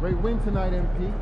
Great win tonight, MP.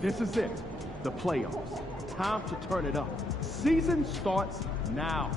This is it. The playoffs. Time to turn it up. Season starts now.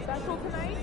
Special tonight?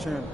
champions.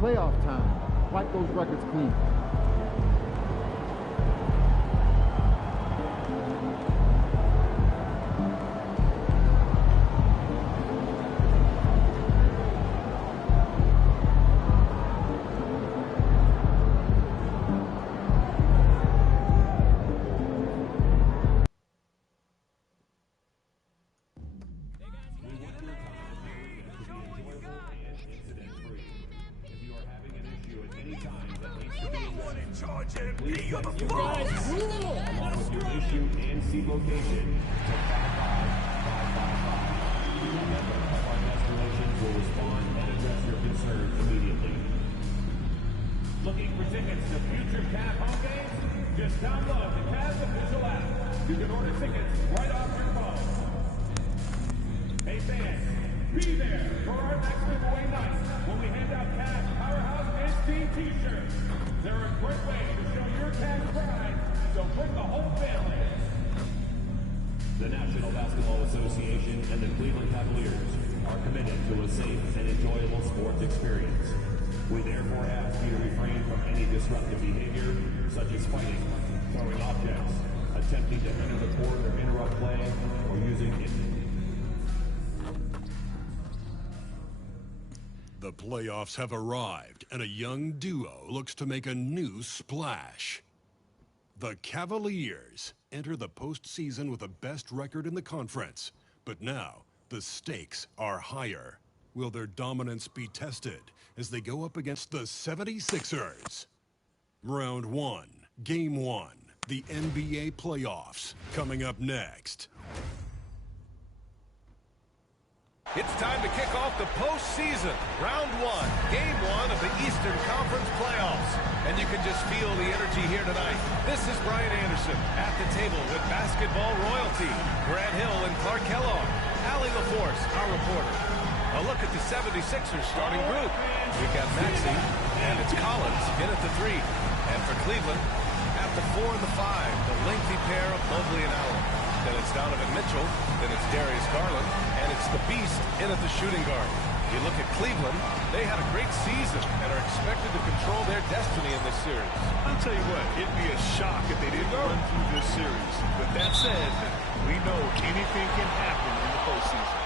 Playoff time. Wipe those records clean. Location to 55555. A member of our guest relations will respond and address your concerns immediately. Looking for tickets to future Cavs home games? Just download the Cavs official app. You can order tickets right off your phone. Hey fans, be there for our next giveaway night when we hand out Cavs Powerhouse and Team t-shirts. They're a great way to show your Cavs pride, so bring the whole family. The National Basketball Association and the Cleveland Cavaliers are committed to a safe and enjoyable sports experience. We therefore ask you to refrain from any disruptive behavior, such as fighting, throwing objects, attempting to enter the court or interrupt play, or using it. The playoffs have arrived, and a young duo looks to make a new splash. The Cavaliers enter the postseason with the best record in the conference. But now, the stakes are higher. Will their dominance be tested as they go up against the 76ers? Round 1, Game 1, the NBA playoffs, coming up next. It's time to kick off the postseason. Round 1, Game 1 of the Eastern Conference playoffs. And you can just feel the energy here tonight. This is Brian Anderson at the table with basketball royalty. Grant Hill and Clark Kellogg. Allie LaForce, our reporter. A look at the 76ers starting group. We've got Maxey, and it's Collins in at the 3. And for Cleveland, at the 4 and the 5, the lengthy pair of Mobley and Allen. Then it's Donovan Mitchell, then it's Darius Garland, and it's the Beast in at the shooting guard. You look at Cleveland, they had a great season and are expected to control their destiny in this series. I'll tell you what, it'd be a shock if they didn't run through this series. But that said, we know anything can happen in the postseason.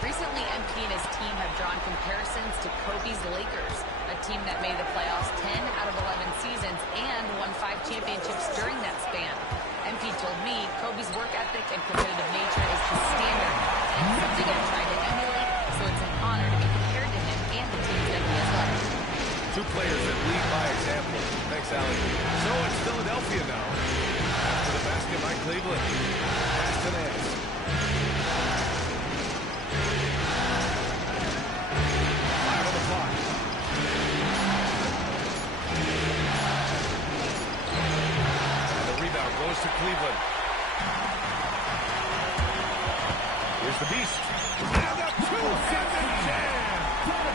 Recently, MP and his team have drawn comparisons to Kobe's Lakers, a team that made the playoffs 10 out of 11 seasons and won 5 championships during that span. MP told me Kobe's work ethic and competitive nature is the standard and something I've tried to emulate, so it's an honor to be compared to him and the teams that he has led. Two players that lead by example. Thanks, Allie. So it's Philadelphia now. After the basket by Cleveland. Pass to Nance. goes to Cleveland. Here's the beast. And the 2-second jam.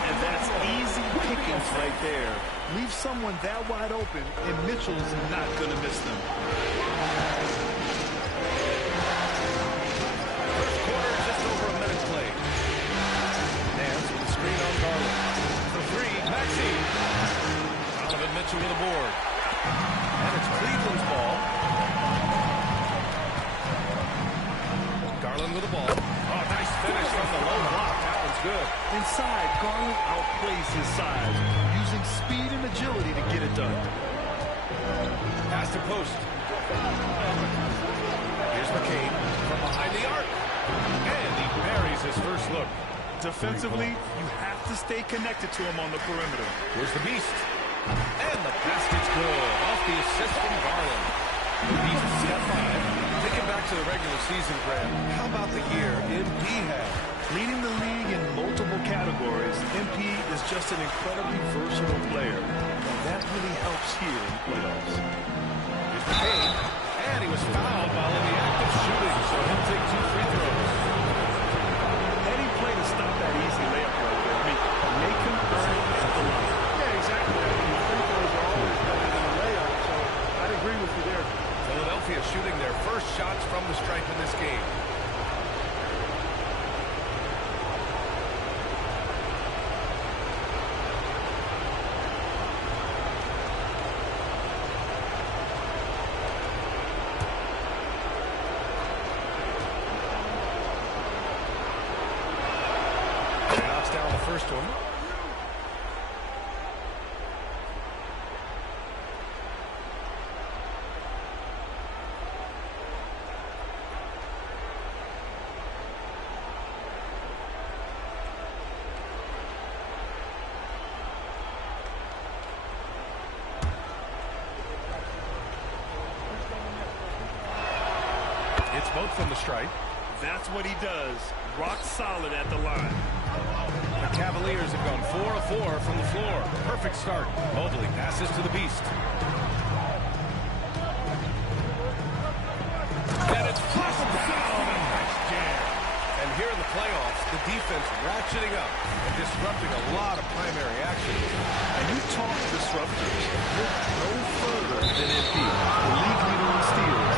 And that's easy pickings right there. Leave someone that wide open, and Mitchell's not going to miss them. First quarter, just over a minute played. Nance with a screen on Garland. For three, Maxey. Donovan Mitchell with a board. And it's Cleveland's ball. Garland with the ball. Oh, nice finish from the low block. That one's good. Inside, Garland outplays his size, using speed and agility to get it done. Pass to post. Here's McCain from behind the arc. And he buries his first look. Defensively, you have to stay connected to him on the perimeter. Here's the beast. And the basket's good. Off the assist from Garland. The beast is at 5. Thinking back to the regular season, Graham, how about the year MP had? Leading the league in multiple categories, MP is just an incredibly versatile player. And that really helps here in the playoffs. Here's McCain. And he was fouled while in the act of shooting, so he'll take 2 free throws. Any play to stop that easy layup right there. I mean, make him earn it at the line. Yeah, exactly. I mean, free throws are always better than a layup, so I'd agree with you there. Philadelphia shooting their first shots from the stripe in this game. Knocks down the first one. It's both from the stripe. That's what he does. Rock solid at the line. The Cavaliers have gone 4 of 4 from the floor. Perfect start. Mobley passes to the beast. And it's flushed down. A nice jam. And here in the playoffs, the defense ratcheting up and disrupting a lot of primary action. And you talk disruptors. Look no further than MP. The league leader in steals.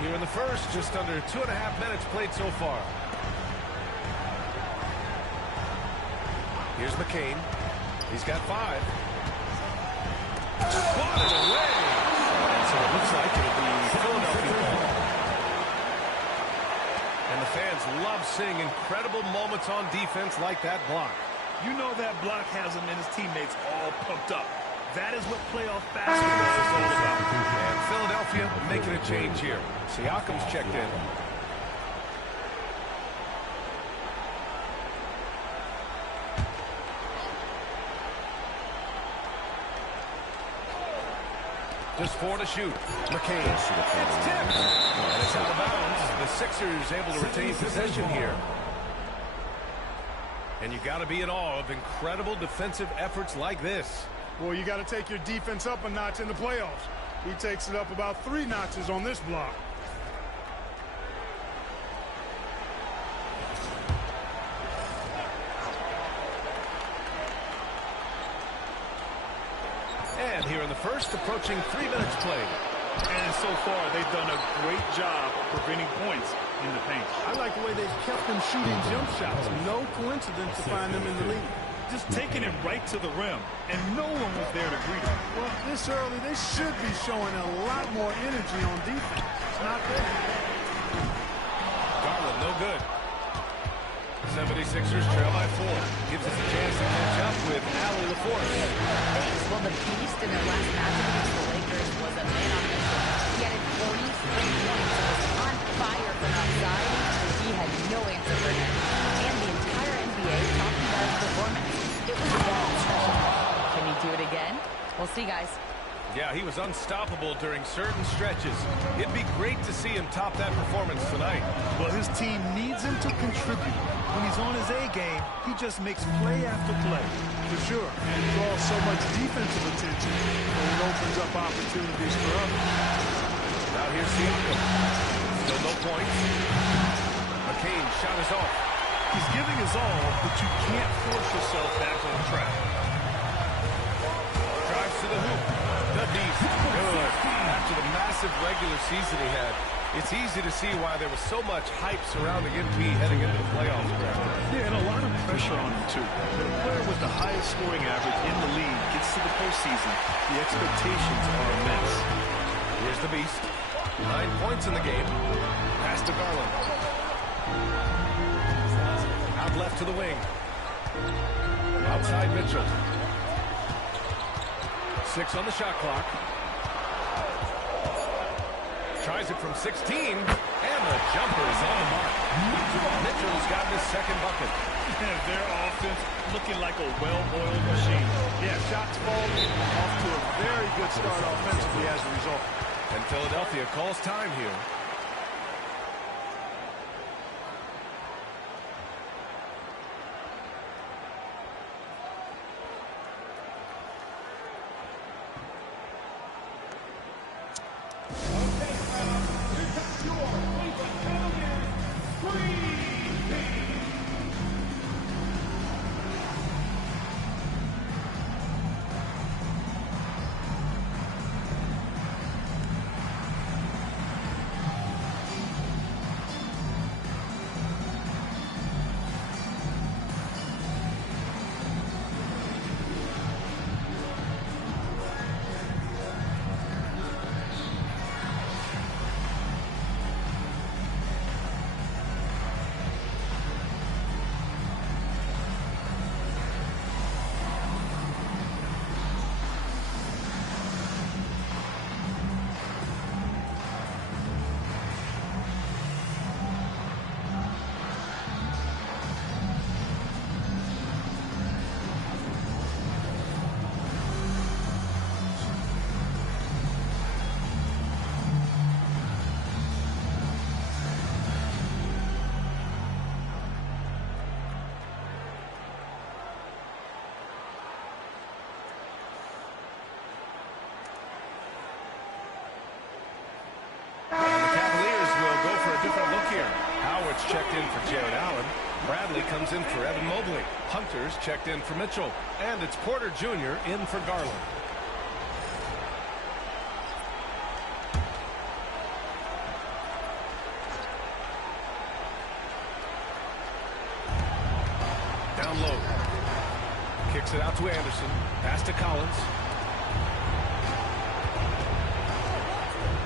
Here in the first, just under 2.5 minutes played so far. Here's McCain. He's got 5. Swatted away. And so it looks like it'll be Philadelphia ball. And the fans love seeing incredible moments on defense like that block. You know that block has him and his teammates all pumped up. That is what playoff basketball is all about. And Philadelphia making a change here. Siakam's checked in. Just 4 to shoot. McCain. It's tipped. And it's out of bounds. The Sixers able to retain possession here. And you got to be in awe of incredible defensive efforts like this. Well, you got to take your defense up a notch in the playoffs. He takes it up about 3 notches on this block. And here in the first, approaching 3 minutes played. And so far, they've done a great job preventing points in the paint. I like the way they've kept them shooting jump shots. No coincidence to find them in the lead. Just taking it right to the rim, and no one was there to greet him. Well, this early, they should be showing a lot more energy on defense. It's not there. Garland, no good. 76ers trail by 4. Gives us a chance to catch up with Allie LaForce. Thanks. Well, the Beast in their last matchup against the Lakers was a man on mission. He added 40 straight points and was on fire from outside, but he had no answer for him. And the entire NBA talking about his performance. It was that special. Can he do it again? We'll see, guys. Yeah, he was unstoppable during certain stretches. It'd be great to see him top that performance tonight. Well, his team needs him to contribute. When he's on his A game, he just makes play after play. For sure. And draws so much defensive attention that it opens up opportunities for others. Out here's Siakam. Still no points. McCain shot is off. He's giving his all, but you can't force yourself back on track. Drives to the hoop. The beast. Good. After the massive regular season he had, it's easy to see why there was so much hype surrounding MP heading into the playoffs. Yeah, and a lot of pressure on him, too. When a player with the highest scoring average in the league gets to the postseason, the expectations are immense. Here's the beast. 9 points in the game. Pass to Garland. Out left to the wing. Outside Mitchell. 6 on the shot clock. Tries it from 16, and the jumper is on the mark. Mitchell's got his second bucket. Their offense looking like a well-oiled machine. Yeah, shots falling, off to a very good start offensively as a result. And Philadelphia calls time here. Checked in for Jared Allen. Bradley comes in for Evan Mobley. Hunter's checked in for Mitchell. And it's Porter Jr. in for Garland. Down low. Kicks it out to Anderson. Pass to Collins.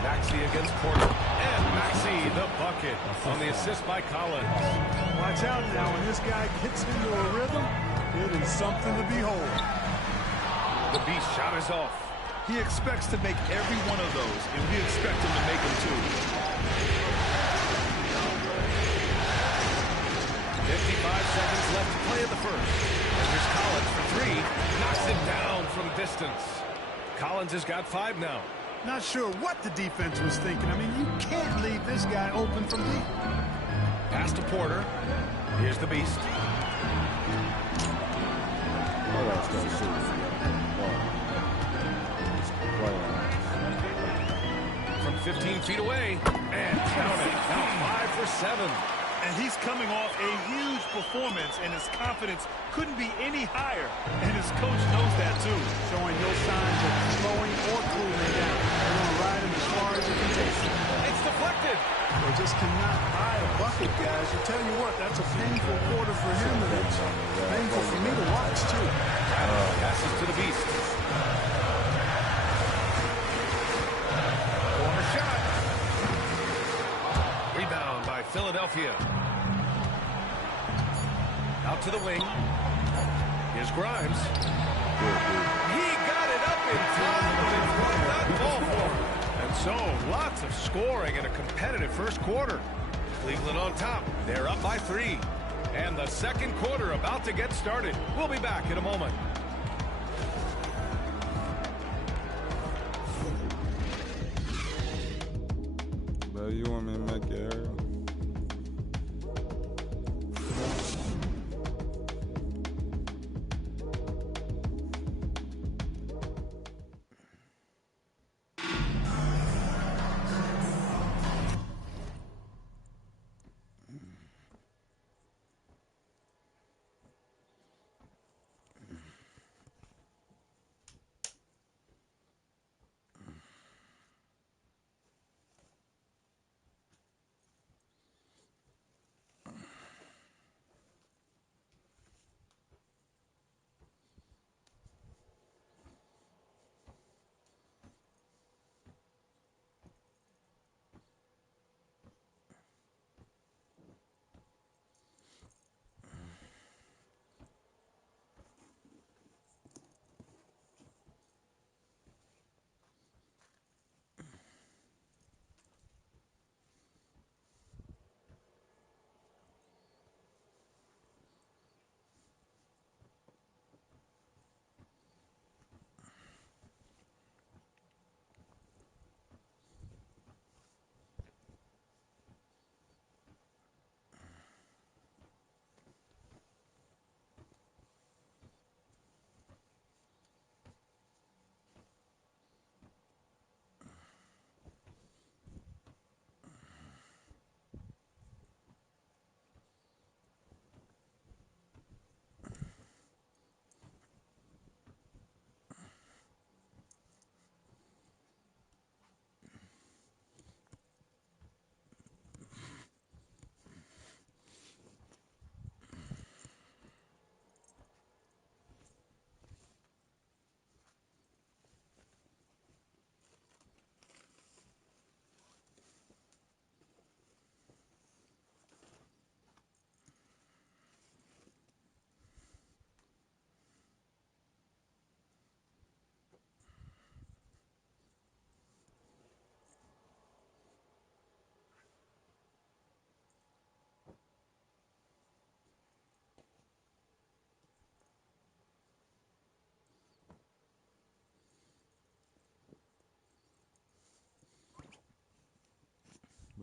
Maxey against Porter. And Maxey, the bucket on the assist by Collins. Watch out now. When this guy gets into a rhythm, it is something to behold. The beast shot is off. He expects to make every one of those, and we expect him to make them too. 55 seconds left to play in the first. And here's Collins for 3. Knocks it down from distance. Collins has got 5 now. Not sure what the defense was thinking. I mean, you can't leave this guy open from deep. Pass to Porter. Here's the beast. From 15 feet away. And count it. Now 5 for 7. And he's coming off a huge performance, and his confidence couldn't be any higher. And his coach knows that, too. Showing no signs of slowing or cooling down. They're going to ride him as far as he can take him. It's deflected. They just cannot buy a bucket, guys. I tell you what, that's a painful quarter for him. And it's painful for me to watch, too. Passes to the beast. Corner shot. Rebound by Philadelphia. Out to the wing. Here's Grimes. He got it up in time, but it's right not ball for him. And so, lots of scoring in a competitive first quarter. Cleveland on top. They're up by 3. And the second quarter about to get started. We'll be back in a moment. You want me to make it, Ariel?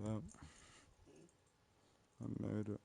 but I made it.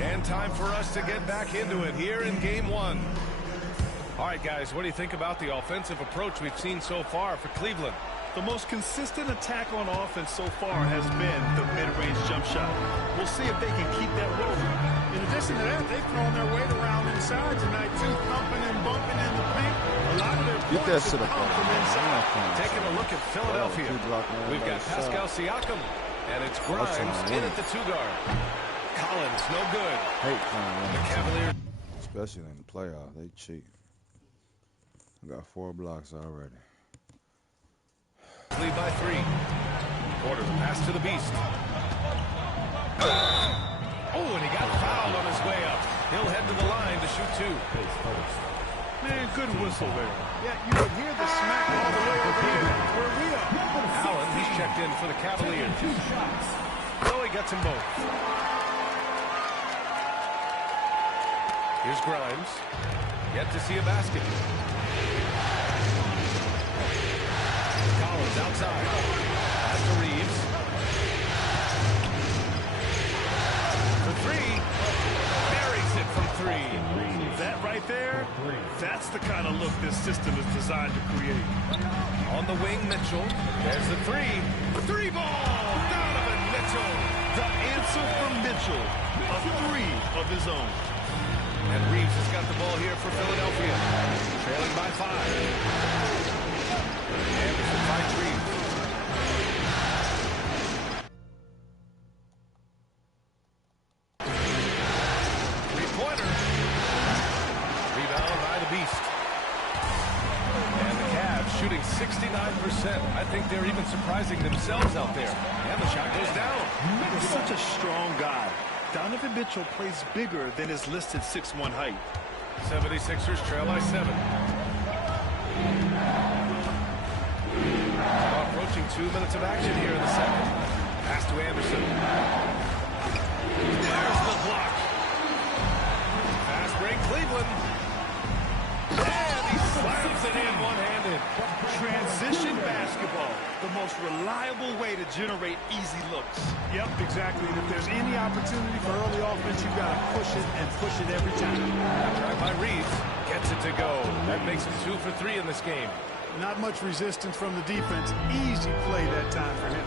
And time for us to get back into it here in Game 1. All right, guys, what do you think about the offensive approach we've seen so far for Cleveland? The most consistent attack on offense so far has been the mid-range jump shot. We'll see if they can keep that rolling. In addition to that, they've thrown their weight around inside tonight, too, thumping and bumping in the paint. A lot of their points have come from inside. Taking a look at Philadelphia. We've got Pascal Siakam, and it's Grimes in at the 2-guard. Collins, no good. Hate playing The Cavaliers. especially in the playoffs. They cheat. I got 4 blocks already. Lead by 3. Porter, pass to the Beast. Oh, and he got fouled on his way up. He'll head to the line to shoot 2. Man, good whistle there. Yeah, you can hear the smack all the way over here where we are. Allen, he's checked in for the Cavaliers. 2 shots. So he gets them both. Here's Grimes. Yet to see a basket. Collins outside. Pass to Reeves. For 3. Buries it from 3. That right there, that's the kind of look this system is designed to create. On the wing, Mitchell. There's the 3. 3 ball. Donovan Mitchell. The answer from Mitchell, a 3 of his own. And Reeves has got the ball here for Philadelphia. Trailing by 5. Anderson finds Reeves. Three-pointer. Rebound by the Beast. And the Cavs shooting 69%. I think they're even surprising themselves out there. And the shot goes down. He's such a strong guy. Donovan Mitchell plays bigger than his listed 6'1" height. 76ers trail by 7. Approaching 2 minutes of action here in the second. Pass to Anderson. There's the block. Fast break, Cleveland. And he slams it in one-handed. in. Transition basketball, the most reliable way to generate easy looks. Yep, exactly. And if there's any opportunity for early offense, you've got to push it and push it every time. Try by Reeves. Gets it to go. That makes him 2 for 3 in this game. Not much resistance from the defense. Easy play that time for him.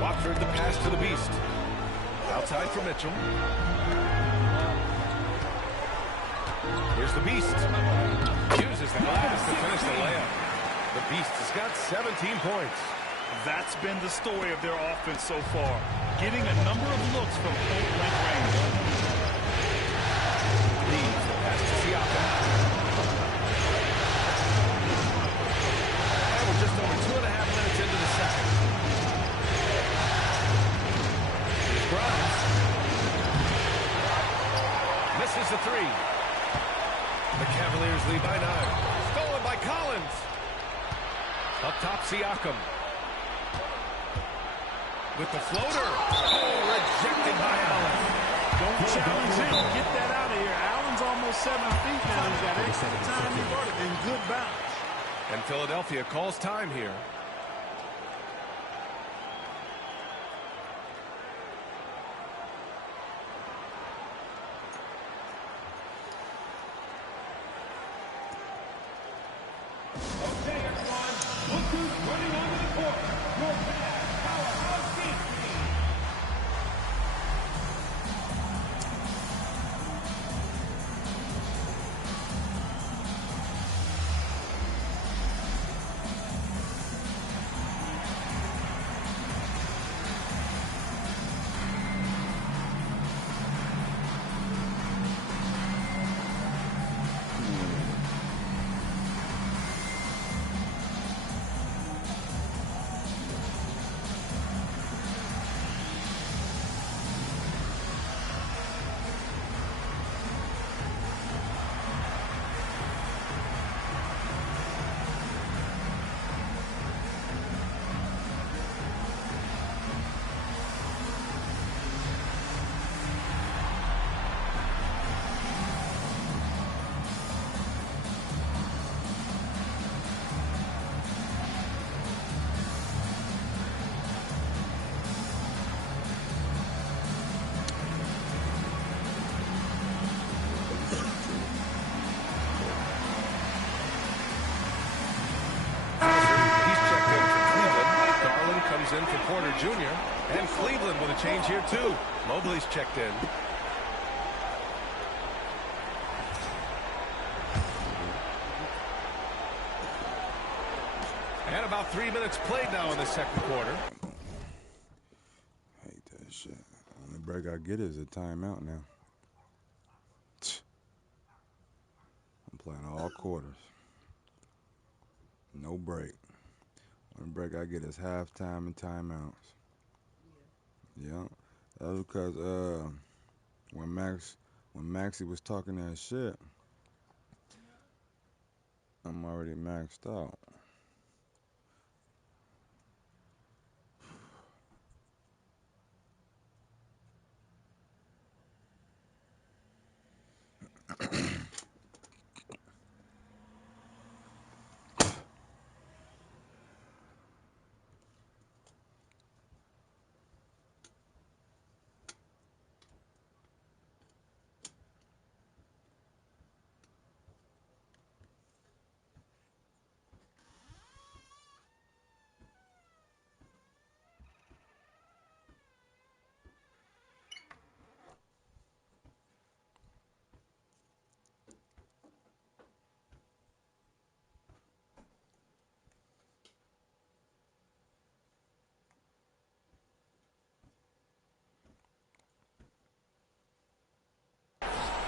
Watford the pass to the Beast. Outside for Mitchell. Here's the Beast. Uses the glass to finish the layup. The Beast has got 17 points. That's been the story of their offense so far, getting a number of looks from point-blank range. Reeves, the pass to Siakam. And we're just over 2.5 minutes into the second. Here's Grimes. Misses the three. The Cavaliers lead by 9. Stolen by Collins. Up top, Siakam. With the floater. Oh, rejected by Allen. Don't challenge him. Get that out of here. Allen's almost 7 feet now. He's got extra time and good bounce. And Philadelphia calls time here. Okay, everyone. Look who's running onto the court. Your Cavs powerhouse team. In for Porter Jr. And Cleveland with a change here too. Mobley's checked in. And about 3 minutes played now in the second quarter. Hate that shit. Only break I get is a timeout now. I'm playing all quarters. No break. Only break I get is halftime and timeouts. Yeah. That was because when Maxie was talking that shit, I'm already maxed out.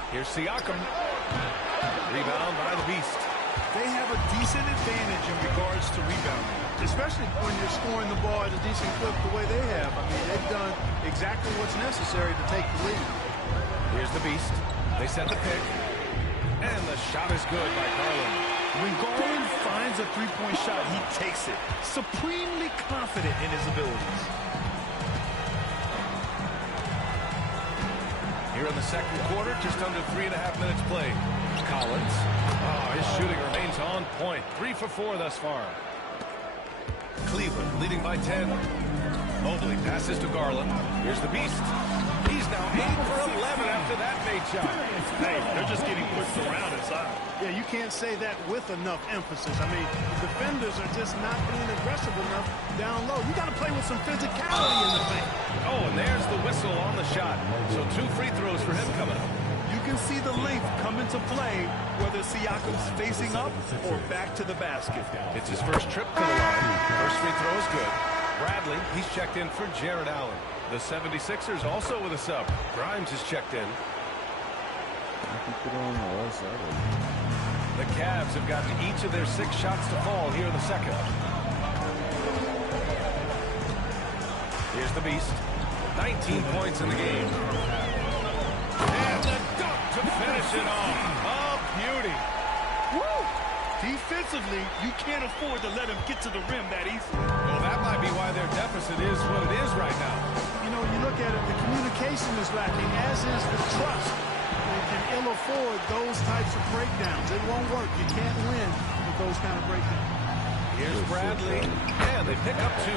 Here's Siakam. Rebound by the Beast. They have a decent advantage in regards to rebounding, especially when you're scoring the ball at a decent clip the way they have. I mean, they've done exactly what's necessary to take the lead. Here's the Beast. They set the pick. And the shot is good by Garland. When Garland finds a three-point shot, he takes it, supremely confident in his abilities. Here in the second quarter, just under 3.5 minutes played. Collins. Oh, his shooting remains on point. 3 for 4 thus far. Cleveland leading by 10. Mobley passes to Garland. Here's the Beast. He's now 8 for 11 after that made shot. Hey, they're just getting pushed around inside. Yeah, you can't say that with enough emphasis. I mean, the defenders are just not being aggressive enough down low. You got to play with some physicality in the paint. Oh, and there's the whistle on the shot. So 2 free throws for him coming up. You can see the length come into play, whether Siakam's facing up or back to the basket. It's his first trip to the line. First free throw is good. Bradley, he's checked in for Jared Allen. The 76ers also with a sub. Grimes is checked in. The Cavs have gotten each of their 6 shots to fall here in the second. Here's the Beast. 19 points in the game. And the dunk to finish it off. Oh, beauty. Woo! Defensively, you can't afford to let him get to the rim that easy. Well, that might be why their deficit is what it is right now. You know, you look at it, the communication is lacking, as is the trust. They can ill afford those types of breakdowns. It won't work. You can't win with those kind of breakdowns. Here's Bradley, and they pick up 2.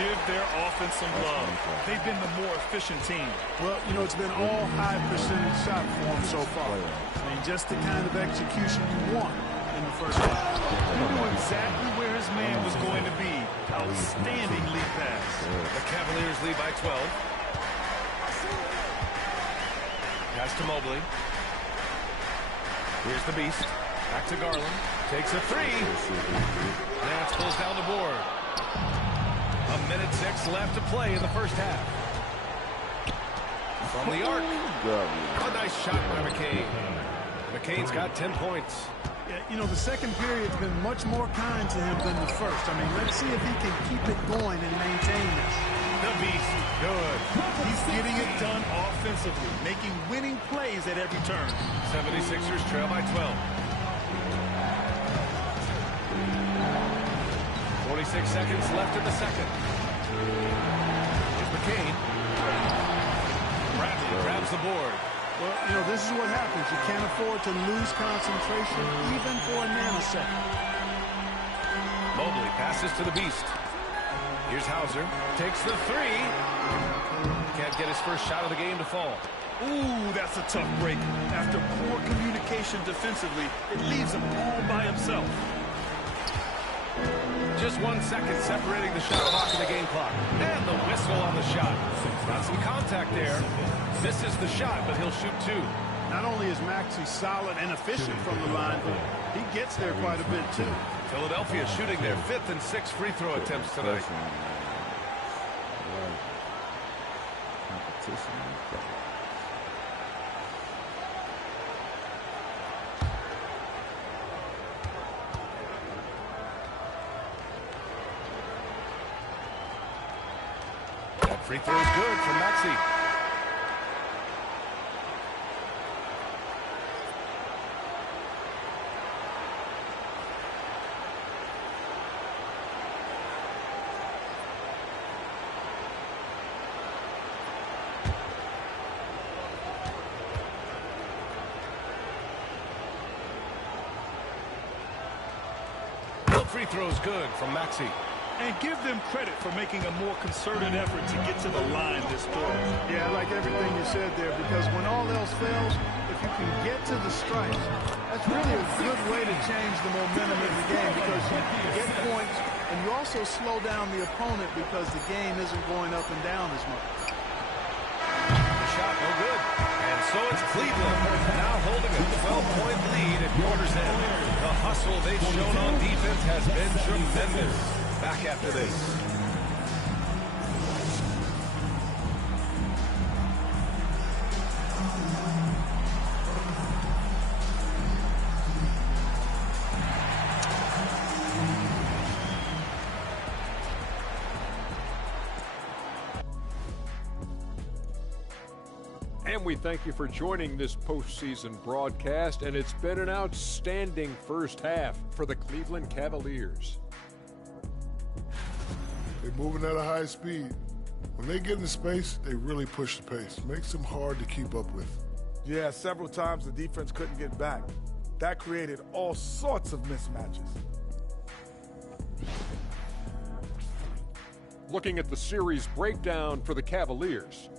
Give their offense some love. They've been the more efficient team. Well, you know, it's been all high percentage shot for them so far. I mean, just the kind of execution you want in the first half. He knew exactly where his man was going to be. Outstanding lead pass. The Cavaliers lead by 12. Pass to Mobley. Here's the Beast. Back to Garland. Takes a 3. Nance pulls down the board. 1:06 left to play in the first half. From the arc. A nice shot by McCain. McCain's got 10 points. Yeah, you know, the second period's been much more kind to him than the first. I mean, let's see if he can keep it going and maintain this. The Beast, good. He's getting it done offensively, making winning plays at every turn. 76ers trail by 12. 46 seconds left in the second. Here's McCain. Bradley grabs the board. Well, you know, this is what happens. You can't afford to lose concentration even for a nanosecond. Mobley passes to the Beast. Here's Hauser. Takes the 3. Can't get his first shot of the game to fall. Ooh, that's a tough break. After poor communication defensively, it leaves him all by himself. Just 1 second separating the shot clock and the game clock. And the whistle on the shot. Got some contact there. Misses the shot, but he'll shoot 2. Not only is Maxey solid and efficient from the line, but he gets there quite a bit, too. Philadelphia shooting their 5th and 6th free throw attempts tonight. That free throw is good for Maxey. Free throws good from Maxey. And give them credit for making a more concerted effort to get to the line this quarter. Yeah, I like everything you said there, because when all else fails, if you can get to the stripes, that's really a good way to change the momentum of the game, because you get points and you also slow down the opponent because the game isn't going up and down as much. The shot no good. And so it's Cleveland now holding a 12-point lead at quarter's end. The hustle they've shown on defense has been tremendous. Back after this. And we thank you for joining this postseason broadcast, and it's been an outstanding first half for the Cleveland Cavaliers. They're moving at a high speed. When they get in space, they really push the pace. Makes them hard to keep up with. Yeah, several times the defense couldn't get back. That created all sorts of mismatches. Looking at the series breakdown for the Cavaliers.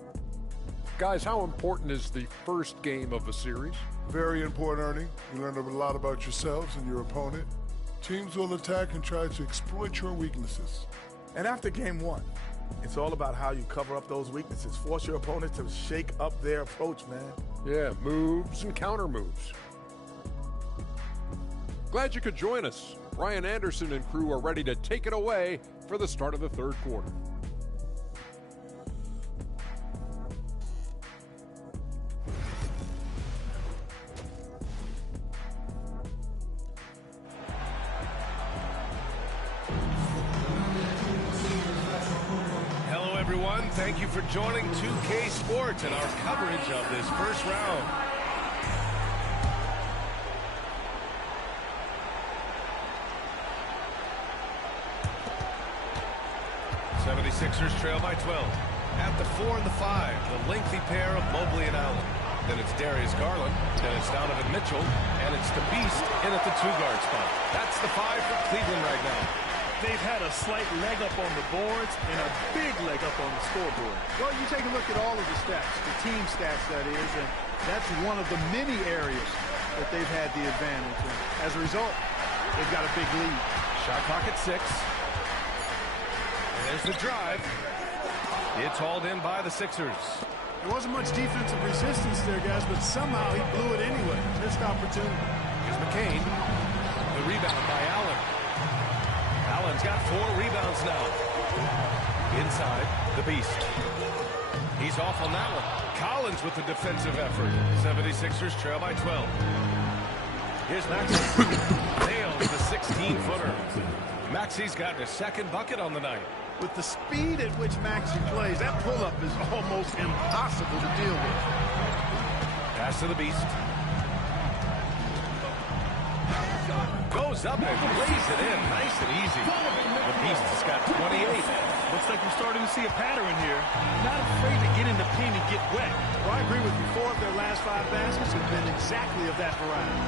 Guys, how important is the first game of a series? Very important, Ernie. You learn a lot about yourselves and your opponent. Teams will attack and try to exploit your weaknesses. And after game one, it's all about how you cover up those weaknesses. Force your opponent to shake up their approach, man. Yeah, moves and counter moves. Glad you could join us. Brian Anderson and crew are ready to take it away for the start of the third quarter. Hello, everyone. Thank you for joining 2K Sports and our coverage of this first round. 76ers trail by 12. At the 4 and the 5, the lengthy pair of Mobley and Allen. Then it's Darius Garland, then it's Donovan Mitchell, and it's the Beast in at the 2-guard spot. That's the 5 for Cleveland right now. They've had a slight leg up on the boards and a big leg up on the scoreboard. Well, you take a look at all of the stats, the team stats that is, and that's one of the many areas that they've had the advantage. And as a result, they've got a big lead. Shot clock at 6. There's the drive. It's hauled in by the Sixers. There wasn't much defensive resistance there, guys, but somehow he blew it anyway. Missed opportunity. Here's McCain. The rebound by Allen. Allen's got 4 rebounds now. Inside, the Beast. He's off on that one. Collins with the defensive effort. 76ers trail by 12. Here's Maxey. Nails the 16-footer. Maxey's got his second bucket on the night. With the speed at which Maxey plays, that pull-up is almost impossible to deal with. Pass to the Beast. Goes up and lays it in. Nice and easy. The Beast has got 28. Looks like we're starting to see a pattern here. Not afraid to get in the paint and get wet. Well, I agree with you. 4 of their last 5 baskets have been exactly of that variety.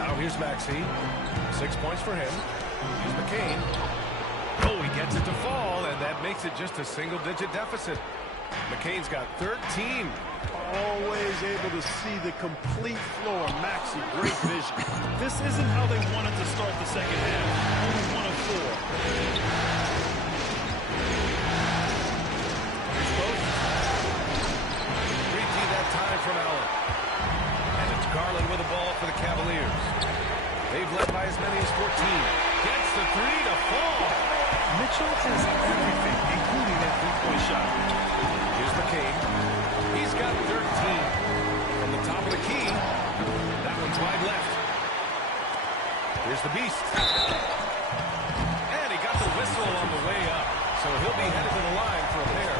Now here's Maxey. 6 points for him. Here's McCain. Oh, he gets it to fall, and that makes it just a single-digit deficit. McCain's got 13. Always able to see the complete floor. Maxey, great vision. This isn't how they wanted to start the second half. Only 1 of 4. Here's Post. 3T that time from Allen. And it's Garland with the ball for the Cavaliers. They've led by as many as 14. Gets the 3 to fall. Mitchell has everything, including that 3-point shot. Here's McCain. He's got 13. From the top of the key, that one's wide left. Here's the Beast. And he got the whistle on the way up, so he'll be headed to the line for a pair.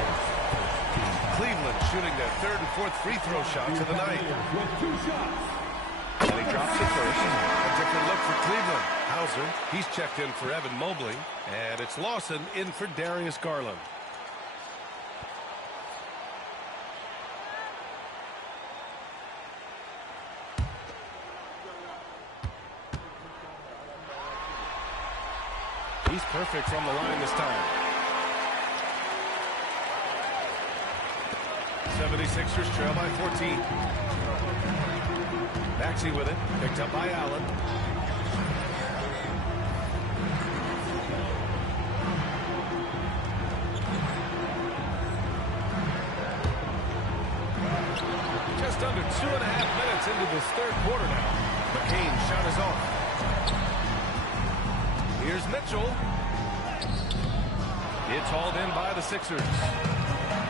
Cleveland shooting their 3rd and 4th free throw shots of the night. And he drops it first. A different look for Cleveland. Hauser, he's checked in for Evan Mobley. And it's Lawson in for Darius Garland. He's perfect from the line this time. 76ers trail by 14. Maxey with it. Picked up by Allen. Just under 2.5 minutes into this 3rd quarter now. McCain's shot is off. Here's Mitchell. It's hauled in by the Sixers.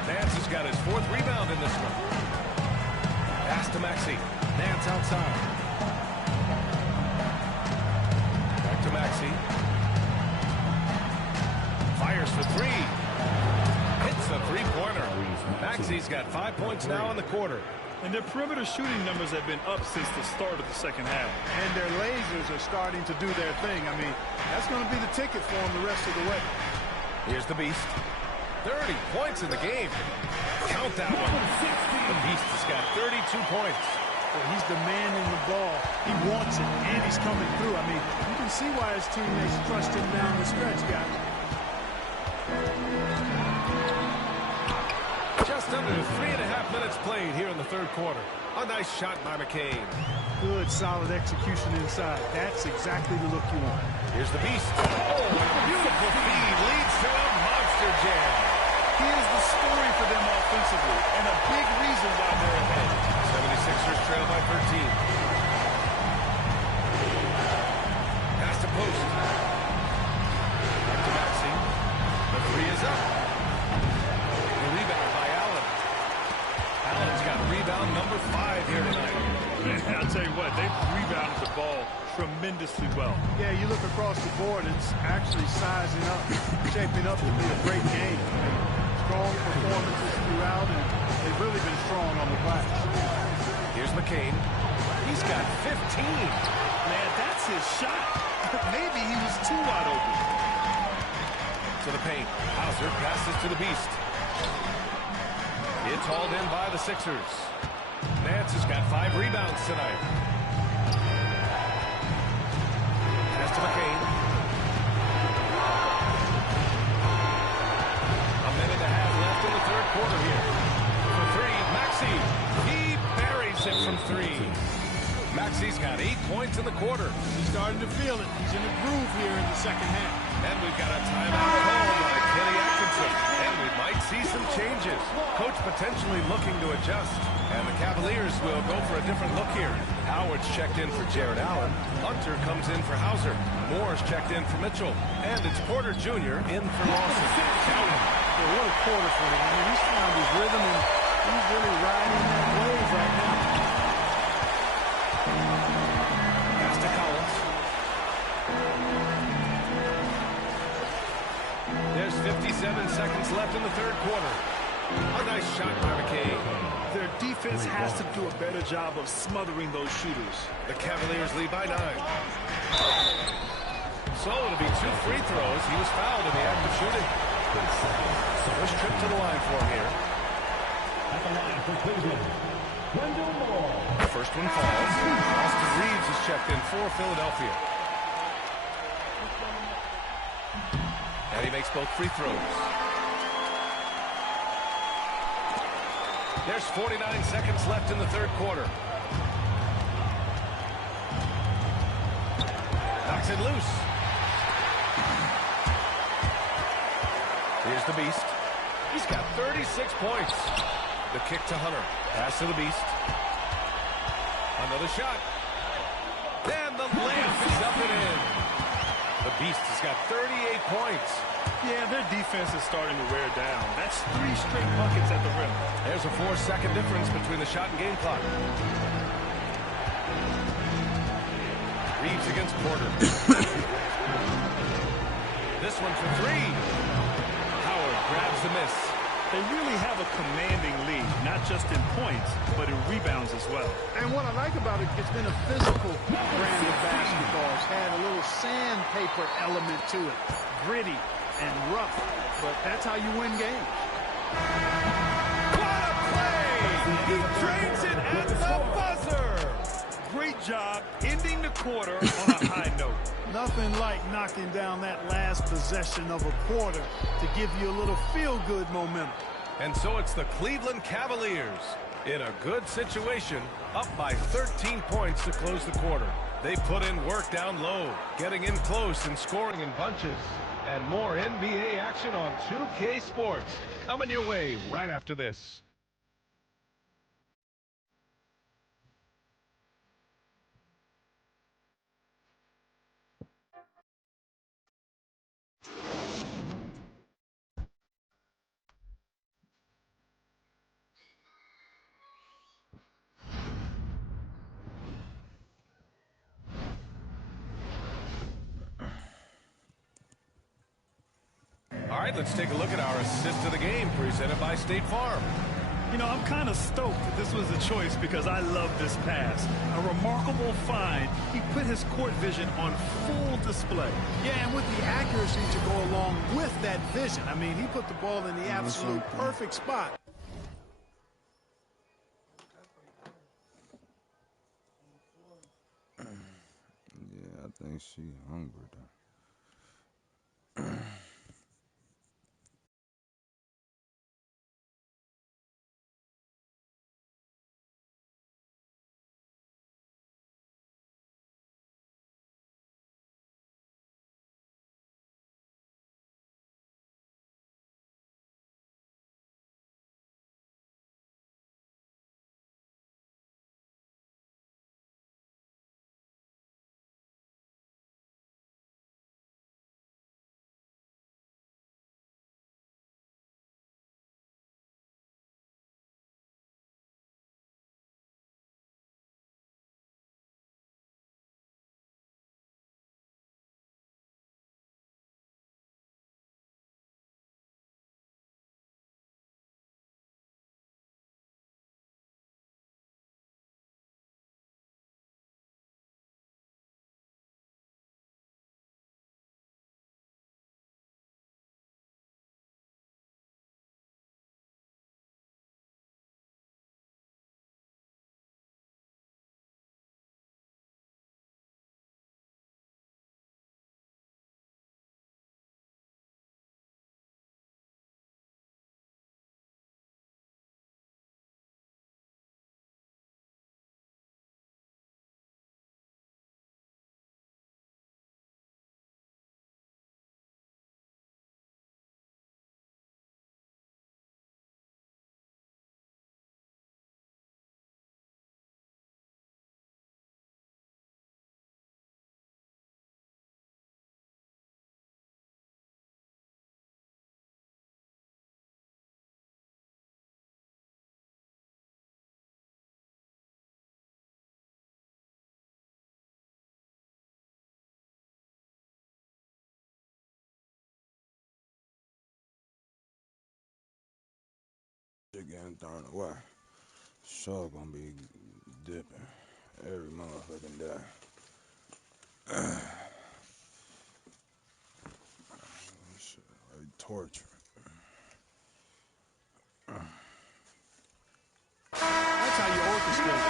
Nance has got his 4th rebound in this one. Pass to Maxey. Nance outside. Back to Maxey. Fires for 3. Hits a 3-pointer. Maxey's got 5 points now in the quarter. And their perimeter shooting numbers have been up since the start of the second half. And their lasers are starting to do their thing. I mean, that's going to be the ticket for them the rest of the way. Here's the Beast. 30 points in the game. Count that one. The Beast has got 32 points. Well, he's demanding the ball. He wants it, and he's coming through. I mean, you can see why his teammates trust him down the stretch, guys. Just under 3.5 minutes played here in the third quarter. A nice shot by McCain. Good, solid execution inside. That's exactly the look you want. Here's the Beast. Oh, a beautiful feed leads to a monster jam. He is the story for them offensively, and a big reason why they're ahead. 76ers trail by 13. Pass to post. Back to Maxey. The three is up. The rebound by Allen. Allen's got rebound number 5 here tonight. I'll tell you what, they've rebounded the ball tremendously well. Yeah, you look across the board, it's actually sizing up, shaping up to be a great game. Strong performances throughout, and they've really been strong on the glass. Here's McCain. He's got 15. Man, that's his shot. Maybe he was too wide open. To the paint. Hauser passes to the Beast. It's hauled in by the Sixers. Nance has got 5 rebounds tonight. Pass to McCain. A minute and a half left in the third quarter here. For 3, Maxey. He buries it from 3. Maxey's got 8 points in the quarter. He's starting to feel it. He's in a groove here in the second half. And we've got a timeout called by Kenny Atkinson. And we might see some changes. Coach potentially looking to adjust. And the Cavaliers will go for a different look here. Howard's checked in for Jared Allen. Hunter comes in for Hauser. Moore's checked in for Mitchell. And it's Porter Jr. in for Lawson. Well, what a quarter for him. I mean, he's found his rhythm, and he's really riding that wave right now. Pass to Collins. There's 57 seconds left in the third quarter. A nice shot by McCain. Their defense has to do a better job of smothering those shooters. The Cavaliers lead by 9. So it'll be 2 free throws. He was fouled in the act of shooting. First trip to the line for him here. At the line for Cleveland, Wendell Moore. The first one falls. Austin Reeves is checked in for Philadelphia. And he makes both free throws. There's 49 seconds left in the third quarter. Knocks it loose. Here's the Beast. He's got 36 points. The kick to Hunter. Pass to the Beast. Another shot. And the layup is up and in. The Beast has got 38 points. Yeah, their defense is starting to wear down. That's 3 straight buckets at the rim. There's a 4-second difference between the shot and game clock. Reeves against Porter. This one for 3. Howard grabs the miss. They really have a commanding lead, not just in points, but in rebounds as well. And what I like about it, it's been a physical brand of basketball. It's had a little sandpaper element to it. Gritty and rough, but that's how you win games. What a play! He drains it at the buzzer! Great job ending the quarter on a high note. Nothing like knocking down that last possession of a quarter to give you a little feel-good momentum. And so it's the Cleveland Cavaliers in a good situation, up by 13 points to close the quarter. They put in work down low, getting in close and scoring in bunches. And more NBA action on 2K Sports. Coming your way right after this. All right, let's take a look at our assist of the game presented by State Farm. You know, I'm kind of stoked that this was a choice because I love this pass. A remarkable find. He put his court vision on full display. Yeah, and with the accuracy to go along with that vision. I mean, he put the ball in the absolute perfect spot. Yeah, I think she hungry though. Shit getting thrown away. Sure gonna be dipping every motherfucking day. Shit, like torture. That's how you orchestrate.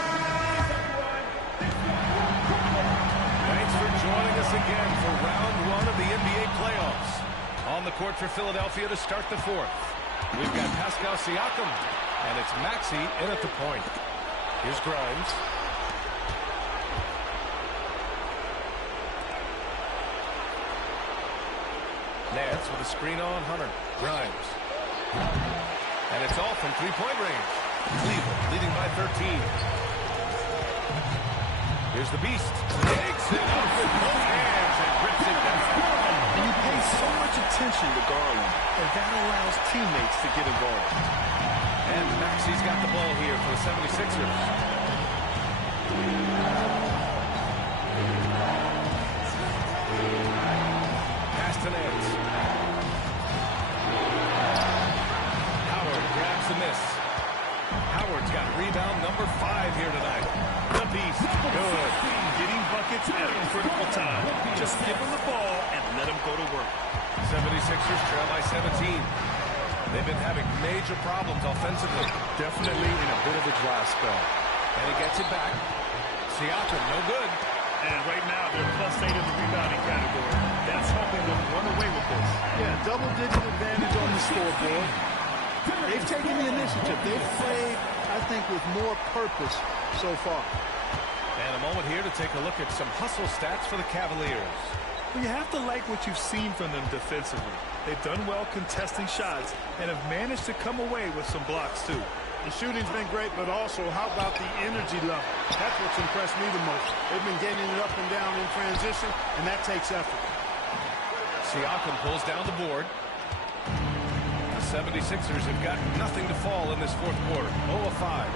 Thanks for joining us again for round one of the NBA playoffs. On the court for Philadelphia to start the fourth. We've got Pascal Siakam, and it's Maxey in at the point. Here's Grimes. Nance with a screen on Hunter. Grimes. And it's all from three-point range. Cleveland leading by 13. Here's the Beast. Takes it up with both hands and rips it down. And you pay so much attention to Garland, and that allows teammates to get involved. And Maxey's got the ball here for the 76ers. Pass to Nance. Howard grabs the miss. Howard's got rebound number 5 here tonight. The Beast. Good. Getting buckets at a critical time. Just give him the ball and let him go to work. 76ers trail by 17. They've been having major problems offensively. Definitely in a bit of a dry spell. And he gets it back. Siakam, no good. And right now, they're +8 in the rebounding category. That's helping them run away with this. Yeah, double-digit advantage on the scoreboard. They've taken the initiative. They've played, I think, with more purpose so far. And a moment here to take a look at some hustle stats for the Cavaliers. Well, you have to like what you've seen from them defensively. They've done well contesting shots and have managed to come away with some blocks, too. The shooting's been great, but also, how about the energy level? That's what's impressed me the most. They've been getting it up and down in transition, and that takes effort. Siakam pulls down the board. The 76ers have got nothing to fall in this fourth quarter. 0 of 5.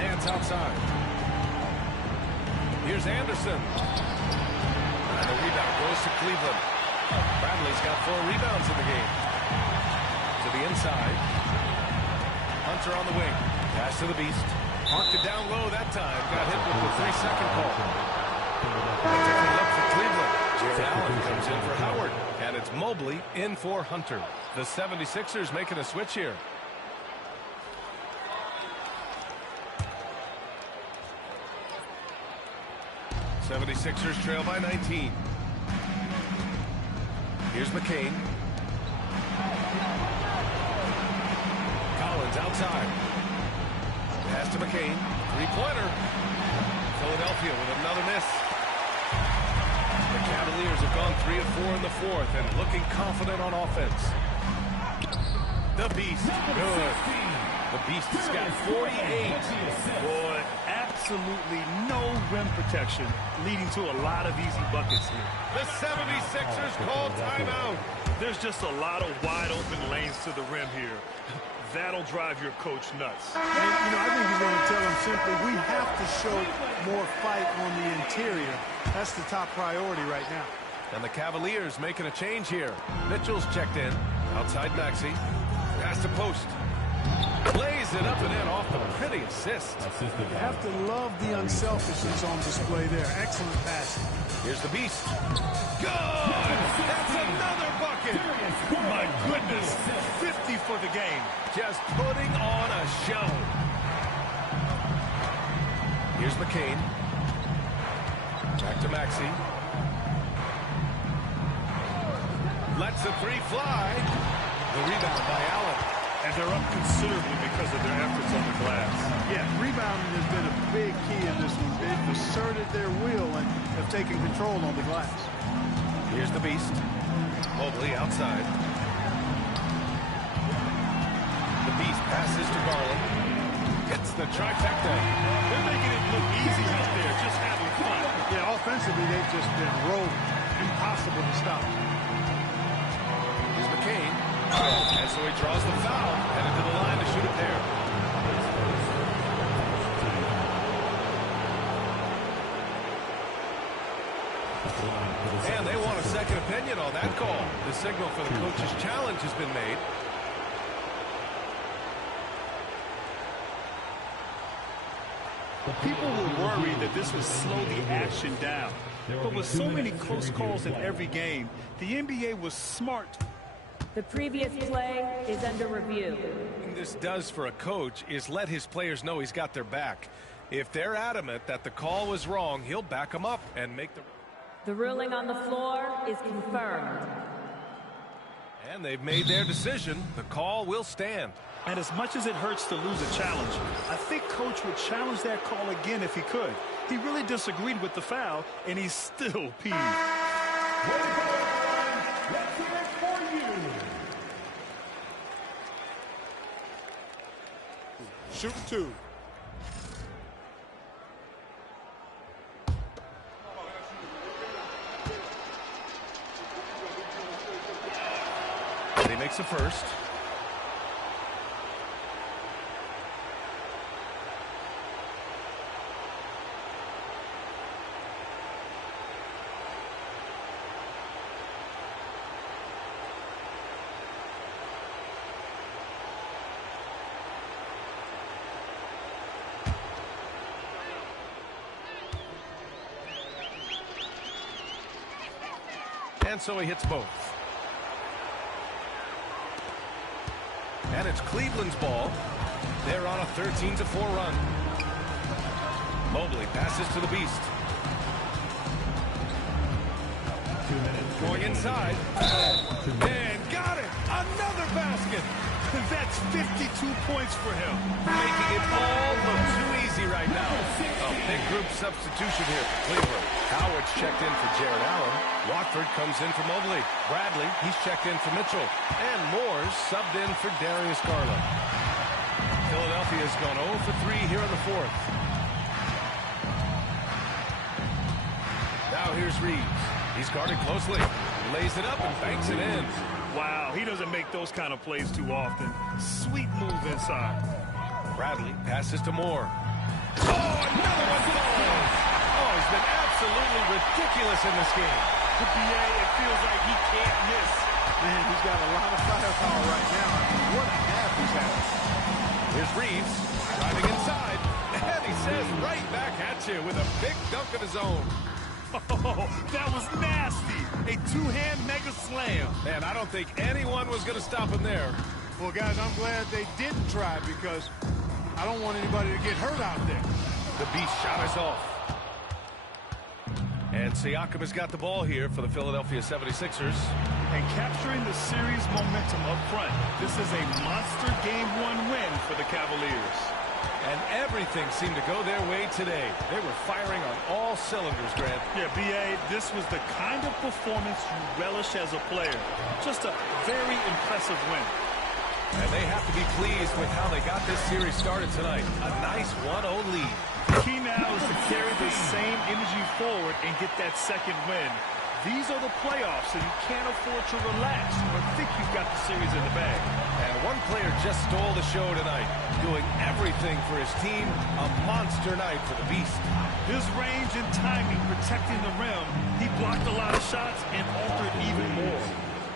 Nance outside. Here's Anderson. And the rebound goes to Cleveland. Bradley's got 4 rebounds in the game. To the Maxey inside. Hunter on the wing. Pass to the Beast. Marked it down low that time. Got hit with the 3-second call. Taking it up for Cleveland. Jared Allen comes in for Howard. And it's Mobley in for Hunter. The 76ers making a switch here. '76ers trail by 19. Here's McCain. Collins outside. Pass to McCain. Three-pointer. Philadelphia with another miss. The Cavaliers have gone 3 of 4 in the fourth and looking confident on offense. The Beast. Good. The Beast has got 48. Boy, absolutely no rim protection, leading to a lot of easy buckets here. The 76ers call timeout. There's just a lot of wide open lanes to the rim here. That'll drive your coach nuts. And, I think he's going to tell him simply, we have to show more fight on the interior. That's the top priority right now. And the Cavaliers making a change here. Mitchell's checked in. Outside Maxey. Pass to post. Plays it up and in off the pretty assist. You have to love the unselfishness on display there. Excellent passing. Here's the Beast. Good! That's another bucket! My goodness, 50 for the game. Just putting on a show. Here's McCain. Back to Maxey. Lets the three fly. The rebound by Allen. And they're up considerably because of their efforts on the glass. Yeah, rebounding has been a big key in this one. They've asserted their will and have taken control on the glass. Here's the Beast. Mobley outside. The Beast passes to Garland. Hits the trifecta. They're making it look easy out there, just having fun. Yeah, offensively, they've just been rolling. Impossible to stop. Here's McCain. And so he draws the foul. Headed to the line to shoot a pair. And they want a second opinion on that call. The signal for the coach's challenge has been made. People were worried that this would slow the action down. But with so many close calls in every game, the NBA was smart. The previous play is under review. What this does for a coach is let his players know he's got their back. If they're adamant that the call was wrong, he'll back them up and make the... The ruling on the floor is confirmed. And they've made their decision. The call will stand. And as much as it hurts to lose a challenge, I think Coach would challenge that call again if he could. He really disagreed with the foul, and he's still peeved. Shoot two. He makes a first. And so he hits both. And it's Cleveland's ball. They're on a 13-4 run. Mobley passes to the Beast. Going inside. And got it! Another basket! That's 52 points for him. Making it all look too easy right now. A big group substitution here for Cleveland. Howard's checked in for Jared Allen. Watford comes in for Mobley. Bradley, he's checked in for Mitchell. And Moore's subbed in for Darius Garland. Philadelphia's gone 0 for 3 here in the fourth. Now here's Reeves. He's guarded closely. Lays it up and banks it in. Wow, he doesn't make those kind of plays too often. Sweet move inside. Bradley passes to Moore. Oh, another one falls! Oh, he's been absolutely ridiculous in this game. The PA, it feels like he can't miss. Man, he's got a lot of firepower right now. I mean, what a half he's having. Here's Reeves driving inside, and he says right back at you with a big dunk of his own. Oh, that was nasty. A two-hand mega slam. Man, I don't think anyone was going to stop him there. Well, guys, I'm glad they didn't try because I don't want anybody to get hurt out there. The Beast shot is off. And Siakam has got the ball here for the Philadelphia 76ers. And capturing the series momentum up front. This is a monster Game 1 win for the Cavaliers. And everything seemed to go their way today. They were firing on all cylinders, Grant. Yeah, B.A., this was the kind of performance you relish as a player. Just a very impressive win. And they have to be pleased with how they got this series started tonight. A nice 1-0 lead. The key now is to carry the same energy forward and get that second win. These are the playoffs, and you can't afford to relax or think you've got the series in the bag. And one player just stole the show tonight, doing everything for his team. A monster night for the Beast. His range and timing protecting the rim. He blocked a lot of shots and altered even more.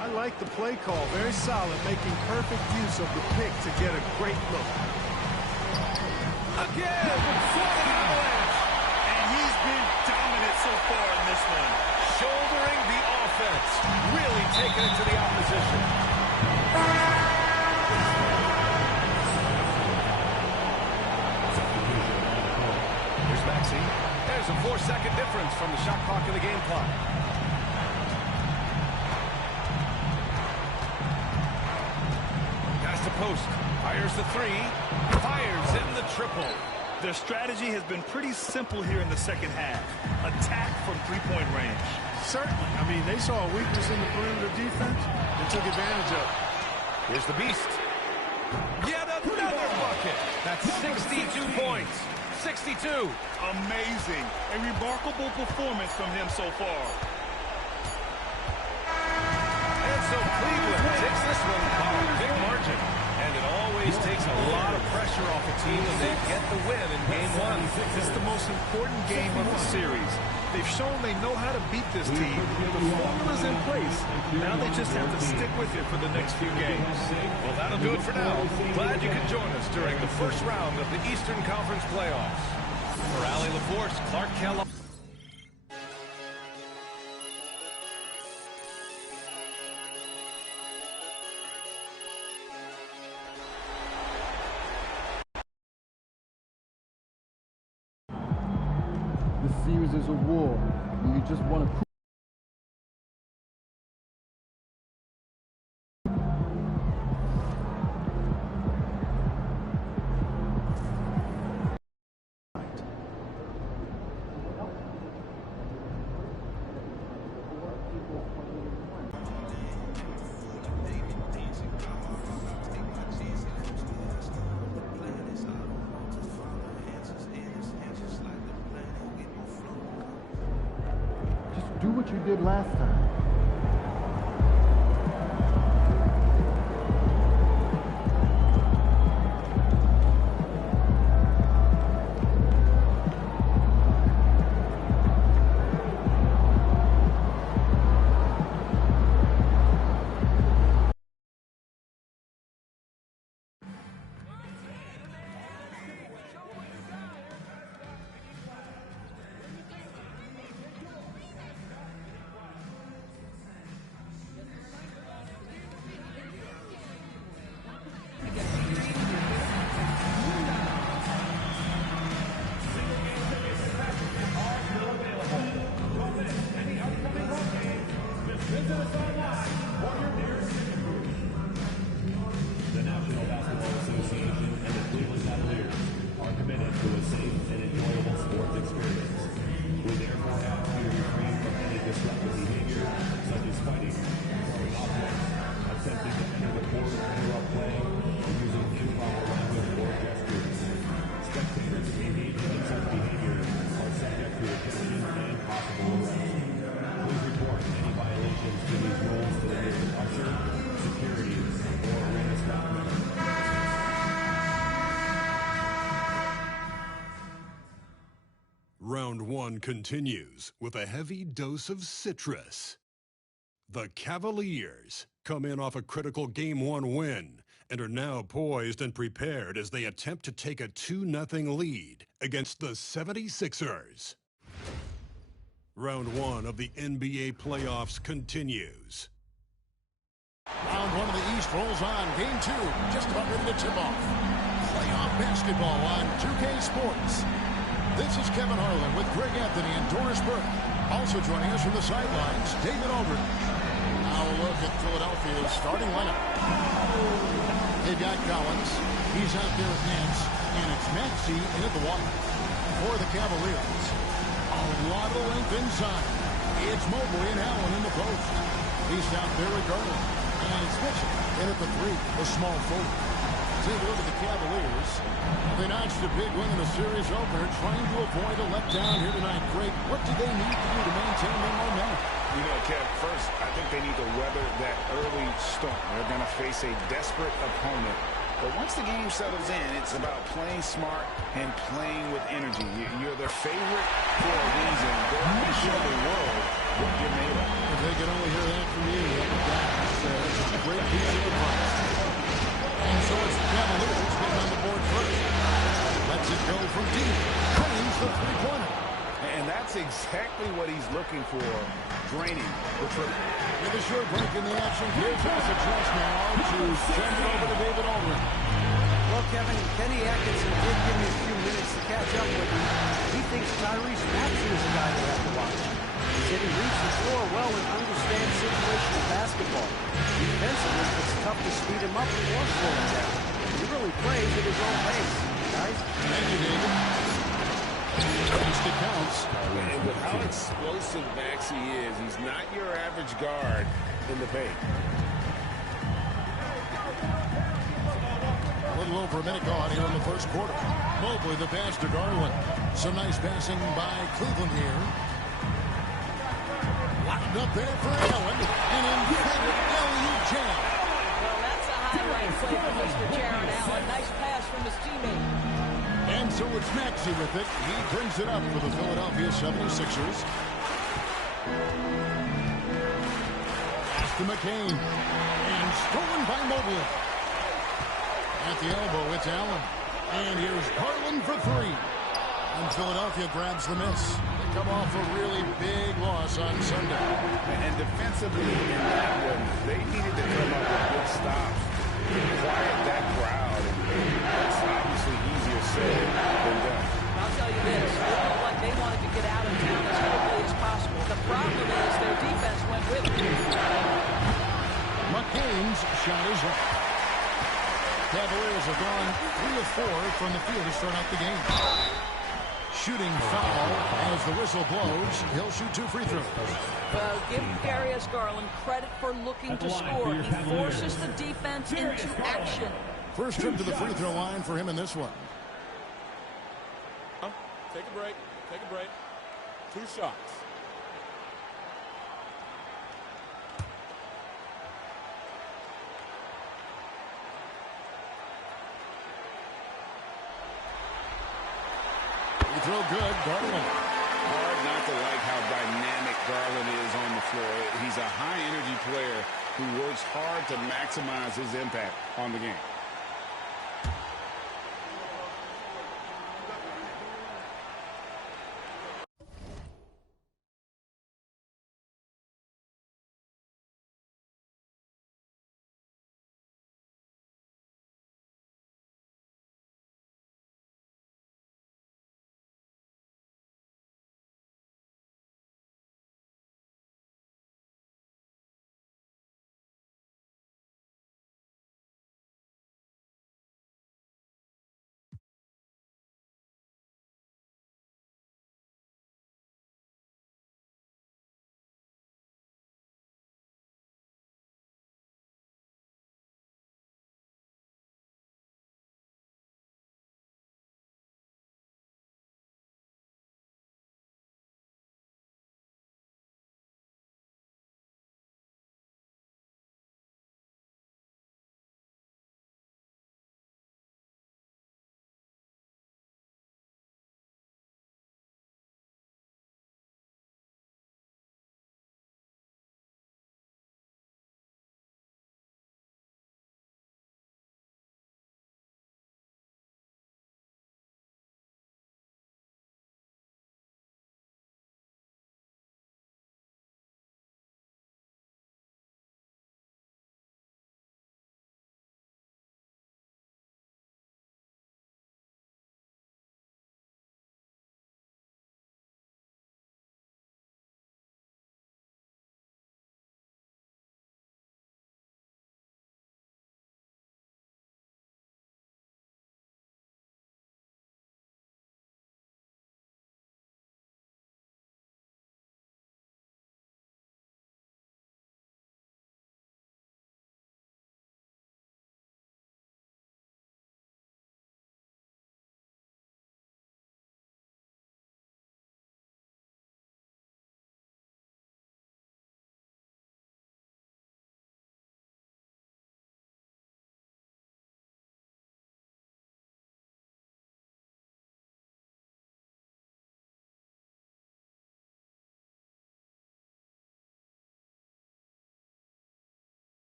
I like the play call. Very solid, making perfect use of the pick to get a great look. Again, floating avalanche. And he's been dominant so far in this one. Shouldering the offense, really taking it to the opposition. Here's Maxey. There's a 4-second difference from the shot clock and the game clock. Pass to post. Fires the three. Fires in the triple. Their strategy has been pretty simple here in the second half. Attack from three-point range. Certainly. I mean, they saw a weakness in the perimeter defense and took advantage of it. Here's the Beast. Yet another bucket. That's 62 points. 62. Amazing. A remarkable performance from him so far. And so Cleveland takes this one by a big margin. And it always takes a lot of pressure off a team when they get the win in Game 1. It's the most important game of the series. They've shown they know how to beat this team. The formula's in place. Now they just have to stick with it for the next few games. Well, that'll do it for now. Glad you could join us during the first round of the Eastern Conference playoffs. For Allie LaForce, Clark Kellogg. This series is a war, and you just want to do what you did last time. Round 1 continues with a heavy dose of citrus. The Cavaliers come in off a critical Game 1 win and are now poised and prepared as they attempt to take a 2-0 lead against the 76ers. Round 1 of the NBA playoffs continues. Round 1 of the East rolls on. Game 2 just about ready to tip off. Playoff basketball on 2K Sports. This is Kevin Harlan with Greg Anthony and Doris Burke. Also joining us from the sidelines, David Aldridge. Now a look at Philadelphia's starting lineup. They've got Collins. He's out there with Nance. And it's Maxey in at the one. For the Cavaliers, a lot of length inside. It's Mobley and Allen in the post. He's out there with Garland. And it's Mitchell in at the three, the small forward. Take a look at the Cavaliers. They notched a big win in the series opener, trying to avoid a letdown here tonight. Greg, what do they need to do to maintain their momentum? You know, Kev, first, I think they need to weather that early storm. They're going to face a desperate opponent. But once the game settles in, it's about playing smart and playing with energy. You're their favorite for a reason. Go out and show the world what you're made of. If they could only hear that from you, that's a great piece of advice. And so it's the Cavaliers getting on the board first. Lets it go from deep. Drains the three-pointer. And that's exactly what he's looking for, draining the triple. With a short break in the action, here's us a chance now to send it over to David Aldridge. Well, Kevin, Kenny Atkinson did give me a few minutes to catch up with him. He thinks Tyrese Maxey is a guy they have to watch. He said he reads the floor well and understands situational basketball. Defensively, it's tough to speed him up or slow him down. He really plays at his own pace, guys. Thank you, David. First it counts. And with how explosive Maxey is, he's not your average guard in the paint. A little over a minute gone here in the first quarter. Mobley the pass to Garland. Some nice passing by Cleveland here. Wound up there for Allen. An incredible alley-oop jam. Well, that's a highlight play for Mr. Jaron Allen. Nice pass from his teammate. And so it's Maxey with it. He brings it up for the Philadelphia 76ers. Pass to McCain. And stolen by Mobley. At the elbow, it's Allen. And here's Garland for three. And Philadelphia grabs the miss. They come off a really big loss on Sunday. And defensively in that one, they needed to come up with good stops to quiet that crowd. And that's obviously easier said than done. I'll tell you this, it looked like they wanted to get out of town as quickly as possible. The problem is their defense went with it. McCain's shot is up. Cavaliers have gone 3 of 4 from the field to start out the game. Shooting foul as the whistle blows. He'll shoot 2 free throws. Well, give Darius Garland credit for looking to score. He forces the defense into action. First trip to the free throw line for him in this one. Take a break. Take a break. 2 shots. Throw good, Garland. Hard not to like how dynamic Garland is on the floor. He's a high-energy player who works hard to maximize his impact on the game.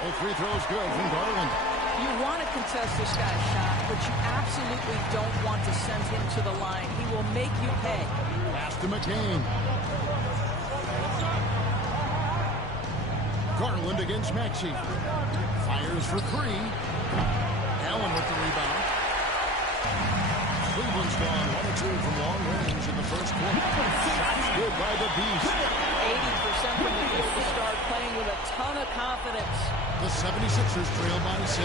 Both free throws good from Garland. You want to contest this guy's shot, but you absolutely don't want to send him to the line. He will make you pay. Pass to McCain. Garland against Maxey. Fires for three. Allen with the rebound. Cleveland's gone 1-2 from long range in the first quarter. Shots good by the Beast. 80% from the field to start, playing with a ton of confidence. The 76ers trail by 6.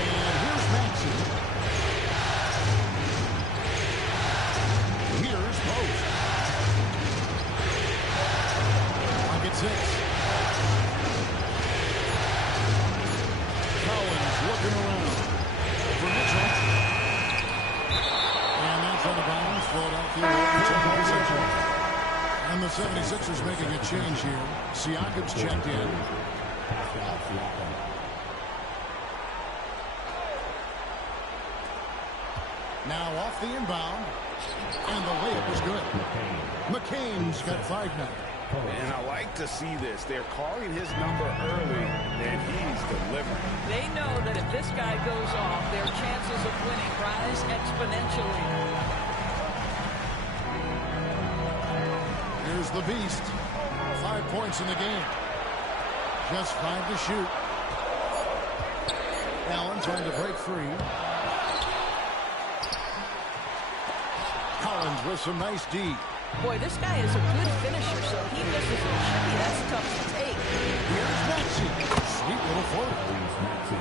And here's Maxey. Here's Post. Look at 6. Collins looking around. For Mitchell. And that's out of bounds. Philadelphia will check the possession. And the 76ers making a change here. Siakam's checked in. Now off the inbound. And the layup is good. McCain's got 5 now. And I like to see this. They're calling his number early, and he's delivering. They know that if this guy goes off, their chances of winning rise exponentially. Here's the Beast. 5 points in the game. Just 5 to shoot. Allen trying to break free. Collins with some nice D. Boy, this guy is a good finisher, so he misses a chippy. That's tough to take. Here's Maxey. Sweet little floater.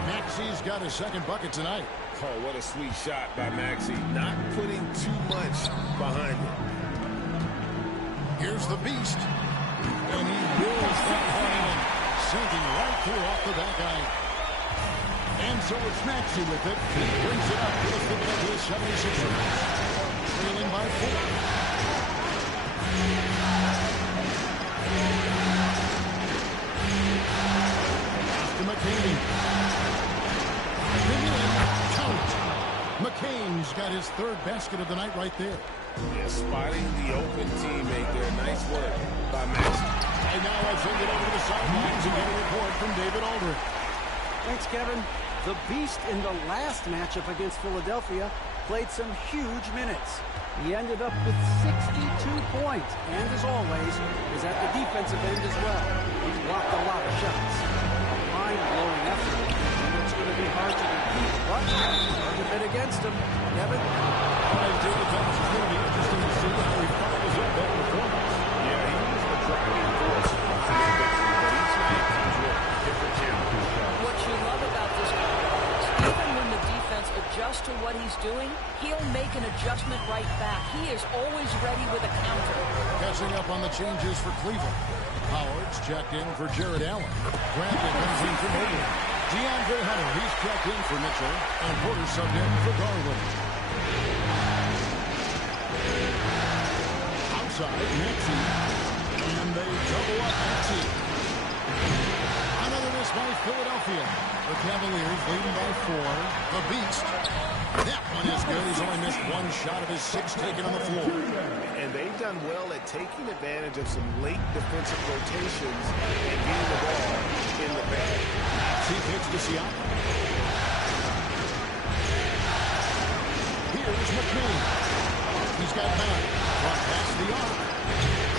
Maxey's got his second bucket tonight. Oh, what a sweet shot by Maxey. Not putting too much behind it. Here's the Beast. And he wills that hand, sinking right through off the back iron. And so it's Maxey with it. He brings it up to the Philadelphia 76ers. Trailing by 4. To McCain. Count. McCain's got his 3rd basket of the night right there. Yeah, spotting the open teammate there. Nice work by Maxey. And now I send it over to the sidelines and get a report from David Aldridge. Thanks, Kevin. The Beast in the last matchup against Philadelphia played some huge minutes. He ended up with 62 points, and as always, is at the defensive end as well. He's blocked a lot of shots. Mind-blowing effort, and it's going to be hard to repeat, but hard to bet against him. Kevin? All right, David, it's going to be interesting to see how he follows up that performance. Yeah, he was the driving force behind the victory, but each night comes with a different challenge. What you love about this guy is even when the defense adjusts to what he's doing, he'll make an adjustment right back. He is always ready with a counter. Catching up on the changes for Cleveland. Howard's checked in for Jared Allen. Bradley comes in for Mobley. DeAndre Hunter, he's checked in for Mitchell. And Porter subbed in for Garland. Outside, Maxey. And they double up Maxey. Another miss by Philadelphia. The Cavaliers leading by 4. The Beast. That one is good. He's only missed 1 shot of his 6 taken on the floor. And they've done well at taking advantage of some late defensive rotations and getting the ball in the paint. He kicks to Siakam. Here's McCain. He's got 9. Brought past the arc.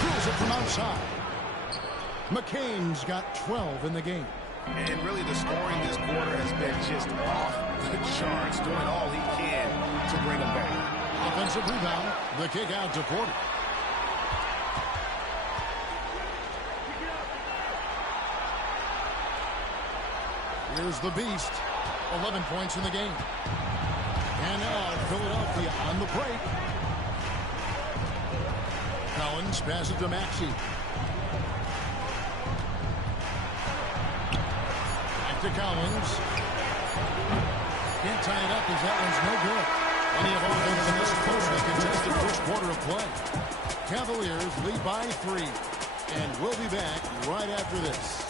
Drills it from outside. McCain's got 12 in the game. And really the scoring this quarter has been just off the charts, doing all he can to bring them back. Offensive rebound. The kick out to Porter. Here's the Beast. 11 points in the game. And now Philadelphia on the break. Collins passes to Maxey. Back to Collins. Can't tie it up as that one's no good. Plenty of offense in this closely contested first quarter of play. Cavaliers lead by 3. And we'll be back right after this.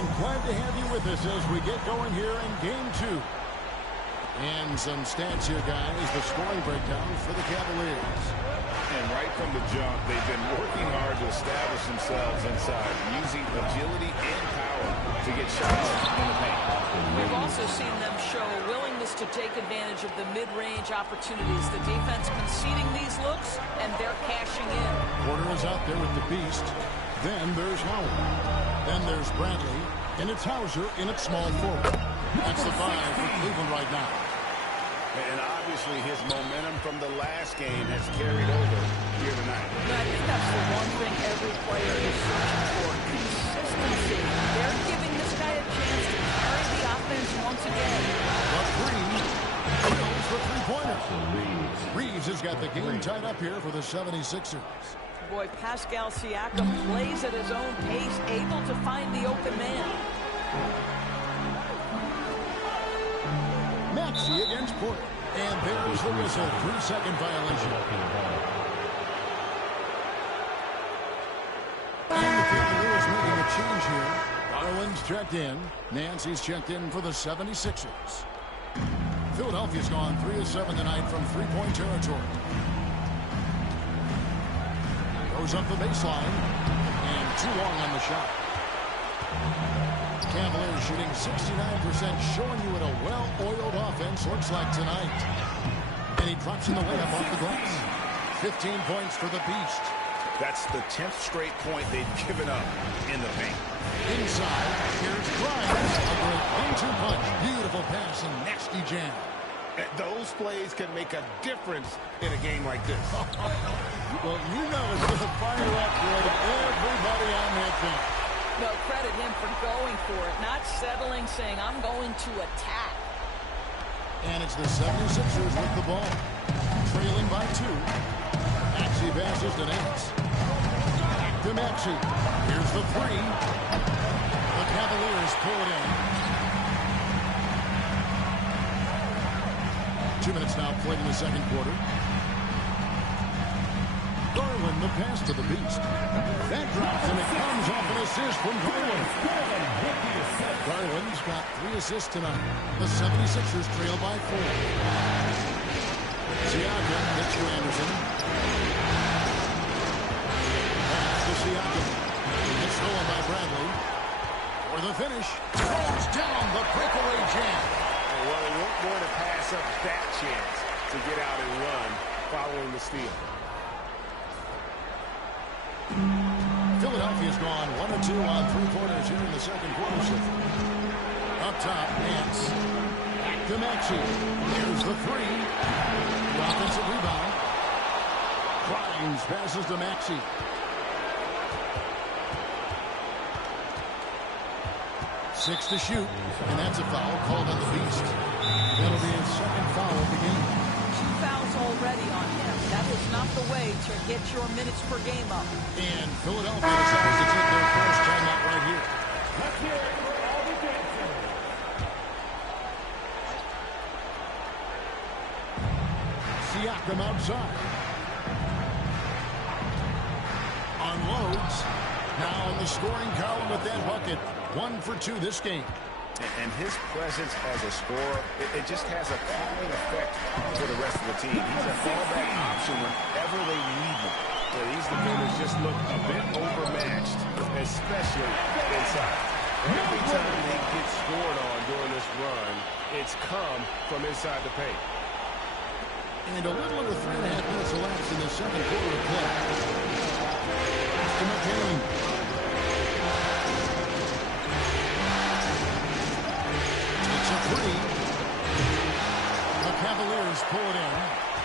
And glad to have you with us as we get going here in Game 2. And some stats here, guys. The scoring breakdown for the Cavaliers. And right from the jump, they've been working hard to establish themselves inside, using agility and power to get shots in the paint. We've also seen them show a willingness to take advantage of the mid-range opportunities. The defense conceding these looks, and they're cashing in. Porter is out there with the beast. Then there's Howard. Then there's Bradley. And it's Hauser in at small forward. That's the 5 for Cleveland right now. And obviously his momentum from the last game has carried over here tonight. I think that's the one thing every player is searching for, consistency. They're giving this guy a chance to carry the offense once again. The three drills the three-pointer. Reeves has got the game tied up here for the 76ers. Boy, Pascal Siakam plays at his own pace, able to find the open man. Maxey against Porter. And there's the whistle. 3-second violation. And the Cavaliers making a change here. Garland's checked in. Nancy's checked in for the 76ers. Philadelphia's gone 3 of 7 tonight from three-point territory. Goes up the baseline. And too long on the shot. Cavaliers shooting 69%, showing you what a well-oiled offense looks like tonight. And he drops in the layup off the glass. 15 points for the Beast. That's the 10th straight point they've given up in the paint. Inside, here's Grimes. A great 1-2 punch. Beautiful pass and nasty jam. Those plays can make a difference in a game like this. Well, you know it's going to fire up everybody on that team. No, credit him for going for it, not settling, saying, I'm going to attack. And it's the 76ers with the ball. Trailing by 2. Maxey passes to Nance. Back to Maxey. Here's the 3. The Cavaliers pull it in. 2 minutes now played in the second quarter. Garland, the pass to the Beast. That drops, and it comes off an assist from Garland. Garland's got 3 assists tonight. The 76ers trail by 4. Siakam gets to Anderson. Pass to Siakam. It's stolen by Bradley. For the finish. Throws down the breakaway jam. Well, they weren't going to pass up that chance to get out and run following the steal. Philadelphia's gone 1 of 2 on three-pointers here in the second quarter. Up top, Nance. Back to Maxey. Here's the 3. The offensive rebound. Grimes passes to Maxey. Six to shoot, and that's a foul called on the Beast. That'll be his second foul of the game. 2 fouls already on him. That is not the way to get your minutes per game up. And Philadelphia decides to take their first timeout right here. Let's hear it for all the dancers. Siakam outside. Unloads. Now in the scoring column with that bucket. 1 for 2 this game. And his presence as a scorer, it just has a calming effect for the rest of the team. He's a fallback option whenever they need him. But these defenders just look a bit overmatched, especially inside. Every time they get scored on during this run, it's come from inside the paint. And a little under 3.5 minutes elapsed in the second quarter of play. To McCain. Takes a 3. The Cavaliers pull it in.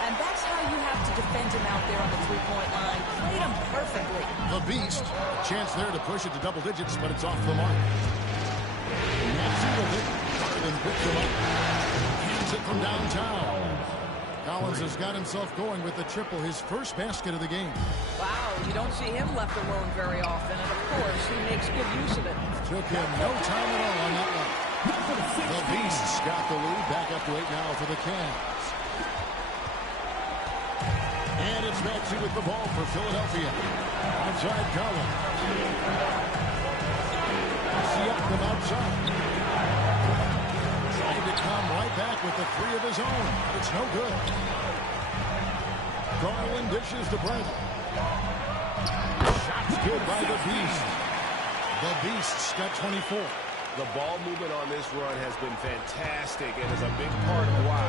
And that's how you have to defend him out there on the three-point line. Played him perfectly. The Beast. Chance there to push it to double digits, but it's off the mark. Maxey with it. Garland picks him up. Hands it from downtown. Collins has got himself going with the triple, his first basket of the game. Wow, you don't see him left alone very often, and of course, he makes good use of it. Took him no time at all on that one. The Beasts got the lead, back up to 8 now for the Cavs. And it's Maxey with the ball for Philadelphia. Outside Collins. Siakam outside. Trying to come right back with the three of his own. It's no good. Garland dishes to Bradley. Shot's good by the Beast. The Beast's got 24. The ball movement on this run has been fantastic and is a big part of why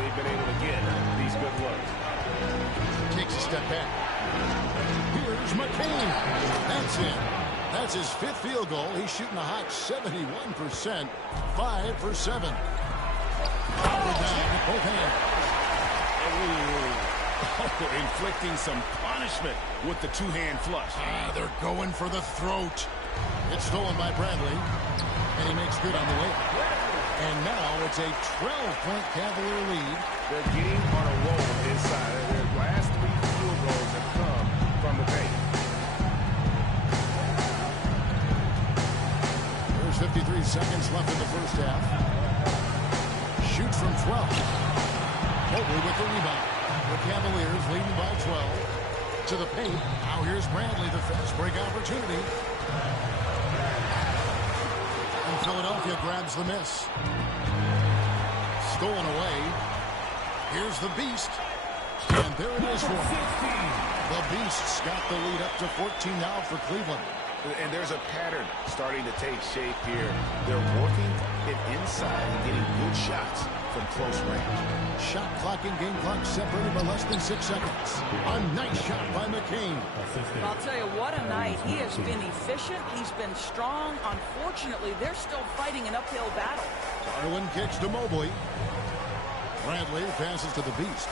they've been able to get these good looks. Takes a step back. Here's McCain. That's in. That's his 5th field goal. He's shooting a hot 71%. 5 for 7. Down with both hands. Oh, inflicting some punishment with the two-hand flush. They're going for the throat. It's stolen by Bradley. And he makes good on the way. And now it's a 12-point Cavalier lead. They're getting on a roll inside. Their last 3 field goals have come from the paint. There's 53 seconds left in the first half. Shoots from 12. Mobley with the rebound. The Cavaliers leading by 12. To the paint. Now here's Bradley, the fast break opportunity. And Philadelphia grabs the miss. Stolen away. Here's the Beast. And there it is for him. The Beast's got the lead up to 14 now for Cleveland. And there's a pattern starting to take shape here. They're working it inside and getting good shots from close range. Shot clock and game clock separated by less than 6 seconds. A nice shot by McCain. I'll tell you, what a night. He has been efficient. He's been strong. Unfortunately, they're still fighting an uphill battle. Garland kicks to Mobley. Bradley passes to the Beast.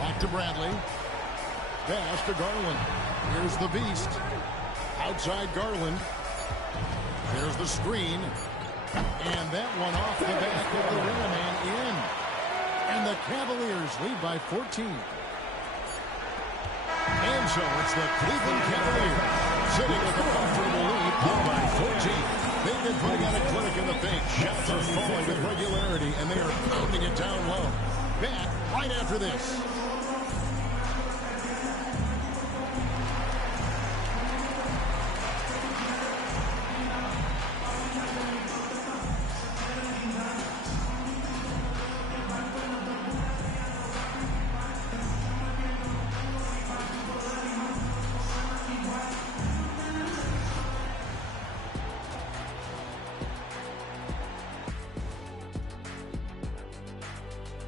Back to Bradley. Pass to Garland. Here's the Beast. Outside Garland. There's the screen. And that one off the back of the rim and in. And the Cavaliers lead by 14. And so it's the Cleveland Cavaliers sitting with a comfortable lead by 14. They've been putting on a clinic in the paint. Shots are falling with regularity, and they are pounding it down low. Back right after this.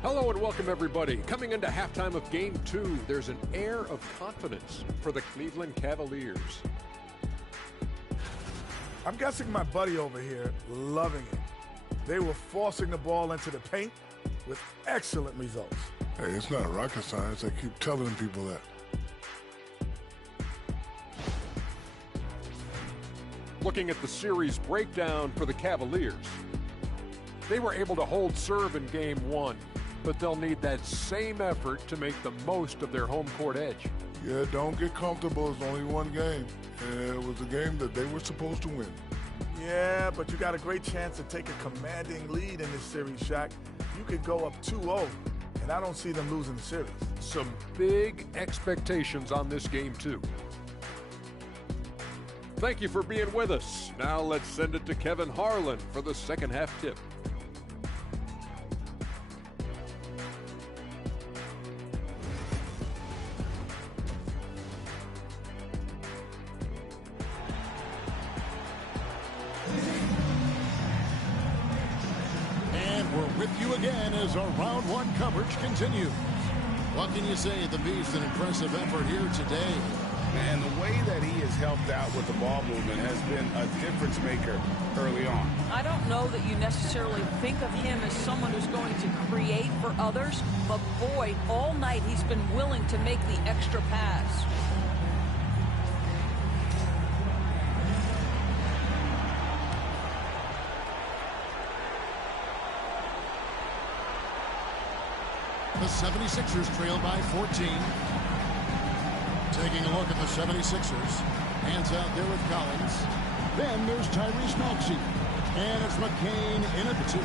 Hello and welcome, everybody. Coming into halftime of Game 2, there's an air of confidence for the Cleveland Cavaliers. I'm guessing my buddy over here loving it. They were forcing the ball into the paint with excellent results. Hey, it's not rocket science. I keep telling people that. Looking at the series breakdown for the Cavaliers, they were able to hold serve in Game 1, but they'll need that same effort to make the most of their home court edge. Yeah, don't get comfortable. It's only one game. And it was a game that they were supposed to win. Yeah, but you got a great chance to take a commanding lead in this series, Shaq. You could go up 2-0, and I don't see them losing the series. Some big expectations on this game, too. Thank you for being with us. Now let's send it to Kevin Harlan for the second half tip. With you again as our round 1 coverage continues. What can you say? The Beast, an impressive effort here today. Man, the way that he has helped out with the ball movement has been a difference maker early on. I don't know that you necessarily think of him as someone who's going to create for others, but boy, all night he's been willing to make the extra pass. The 76ers trail by 14. Taking a look at the 76ers. Hands out there with Collins. Then there's Tyrese Maxey. And it's McCain in at the 2.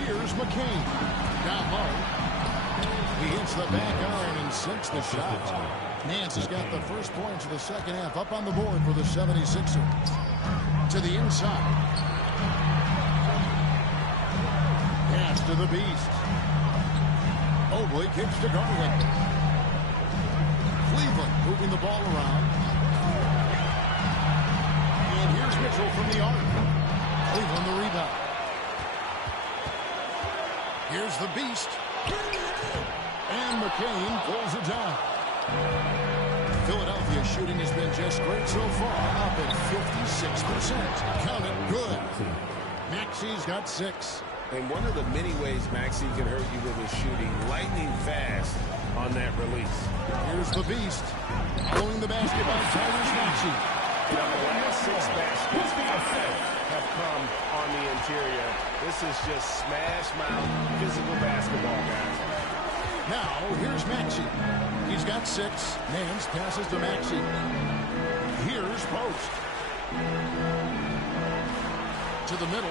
Here's McCain. Down low. He hits the back iron and sinks the shot. Nance has got the first points of the second half up on the board for the 76ers. To the inside. Pass to the Beast. Mobley kicks to Garland. Cleveland moving the ball around. And here's Mitchell from the arc. Cleveland the rebound. Here's the Beast. And McCain pulls it down. Philadelphia's shooting has been just great so far, up at 56%. Count it good. Maxi's got 6. And one of the many ways Maxey can hurt you with his shooting, lightning fast on that release. Here's the Beast. Following the basket by Tyrese Maxey. You know, the last 6 baskets have come on the interior. This is just smash mouth physical basketball, guys. Now, here's Maxey. He's got 6. Nance passes to Maxey. Here's Post. To the middle.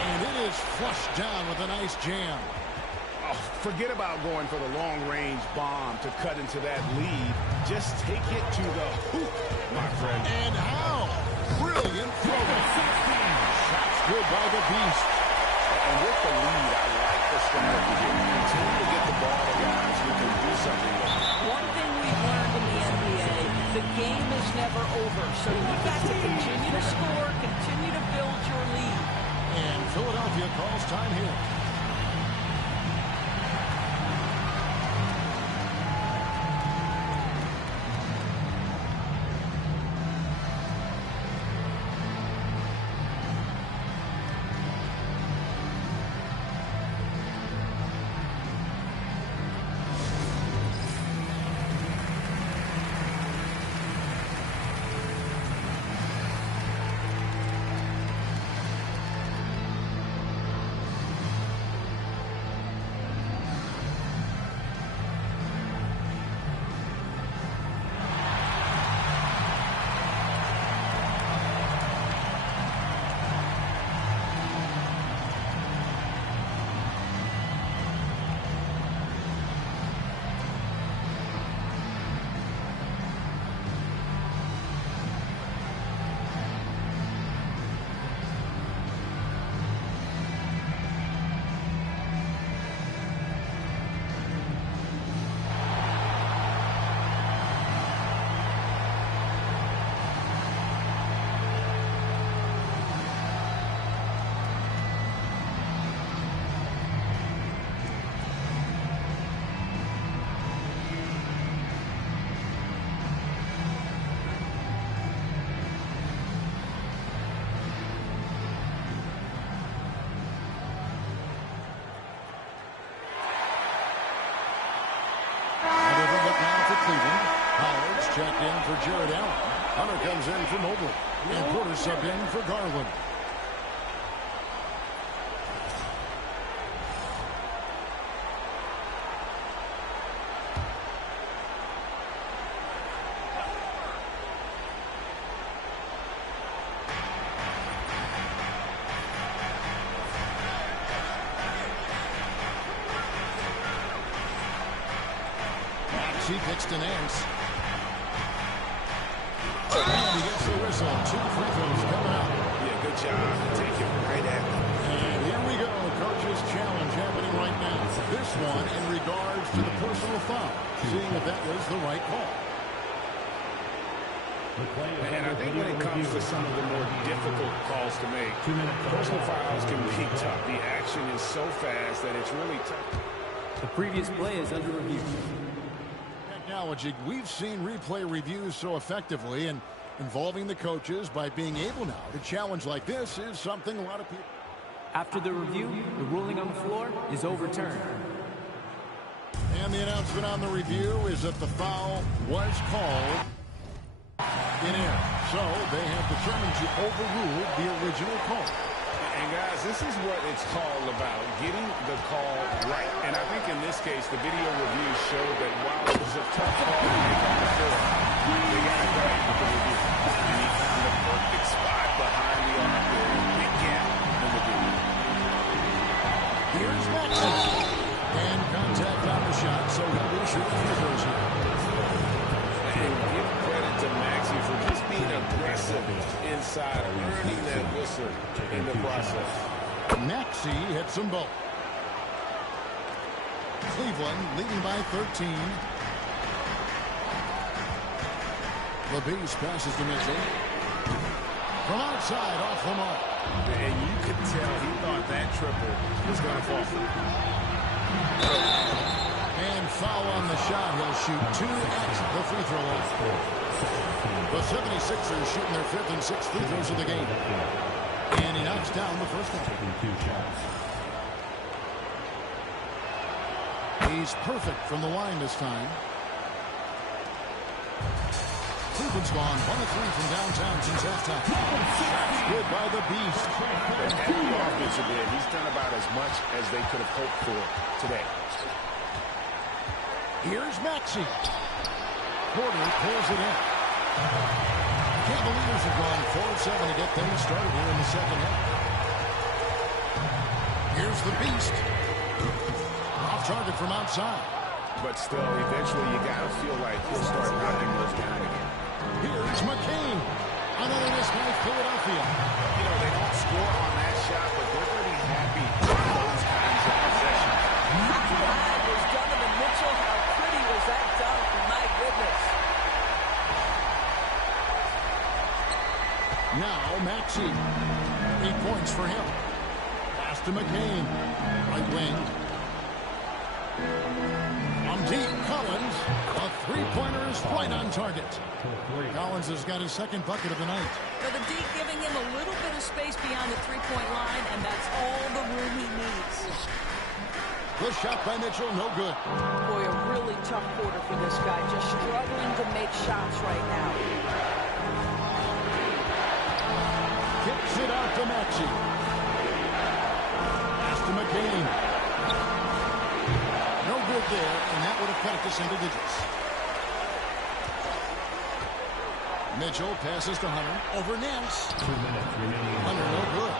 And it is flushed down with a nice jam. Oh, forget about going for the long-range bomb to cut into that lead. Just take it to the hoop, my friend. And how? Brilliant throw. Shots good by the Beast. And with the lead, I like the strategy here. Continue to get the ball to guys who can do something with it. One thing we've learned in the NBA, the game is never over. So you've got to continue to score, continue to build your lead. And Philadelphia calls time here. Checked in for Jared Allen. Hunter comes in for Mobley. And Porter subbed in for Garland. Maxey kicks to Nance. And he gets the whistle. 2 free throws coming up. Yeah, good job. Take it right at him. And here we go. Coach's challenge happening right now. This one in regards to the personal foul. Seeing if that was the right call. And I think when it comes to some of the more difficult calls to make, personal fouls can be tough. The action is so fast that it's really tough. The previous play is under review. Technology, we've seen replay reviews so effectively, and involving the coaches by being able now to challenge like this is something a lot of people. After the review, the ruling on the floor is overturned. And the announcement on the review is that the foul was called in air. So they have determined to overrule the original call. And guys, this is what it's all about, getting the call right. And I think in this case, the video review showed that while it was a tough call to make on the floor, they got it right with the review. And he found the perfect spot behind the arc there. Big gap in the review. Here's Maxey. And contact on the shot, so he'll be shooting free throws here. And give credit to Maxey for aggressive inside, earning that whistle in the process. Maxey hits them both. Cleveland leading by 13. The Beast passes to Mitchell. From outside, off the mark. And you could tell he thought that triple was going to fall. And foul on the shot. He'll shoot 2 at the free throw line. The 76ers shooting their 5th and 6th free throws of the game. And he knocks down the first one. He's perfect from the line this time. Cleveland's gone 1 of 3 from downtown since halftime. Shots good by the Beast. At the offensive end, he's done about as much as they could have hoped for today. Here's Maxey. Porter pulls it in. Cavaliers have gone 4 of 7 to get things started here in the second half. Here's the Beast. Off target from outside. But still, eventually you got to feel like he'll start knocking those down again. Here's McCain. Another miss by Philadelphia. You know, they don't score on that shot, but they're going to be happy with those kinds of possessions. That was Donovan Mitchell. How pretty was that dunk? My goodness. Now Maxey. 8 points for him. Pass to McCain. Right wing. From deep, Collins. A three-pointer is right on target. Collins has got his second bucket of the night. So the D giving him a little bit of space beyond the three-point line, and that's all the room he needs. The shot by Mitchell, no good. Boy, a really tough quarter for this guy. Just struggling to make shots right now. Kicks it out to Maxey. Pass to McCain. No good there, and that would have cut it to single digits. Mitchell passes to Hunter. Over Nance. 2 minutes remaining. Hunter, no good.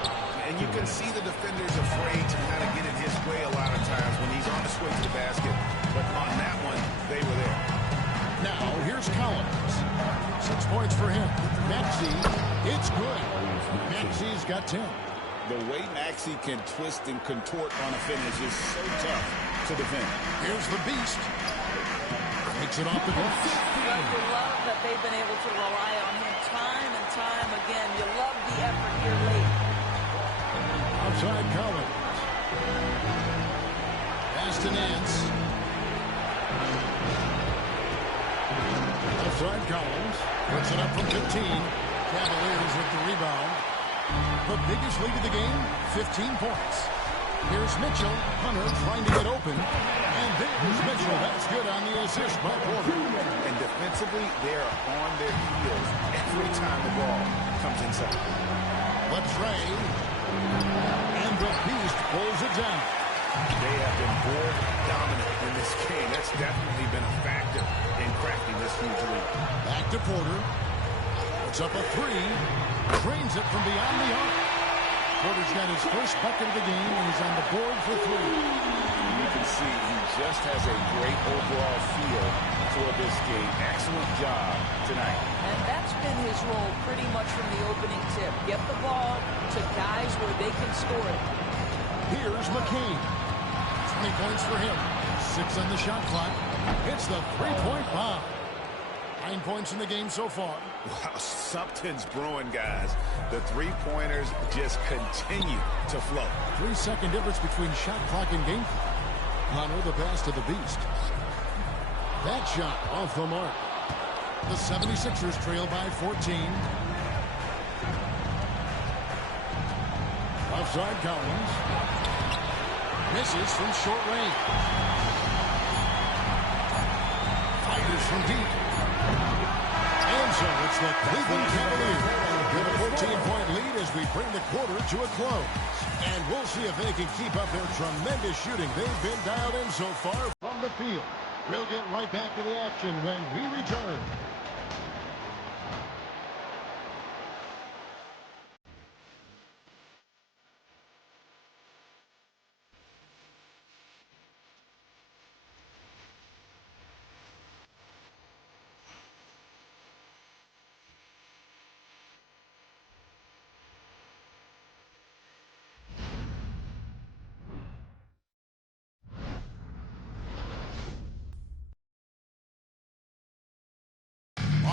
And you can see the defenders afraid to kind of get in his way a lot of times when he's on his way to the basket. But on that one, they were there. Now, here's Collins. 6 points for him. Maxey, it's good. Maxey's got 10. The way Maxey can twist and contort on a finish is so tough to defend. Here's the Beast. Takes it off the glass. You love that they've been able to rely on him time and time again. You love the effort here late. Outside Collins. Pass to Nance. Outside Collins. Puts it up from 15. Cavaliers with the rebound. The biggest lead of the game, 15 points. Here's Mitchell. Hunter trying to get open. And there's Mitchell. That's good on the assist by Porter. And defensively, they're on their heels every time the ball comes inside. Latrey. And the Beast pulls it down. They have been board dominant in this game. That's definitely been a factor in crafting this huge lead. Back to Porter. Puts up a three. Drains it from beyond the arc. Porter's got his first bucket of the game, and he's on the board for 3. You can see he just has a great overall feel for this game. Excellent job tonight. And that's been his role pretty much from the opening tip. Get the ball to guys where they can score it. Here's McCain. 20 points for him. 6 on the shot clock. It's the three-point bomb. 9 points in the game so far. Wow, something's brewing, guys. The three-pointers just continue to flow. 3-second difference between shot clock and game clock. Hunter, the pass to the Beast. That shot off the mark. The 76ers trail by 14. Offside Collins. Misses from short range. Fires from deep. And so it's the Cleveland Cavaliers with a 14-point lead as we bring the quarter to a close. And we'll see if they can keep up their tremendous shooting they've been dialed in so far from the field. We'll get right back to the action when we return.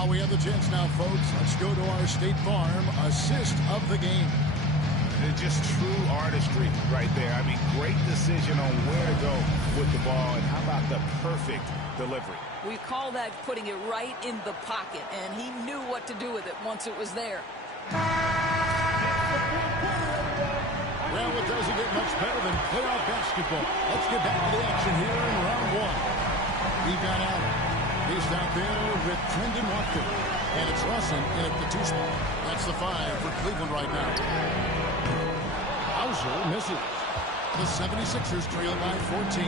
While we have the chance now, folks, let's go to our State Farm assist of the game. It's just true artistry right there. I mean, great decision on where to go with the ball, and how about the perfect delivery? We call that putting it right in the pocket, and he knew what to do with it once it was there. Well, it doesn't get much better than playoff basketball. Let's get back to the action here in round one. We've got Allen. He's out there with Trendon Watford. And it's Russell in at the 2 spot. That's the 5 for Cleveland right now. Hauser misses. The 76ers trail by 14.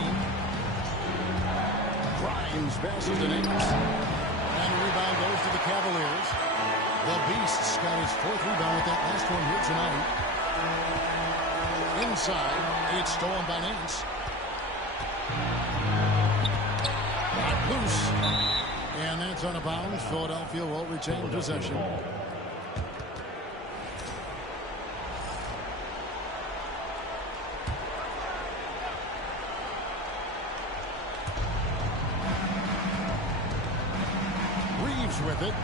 Grimes passes to Nance. And the rebound goes to the Cavaliers. The Beasts got his 4th rebound with that last one here tonight. Inside, it's stolen by Nance. Not loose. And that's out of bounds. Philadelphia will retain possession. Reeves with it.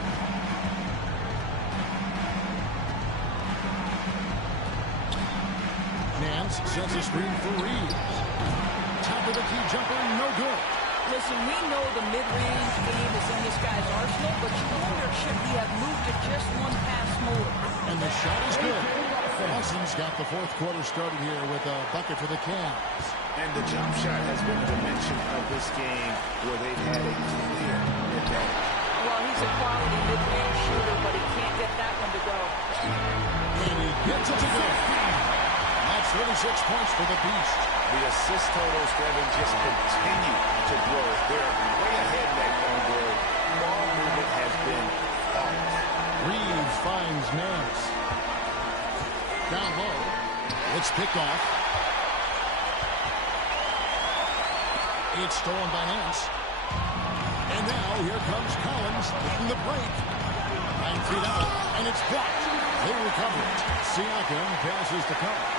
Nance sets a screen for Reeves. Top of the key jumper, no good. Listen, we know the mid-range game is in this guy's arsenal, but you wonder, should he have moved to just one pass more? And the shot is good. Nelson's got the 4th quarter started here with a bucket for the Cavs. And the jump shot has been a dimension of this game where they've had a clear advantage. Well, he's a quality mid-range shooter, but he can't get that one to go. And he gets it to go. That's 36 points for the Beast. The assist totals, Kevin, just continue to grow. They're way ahead in that category. Ball movement has been off. Reeves finds Nance. Down low. It's picked off. It's stolen by Nance. And now here comes Collins hitting the break. 9 feet out, and it's blocked. They recover it. Siakam passes to Collins.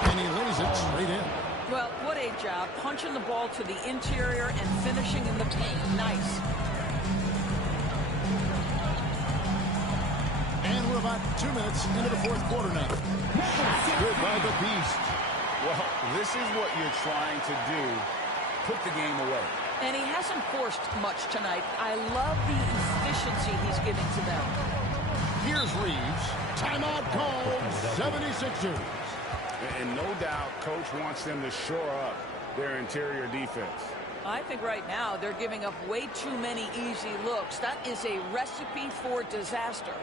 And he lays it straight in. Well, what a job. Punching the ball to the interior and finishing in the paint. Nice. And we're about 2 minutes into the 4th quarter now. Good by the Beast. Well, this is what you're trying to do. Put the game away. And he hasn't forced much tonight. I love the efficiency he's giving to them. Here's Reeves. Timeout called. 76ers. And no doubt, Coach wants them to shore up their interior defense. I think right now they're giving up way too many easy looks. That is a recipe for disaster.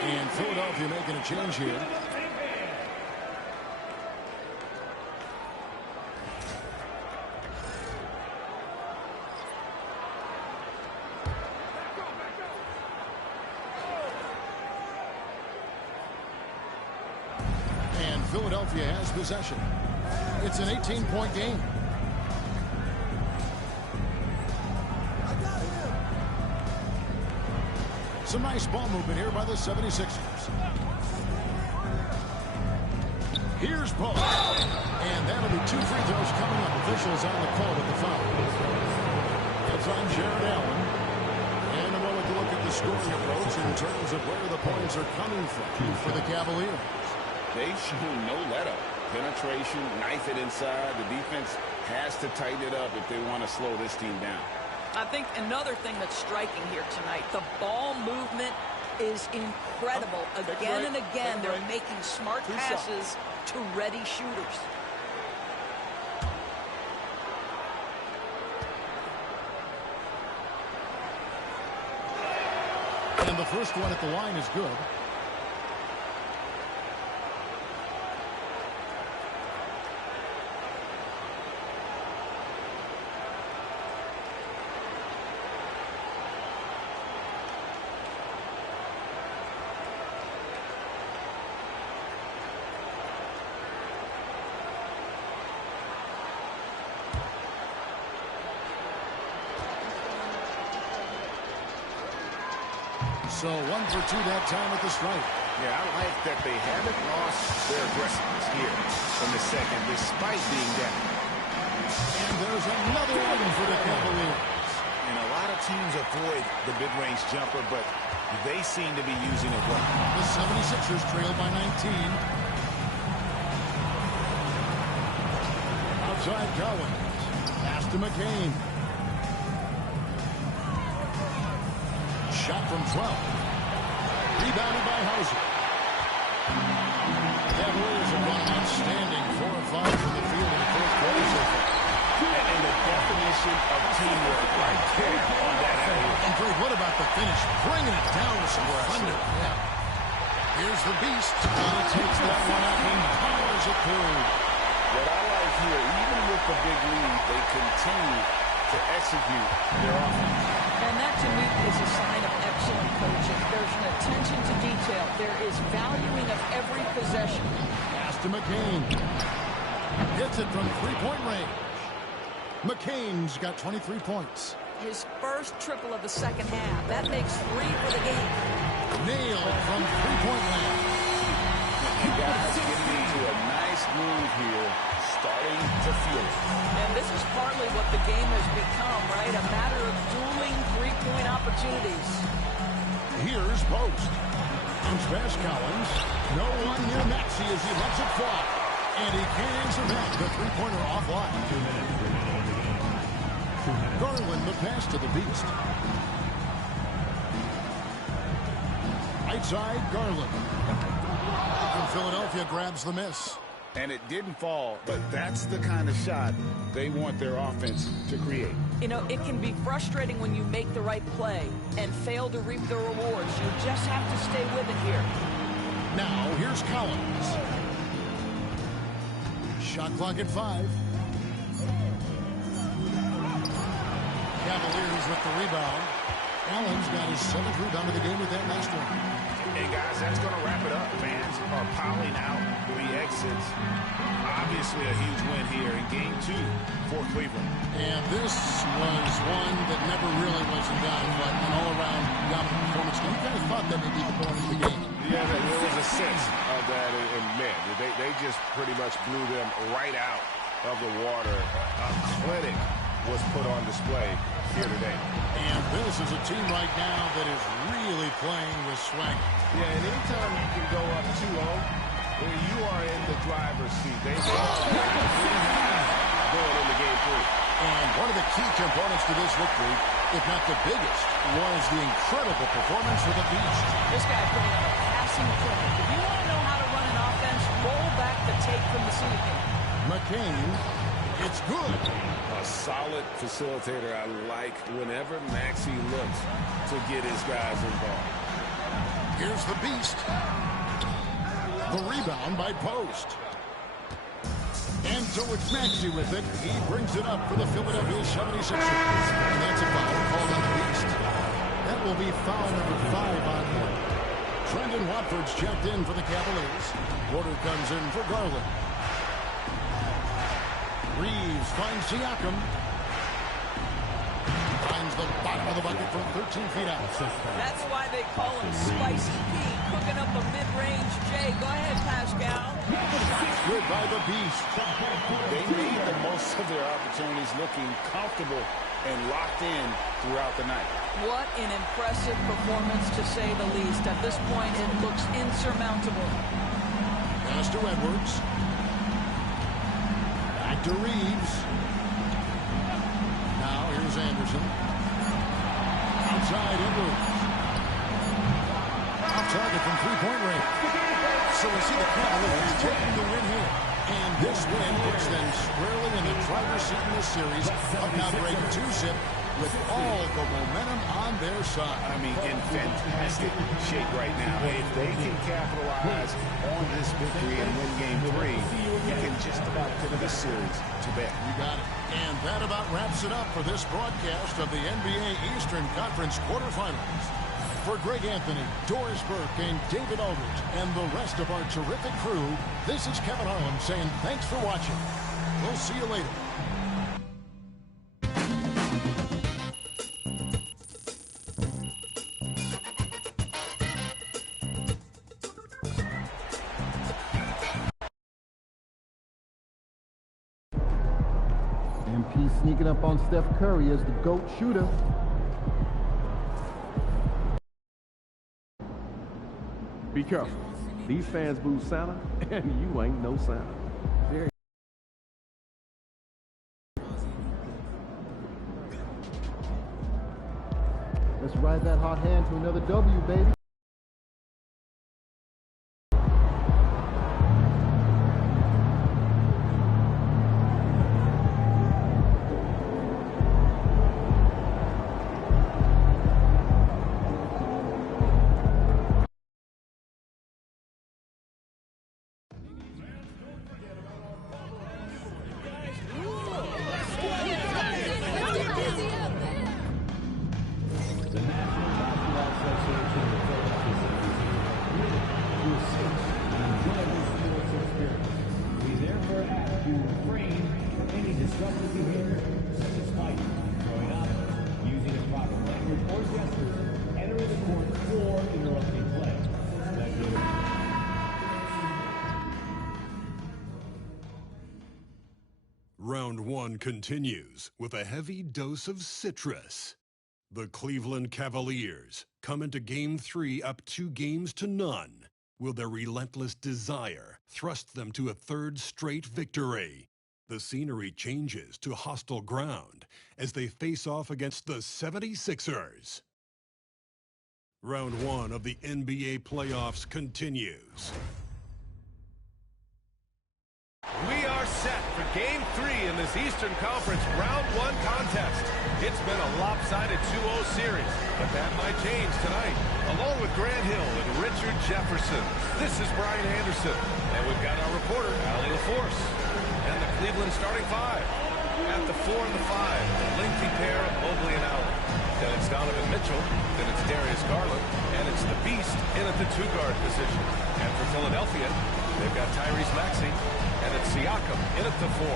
And Philadelphia making a change here. And Philadelphia has possession. It's an 18-point game. Some nice ball movement here by the 76ers. Here's Post. And that'll be 2 free throws coming up. Officials on the call with the foul. It's on Jared Allen. And a moment to look at the scoring approach in terms of where the points are coming from for the Cavaliers. They've shown no let-up. Penetration, knife it inside. The defense has to tighten it up if they want to slow this team down. I think another thing that's striking here tonight, the ball movement is incredible. Again and again, they're making smart passes to ready shooters. And the first one at the line is good. So 1 for 2 that time at the stripe. Yeah, I like that they haven't lost their aggressiveness here in the second, despite being down. And there's another one for the Cavaliers. And a lot of teams avoid the mid-range jumper, but they seem to be using it well. The 76ers trail by 19. Outside Collins. Pass to McCain. Shot from 12. Rebounded by Hauser. Cavaliers have gone outstanding 4 of 5 from the field in the fourth quarter so far. And the definition of teamwork right there on that alley. And Greg, what about the finish? Bringing it down with some thunder. Yeah. Here's the beast. He takes that one up and powers it through. What I like here, even with the big lead, they continue to execute their offense. And that, to me, is a sign of excellent coaching. There's an attention to detail. There is valuing of every possession. Pass to McCain. Hits it from three-point range. McCain's got 23 points. His first triple of the second half. That makes 3 for the game. Nailed from three-point range. You guys getting into a nice move here, starting to feel it. And this is partly what the game has become, right? A matter of dueling three-point opportunities. Here's Post. Comes past Collins. No one near Maxey as he lets it fly. And he can't answer that. The three-pointer offline. 2 minutes remaining. Garland the pass to the beast. Right side, Garland. And Philadelphia grabs the miss. And it didn't fall, but that's the kind of shot they want their offense to create. You know, it can be frustrating when you make the right play and fail to reap the rewards. You just have to stay with it here. Now, here's Collins. Shot clock at 5. Cavaliers with the rebound. Allen's got his 7th rebound of the game with that last one. And guys, that's going to wrap it up. Fans are piling out the exits. Obviously a huge win here in Game 2 for Cleveland. And this was one that never really was in doubt, but an all-around dominant performance. You kind of thought that may be the point of the game. Yeah, there was a sense of that, and man, they just pretty much blew them right out of the water. A clinic was put on display here today. And this is a team right now that is really playing with swag. Yeah, and anytime you can go up 2-0, when you are in the driver's seat, they going into Game 3. And one of the key components to this victory, if not the biggest, was the incredible performance of the Beast. This guy putting up a passing clinic. If you want to know how to run an offense, roll back the tape from this evening. McCain, it's good. A solid facilitator. I like whenever Maxey looks to get his guys involved. Here's the Beast. The rebound by Post. And so it's Maxey with it. He brings it up for the Philadelphia 76ers. And that's a foul called on the Beast. That will be foul number 5 on him. Trendon Watford's checked in for the Cavaliers. Porter comes in for Garland. Reeves finds Siakam. finds the bottom of the bucket from 13 feet out. That's why they call him Spicy Pete, cooking up a mid-range J. Go ahead, Pascal. Good by the Beast. They made the most of their opportunities, looking comfortable and locked in throughout the night. What an impressive performance, to say the least. At this point, it looks insurmountable. Pass to Edwards. Back to Reeves. Now here's Anderson. Outside Edwards. Off target from three-point range. So we see the Cavaliers taking the win here. And this win puts them squarely in the driver's seat in this series of now breaking 2-zip with all the momentum on their side. I mean, in fantastic shape right now. If they can capitalize on this victory and win game 3, you can just about put this series to bed. You got it. And that about wraps it up for this broadcast of the NBA Eastern Conference quarterfinals. For Greg Anthony, Doris Burke, and David Aldridge, and the rest of our terrific crew, this is Kevin Harlan saying thanks for watching. We'll see you later. MP sneaking up on Steph Curry as the GOAT shooter. Be careful. These fans boo Santa, and you ain't no Santa. Let's ride that hot hand to another W, baby. Round 1 continues with a heavy dose of citrus. The Cleveland Cavaliers come into Game 3 up 2-0. Will their relentless desire thrust them to a third straight victory? The scenery changes to hostile ground as they face off against the 76ers. Round 1 of the NBA playoffs continues. We are set for Game 3 in this Eastern Conference Round 1 contest. It's been a lopsided 2-0 series, but that might change tonight. Along with Grant Hill and Richard Jefferson, this is Brian Anderson, and we've got our reporter, Allie LaForce, and the Cleveland starting 5. At the 4 and the 5, the lengthy pair of Mobley and Allen. Then it's Donovan Mitchell, then it's Darius Garland, and it's the Beast in at the 2-guard position. And for Philadelphia, they've got Tyrese Maxey, and it's Siakam in at the 4.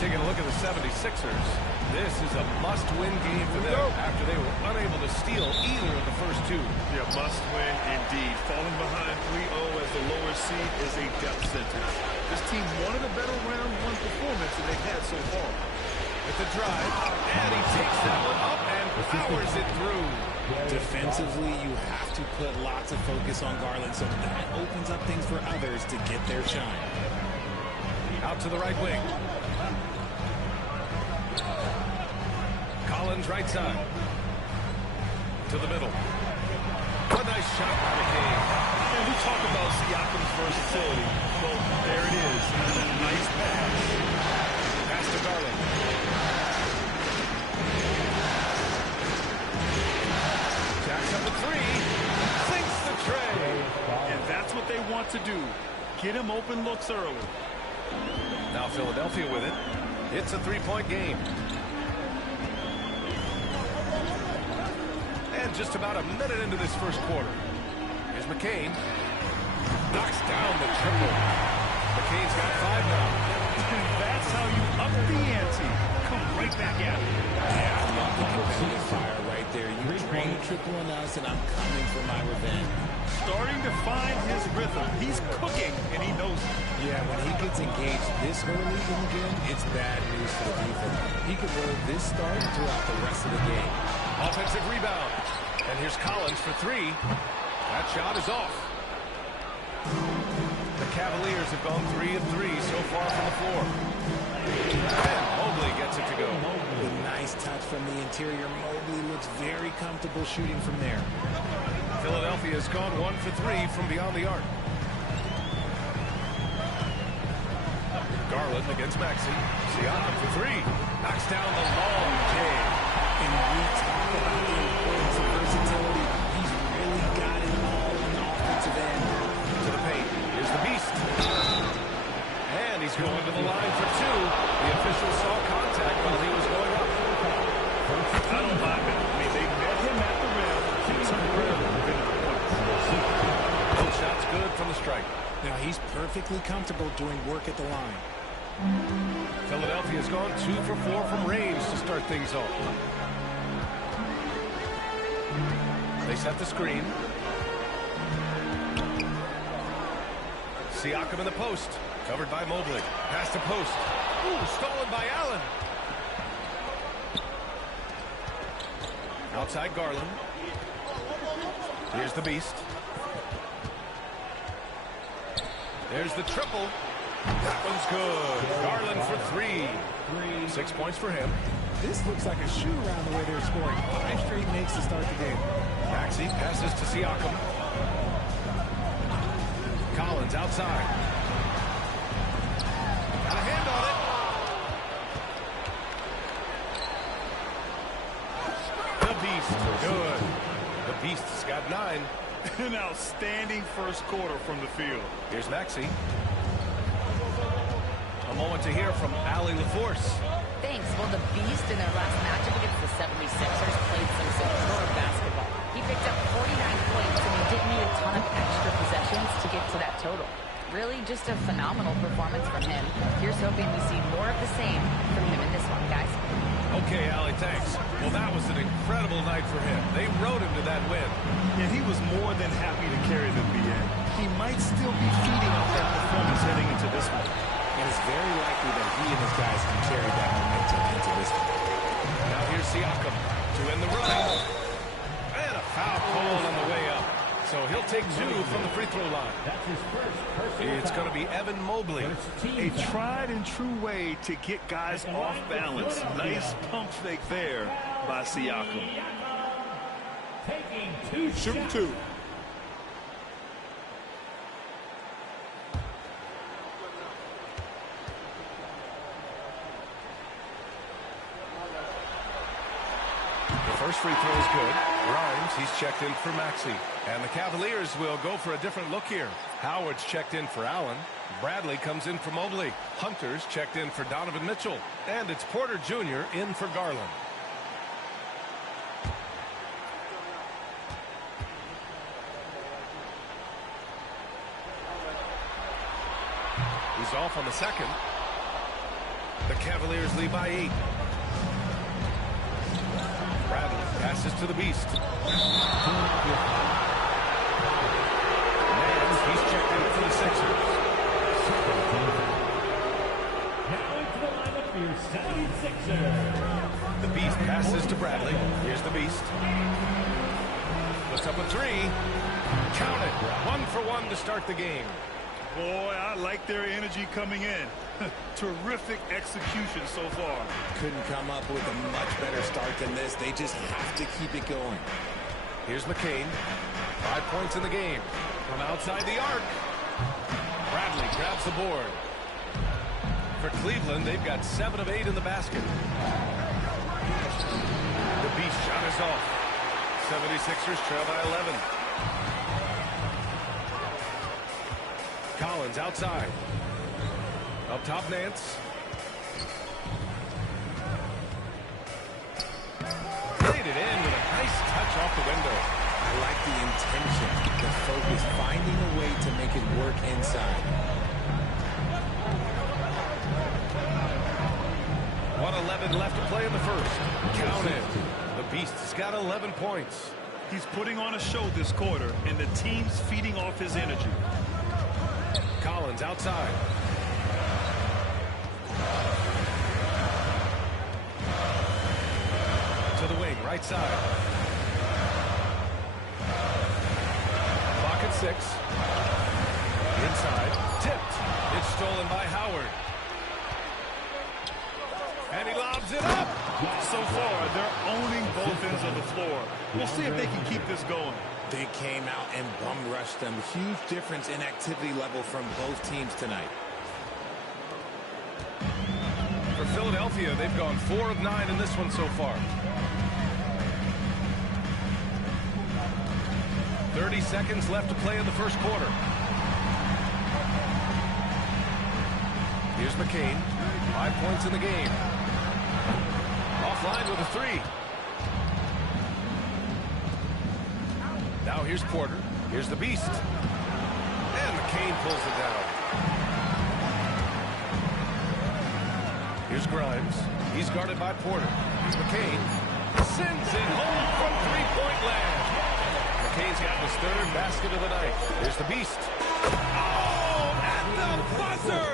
Taking a look at the 76ers, this is a must-win game for them after they were unable to steal either of the first 2. Yeah, must-win indeed. Falling behind 3-0 as the lower seed is a death sentence. This team wanted a better round 1 performance than they've had so far. With the drive, and he takes that one up and powers it through. Defensively, you have to put lots of focus on Garland, so that opens up things for others to get their shine. Out to the right wing. Collins right side. To the middle. A nice shot by McCain. And we talk about Siakam's versatility. Well, there it is. Nice pass. Pass to Garland. Jacks up a 3. Sinks the tray. And that's what they want to do. Get him open looks early. Now Philadelphia with it. It's a 3-point game. And just about a minute into this first quarter. Here's McCain. Knocks down the triple. McCain's got 5 now. And that's how you up the ante. Come right back at it. Yeah, Rapid fire right there. You train triple on us, and I'm coming for my revenge. Starting to find his rhythm. He's cooking, and he knows it. Yeah, when he gets engaged this early in the game, it's bad news for the defense. He could roll this start throughout the rest of the game. Offensive rebound. And here's Collins for three. That shot is off. The Cavaliers have gone 3 of 3 so far from the floor. And Mobley gets it to go. A nice touch from the interior. Mobley looks very comfortable shooting from there. Philadelphia has gone 1 for 3 from beyond the arc. Garland against Maxey. Siakam for three. Knocks down the long game. And we talk about the importance of versatility. He's really got it all on the offensive end. To the paint. Here's the beast. And he's going to the line for two. The official saw contact while he was going up. I don't mind it. I mean, they met him at the rim. Temporarily prevented the points. Both shots good from the strike. Now he's perfectly comfortable doing work at the line. Philadelphia's gone 2 for 4 from range to start things off. They set the screen. Siakam in the post. Covered by Mobley. Pass to post. Ooh, stolen by Allen. Outside Garland. Here's the beast. There's the triple. That one's good. Garland for three. 6 points for him. This looks like a shoot-around the way they're scoring. 5 straight makes to start the game. Maxey passes to Siakam. Collins outside. Got a hand on it. The beast. Good. The beast's got 9. An outstanding first quarter from the field. Here's Maxey. A moment to hear from Allie LaForce. Thanks. Well, the Beast in their last matchup against the 76ers played some superb basketball. He picked up 49 points, and he didn't need a ton of extra possessions to get to that total. Really just a phenomenal performance from him. Here's hoping we see more of the same from him in this one, guys. Okay, Allie, thanks. Well, that was an incredible night for him. They rode him to that win. Yeah, he was more than happy to carry them, BA. He might still be feeding off that performance heading into this one. And it's very likely that he and his guys can carry that momentum into this one. Now here's Siakam to end the run. And a foul call on the way up. So he'll take 2 from the free throw line. That's his first personal It's going to be Evan Mobley. A tried and true way to get guys off balance. Nice pump fake there by Siakam. Taking 2 Shoot shots. 2. The first free throw is good. Grimes, he's checked in for Maxey. And the Cavaliers will go for a different look here. Howard's checked in for Allen. Bradley comes in for Mobley. Hunter's checked in for Donovan Mitchell. And it's Porter Jr. in for Garland. He's off on the second. The Cavaliers lead by 8. Bradley passes to the beast. Nance, he's checked in for the Sixers. Now into the lineup for your 76ers. The beast passes to Bradley. Here's the beast. Puts up a 3. Count it. 1 for 1 to start the game. Boy, I like their energy coming in. Terrific execution so far. Couldn't come up with a much better start than this. They just have to keep it going. Here's McCain. 5 points in the game. From outside the arc. Bradley grabs the board. For Cleveland, they've got 7 of 8 in the basket. The beast shot is off. 76ers trail by 11. Collins outside. Up top, Nance. Played it in with a nice touch off the window. I like the intention, the focus, finding a way to make it work inside. 1:11 left to play in the first. Count it. The Beast's got 11 points. He's putting on a show this quarter, and the team's feeding off his energy. Collins outside. To the wing, right side. Clock at 6. Inside. Tipped. It's stolen by Howard. And he lobs it up. So far, they're owning both ends of the floor. We'll see if they can keep this going. They came out and bum rushed them. Huge difference in activity level from both teams tonight. For Philadelphia, they've gone 4 of 9 in this one so far. 30 seconds left to play in the first quarter. Here's McCain. 5 points in the game. Offline with a 3. Now here's Porter. Here's the Beast. And McCain pulls it down. Here's Grimes. He's guarded by Porter. Here's McCain. Sends it home from three-point land. McCain's got his 3rd basket of the night. Here's the Beast. Oh, at the buzzer!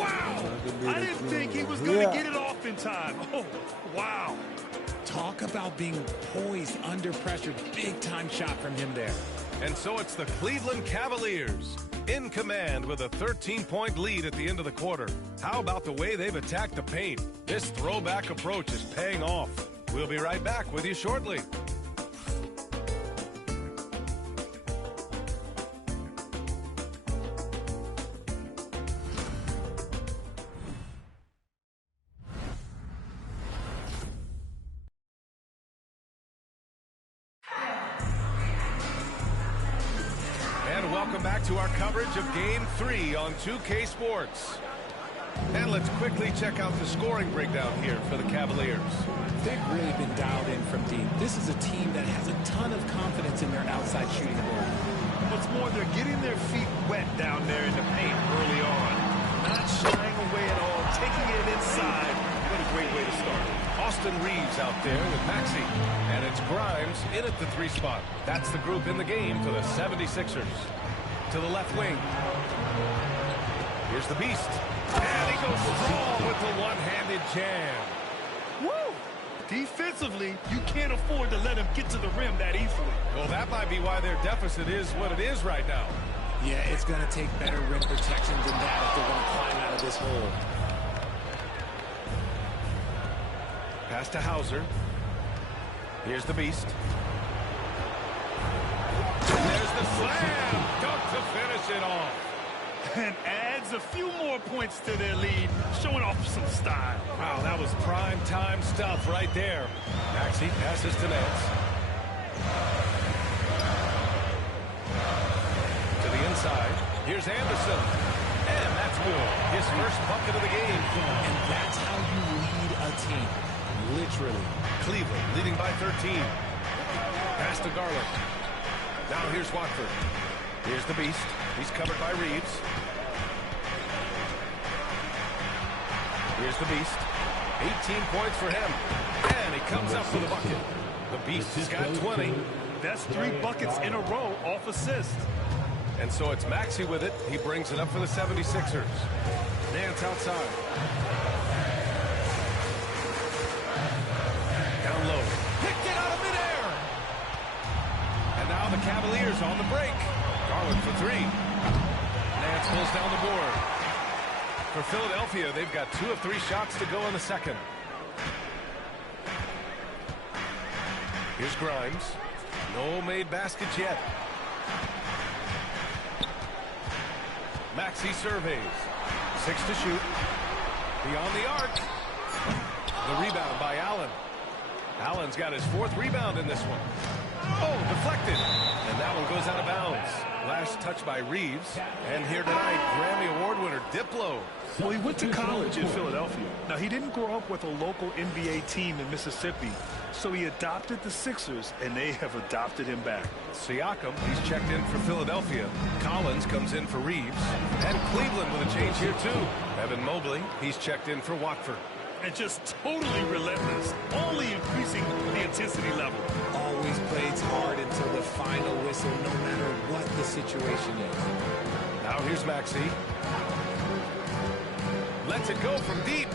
Wow! I didn't think he was going to get it off in time. Oh, wow. Talk about being poised under pressure. Big-time shot from him there. And so it's the Cleveland Cavaliers in command with a 13-point lead at the end of the quarter. How about the way they've attacked the paint? This throwback approach is paying off. We'll be right back with you shortly. Welcome back to our coverage of Game 3 on 2K Sports. And let's quickly check out the scoring breakdown here for the Cavaliers. They've really been dialed in from deep. This is a team that has a ton of confidence in their outside shooting ability. What's more, they're getting their feet wet down there in the paint early on. Not shying away at all, taking it inside. What a great way to start. Austin Reeves out there with Maxey. And it's Grimes in at the 3 spot. That's the group in the game for the 76ers. To the left wing. Here's the Beast. And he goes strong with the one-handed jam. Woo! Defensively, you can't afford to let him get to the rim that easily. Well, that might be why their deficit is what it is right now. Yeah, it's going to take better rim protection than that if they're going to climb out of this hole. Pass to Hauser. Here's the Beast. There's the slam. Dunk to finish it off. And adds a few more points to their lead, showing off some style. Wow, that was prime time stuff right there. Maxey passes to Nance. To the inside. Here's Anderson. And that's good. His first bucket of the game. And that's how you lead a team. Literally. Cleveland leading by 13. Pass to Garland. Now here's Watford. Here's the Beast. He's covered by Reeves. Here's the Beast. 18 points for him. And he comes up with a bucket. The Beast has got 20. That's 3 buckets in a row off assist. And so it's Maxey with it. He brings it up for the 76ers. Nance outside. Down low. Picked it out of midair. And now the Cavaliers on the break. Garland for 3. Nance pulls down the board. For Philadelphia, they've got 2 of 3 shots to go in the second. Here's Grimes. No made baskets yet. Maxey surveys. 6 to shoot. Beyond the arc. The rebound by Allen. Allen's got his 4th rebound in this one. Oh, deflected. And that one goes out of bounds. Last touch by Reeves. And here tonight, Grammy Award winner Diplo. Well, he went to college in Philadelphia. Now, he didn't grow up with a local NBA team in Mississippi, so he adopted the Sixers, and they have adopted him back. Siakam, he's checked in for Philadelphia. Collins comes in for Reeves. And Cleveland with a change here, too. Evan Mobley, he's checked in for Watford. and just totally relentless, only increasing the intensity level. Always plays hard until the final whistle, no matter what the situation is. Now here's Maxey. Lets it go from deep,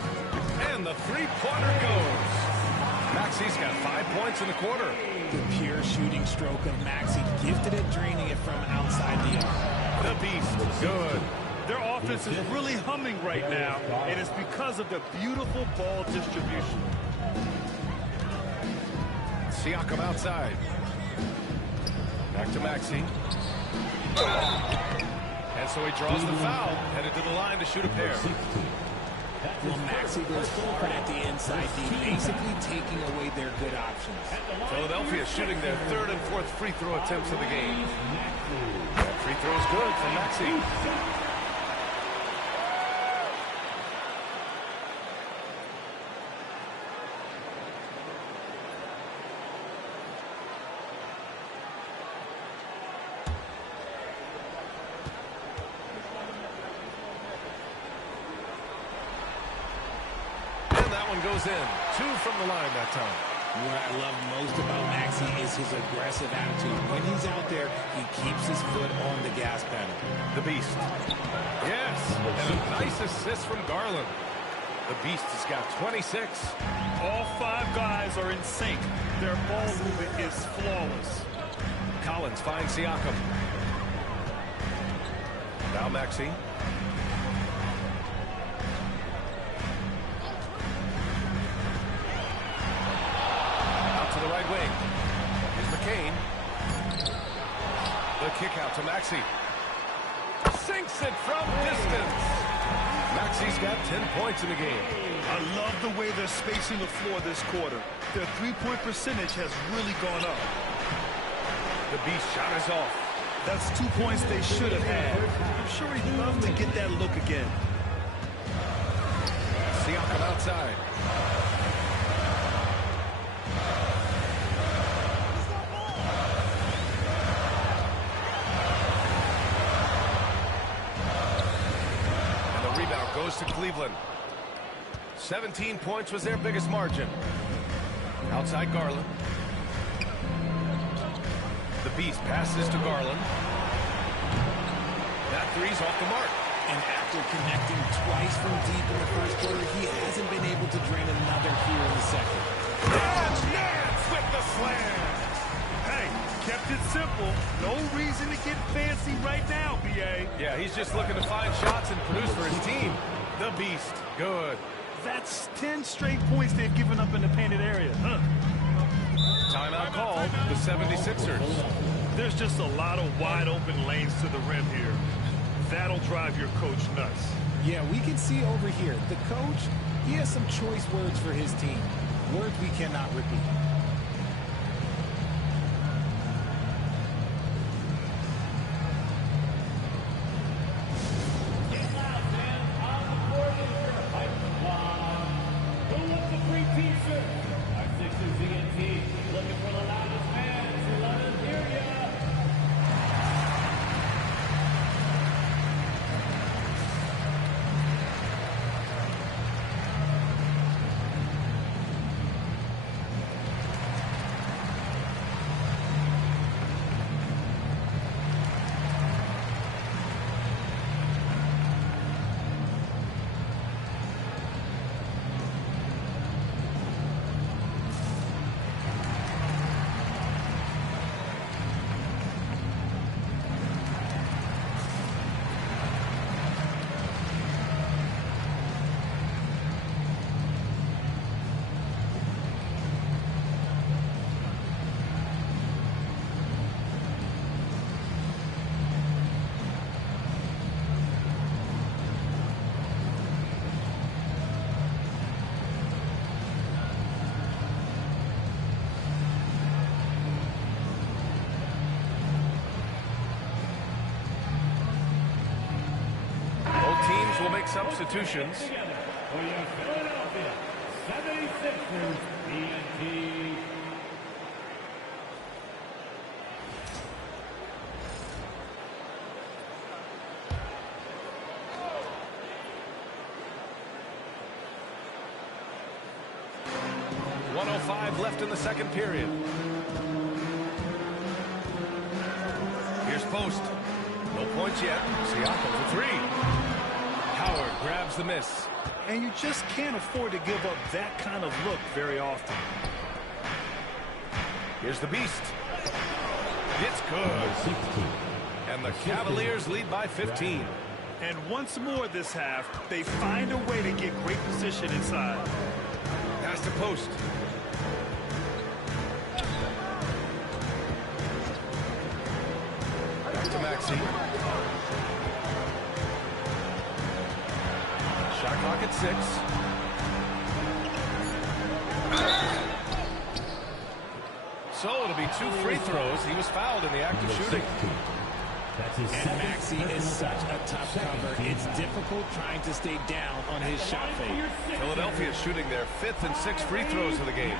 and the three-pointer goes. Maxey's got 5 points in the quarter. The pure shooting stroke of Maxey, gifted at draining it from outside the arc. The beast, good. Their offense is really humming right now, and it's because of the beautiful ball distribution. Siakam outside. Back to Maxey. And so he draws the foul, headed to the line to shoot a pair. Well, Maxey goes forward at the inside deep, basically taking away their good options. Philadelphia shooting their third and fourth free throw attempts of the game. That free throw is good from Maxey. Goes in. 2 from the line that time. What I love most about Maxey is his aggressive attitude. When he's out there, he keeps his foot on the gas pedal. The beast. Yes, and a nice assist from Garland. The beast has got 26. All 5 guys are in sync. Their ball movement is flawless. Collins finds Siakam. Now Maxey. The right wing. Here's McCain. The kick out to Maxey. Sinks it from distance. Maxey's got 10 points in the game. I love the way they're spacing the floor this quarter. Their three-point percentage has really gone up. The beast shot is off. That's 2 points they should have had. I'm sure he'd love to get that look again. Siakam outside. Goes to Cleveland. 17 points was their biggest margin. Outside Garland. The beast passes to Garland. That three's off the mark. And after connecting twice from deep in the first quarter, he hasn't been able to drain another here in the second. Nance with the slam. Hey, kept it simple. No reason to get fancy right now, B.A. Yeah, he's just looking to find shots and produce for his team. The beast, good. That's 10 straight points they've given up in the painted area. Timeout called, the 76ers. There's just a lot of wide open lanes to the rim here. That'll drive your coach nuts. Yeah, we can see over here. The coach, he has some choice words for his team. Words we cannot repeat. Will make substitutions. For your Philadelphia 76ers, TNT. 1:05 left in the second period. Here's Post. No points yet. Siakam for three. Howard grabs the miss. And you just can't afford to give up that kind of look very often. Here's the Beast. It's good. And the Cavaliers lead by 15. And once more this half, they find a way to get great position inside. Pass to Post. Back to Maxey. Shot clock at 6. So it'll be 2 free throws. He was fouled in the act of shooting. And Maxey is such a tough cover. It's difficult trying to stay down on his shot fake. Philadelphia shooting their 5th and 6th free throws of the game.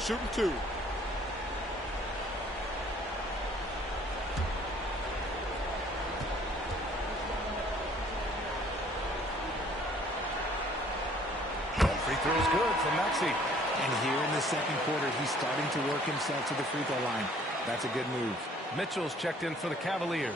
Shooting 2. Free throw is good from Maxey. And here in the second quarter, he's starting to work himself to the free throw line. That's a good move. Mitchell's checked in for the Cavaliers.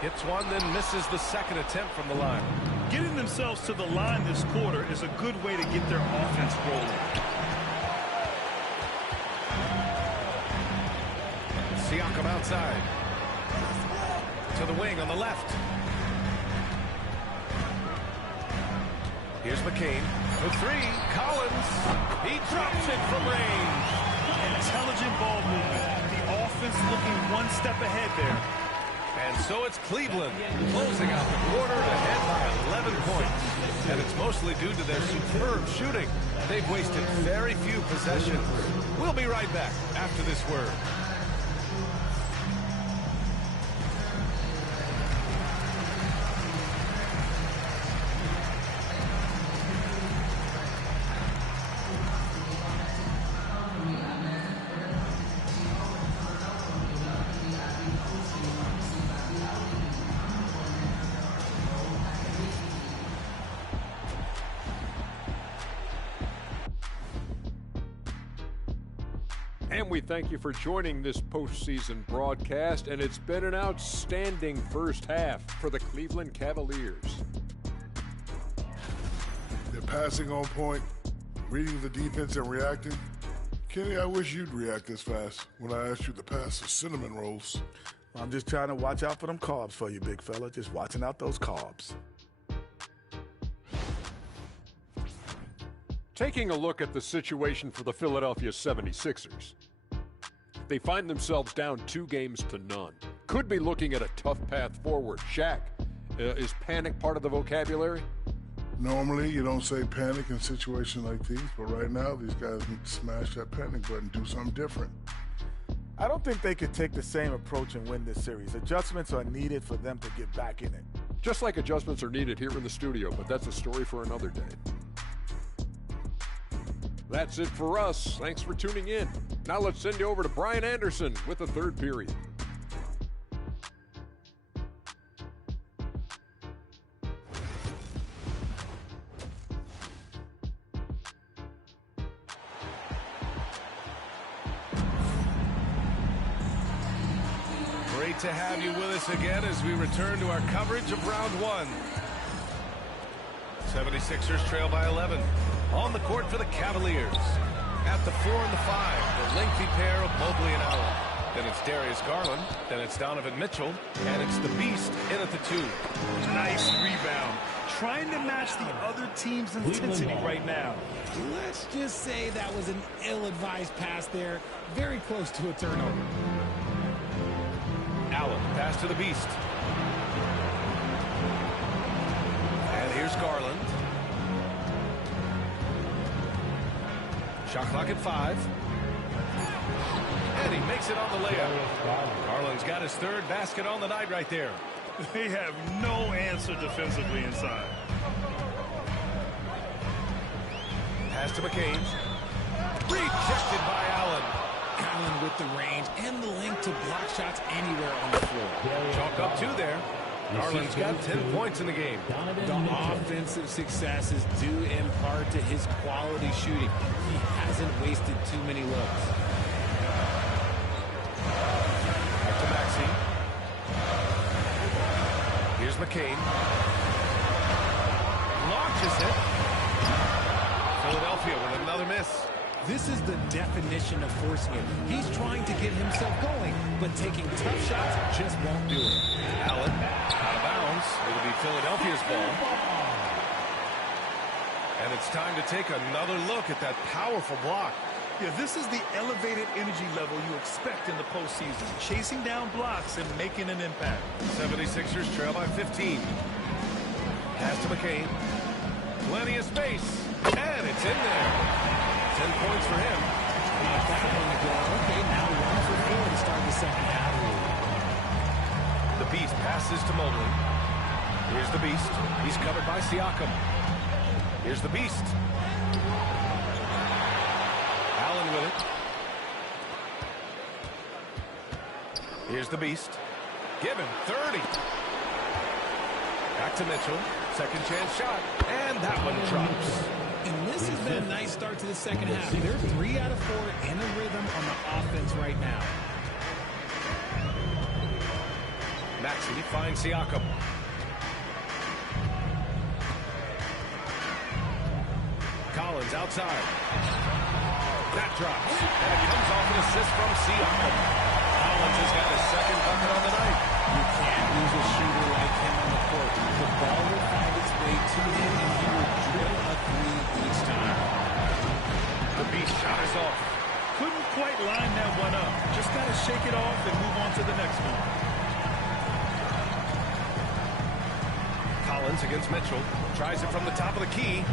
Hits one, then misses the second attempt from the line. Getting themselves to the line this quarter is a good way to get their offense rolling. Siakam outside. To the wing on the left. Here's McCain. The three. Collins. He drops it from range. Intelligent ball movement. The offense looking one step ahead there. And so it's Cleveland closing out the quarter ahead by 11 points. And it's mostly due to their superb shooting. They've wasted very few possessions. We'll be right back after this word. And we thank you for joining this postseason broadcast, and it's been an outstanding first half for the Cleveland Cavaliers. They're passing on point, reading the defense and reacting. Kenny, I wish you'd react this fast when I asked you to pass the cinnamon rolls. I'm just trying to watch out for them carbs for you, big fella. Just watching out those carbs. Taking a look at the situation for the Philadelphia 76ers. They find themselves down 2-0. Could be looking at a tough path forward. Shaq, is panic part of the vocabulary? Normally, you don't say panic in situations like these, but right now, these guys need to smash that panic button, do something different. I don't think they could take the same approach and win this series. Adjustments are needed for them to get back in it. Just like adjustments are needed here in the studio, but that's a story for another day. That's it for us. Thanks for tuning in. Now let's send you over to Brian Anderson with the third period. Great to have you with us again as we return to our coverage of round one. 76ers trail by 11. On the court for the Cavaliers. At the 4 and the 5, the lengthy pair of Mobley and Allen. Then it's Darius Garland. Then it's Donovan Mitchell. And it's the Beast in at the 2. Nice rebound. Trying to match the other team's intensity right now. Let's just say that was an ill-advised pass there. Very close to a turnover. Allen, pass to the Beast. And here's Garland. Shot clock at 5. And he makes it on the layup. Garland's got his third basket on the night right there. They have no answer defensively inside. Pass to McCain. Rejected by Allen. Allen with the range and the length to block shots anywhere on the floor. Chalk up 2 there. Garland's got 10 points in the game. The offensive success is due in part to his quality shooting. He hasn't wasted too many looks. Back to Maxey. Here's McCain. Launches it. Philadelphia with another miss. This is the definition of forcing it. He's trying to get himself going, but taking tough shots just won't do it. Allen out of bounds. It'll be Philadelphia's ball. And it's time to take another look at that powerful block. Yeah, this is the elevated energy level you expect in the postseason. Chasing down blocks and making an impact. 76ers trail by 15. Pass to McCain. Plenty of space. And it's in there. 10 points for him. Got that one to go. Okay, now 1 for 4 to start the second half. The Beast passes to Mobley. Here's the Beast. He's covered by Siakam. Here's the Beast. Allen with it. Here's the Beast. Give him 30. Back to Mitchell. Second chance shot. And that one drops. And this has been a nice start to the second half. They're 3 out of 4 in a rhythm on the offense right now. Maxey finds Siakam. Collins outside. That drops. And it comes off an assist from Siakam. Collins has got his second bucket on the night. You can't lose a shooter like him on the court. The ball will find its way to him, and he will drill a 3 each time. The Beast shot is off. Couldn't quite line that one up. Just got to shake it off and move on to the next one. Collins against Mitchell. Tries it from the top of the key.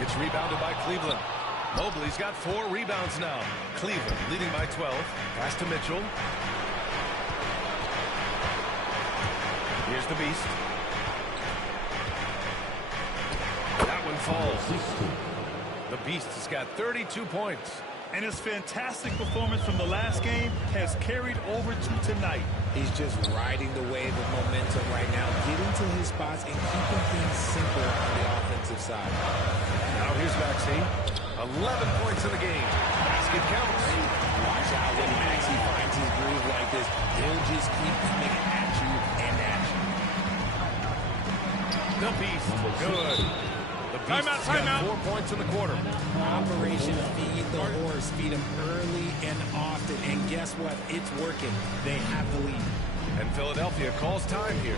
It's rebounded by Cleveland. Mobley's got 4 rebounds now. Cleveland leading by 12. Pass to Mitchell. Here's the Beast. That one falls. The Beast has got 32 points. And his fantastic performance from the last game has carried over to tonight. He's just riding the wave of momentum right now, getting to his spots and keeping things simple on the offensive side. Now here's Maxey. 11 points in the game. Basket counts. Watch out when Maxey finds his groove like this. He'll just keep coming at you and at you. The Beast. Good. The Beast has got 4 points in the quarter. Operation Feed the Horse. Feed him early and often. And guess what? It's working. They have the lead. And Philadelphia calls time here.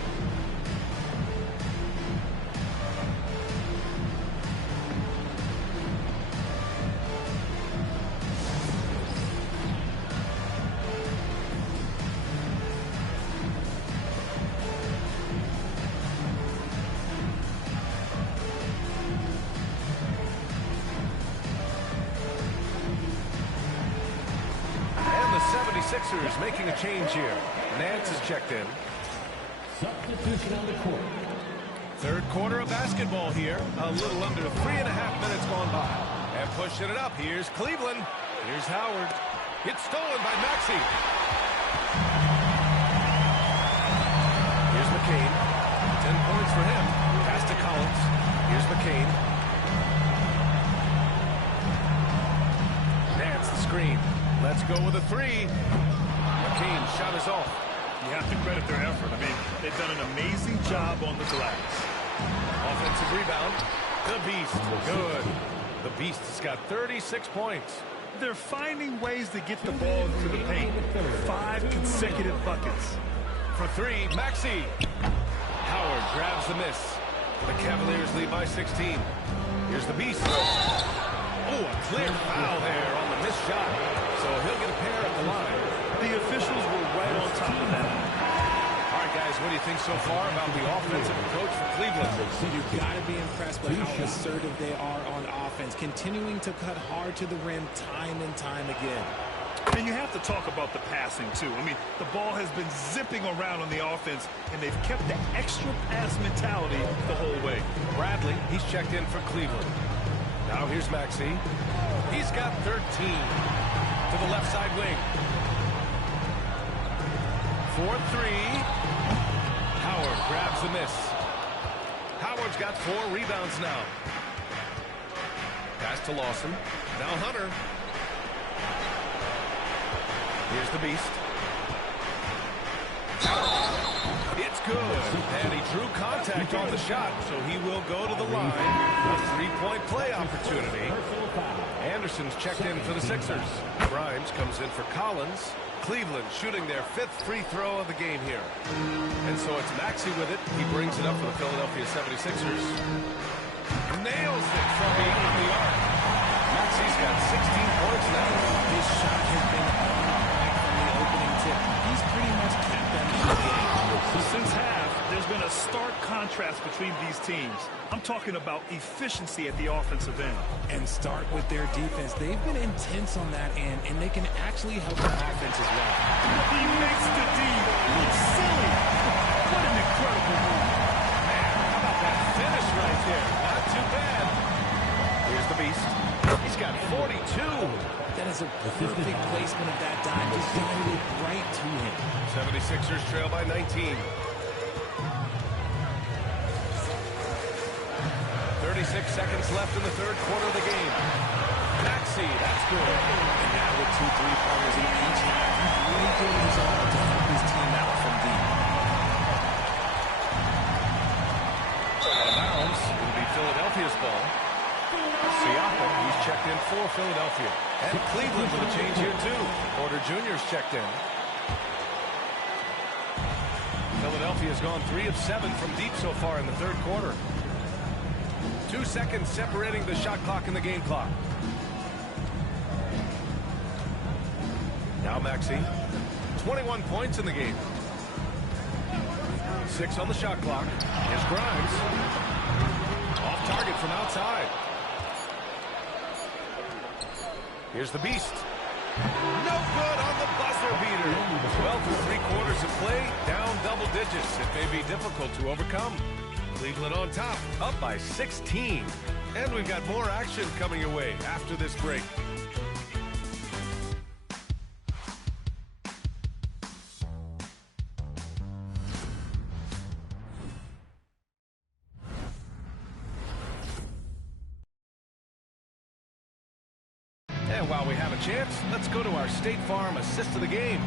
Sixers making a change here. Nance is checked in. Substitution on the court. Third quarter of basketball here. A little under 3.5 minutes gone by. And pushing it up. Here's Cleveland. Here's Howard. It's stolen by Maxey. Here's McCain. 10 points for him. Pass to Collins. Here's McCain. Nance the screen. Let's go with a 3. McCain's shot is off. You have to credit their effort. I mean, they've done an amazing job on the glass. Offensive rebound. The Beast. Good. The Beast has got 36 points. They're finding ways to get the ball into the paint. 5 consecutive buckets. For 3, Maxey. Howard grabs the miss. The Cavaliers lead by 16. Here's the Beast. Oh, a clear foul there on the missed shot. So he'll get a pair at the line. The officials were right on top of that. All right, guys, what do you think so far about the offensive approach for Cleveland? You've got to be impressed with how assertive they are on offense, continuing to cut hard to the rim time and time again. And you have to talk about the passing, too. I mean, the ball has been zipping around on the offense, and they've kept the extra pass mentality the whole way. Bradley, he's checked in for Cleveland. Now here's Maxey. He's got 13 to the left side wing. 4-3. Howard grabs the miss. Howard's got 4 rebounds now. Pass to Lawson. Now Hunter. Here's the beast. It's good. And he drew contact on the shot, so he will go to the line. A 3-point play opportunity. Anderson's checked in for the Sixers. Grimes comes in for Collins. Cleveland shooting their 5th free throw of the game here. And so it's Maxey with it. He brings it up for the Philadelphia 76ers. Nails it from beyond the arc. Maxey's got 16 points now. His shot has been on point from the opening tip. He's pretty much kept them in the game. Since half, there's been a stark contrast between these teams. I'm talking about efficiency at the offensive end. And start with their defense. They've been intense on that end, and they can actually help the offense as well. He makes the D look silly. What an incredible move. Man, how about that finish right there? Not too bad. Here's the beast. He's got 42. That is a perfect placement of that dime. Just guided it right to him. 76ers trail by 19. 36 seconds left in the third quarter of the game. Maxey, that's good. And now with 2 3-pointers in each half, he's really doing his all to help his team out from deep. Out of bounds. It'll be Philadelphia's ball. Siakam, he's checked in for Philadelphia. And Cleveland with a change here, too. Porter Jr.'s checked in. Philadelphia's gone 3 of 7 from deep so far in the third quarter. 2 seconds separating the shot clock and the game clock. Now Maxey. 21 points in the game. 6 on the shot clock. Here's Grimes. Off target from outside. Here's the beast. No good on the buzzer beater. 12 through 3 quarters of play, down double digits. It may be difficult to overcome. Cleveland on top, up by 16. And we've got more action coming your way after this break. And while we have a chance, let's go to our State Farm assist of the game.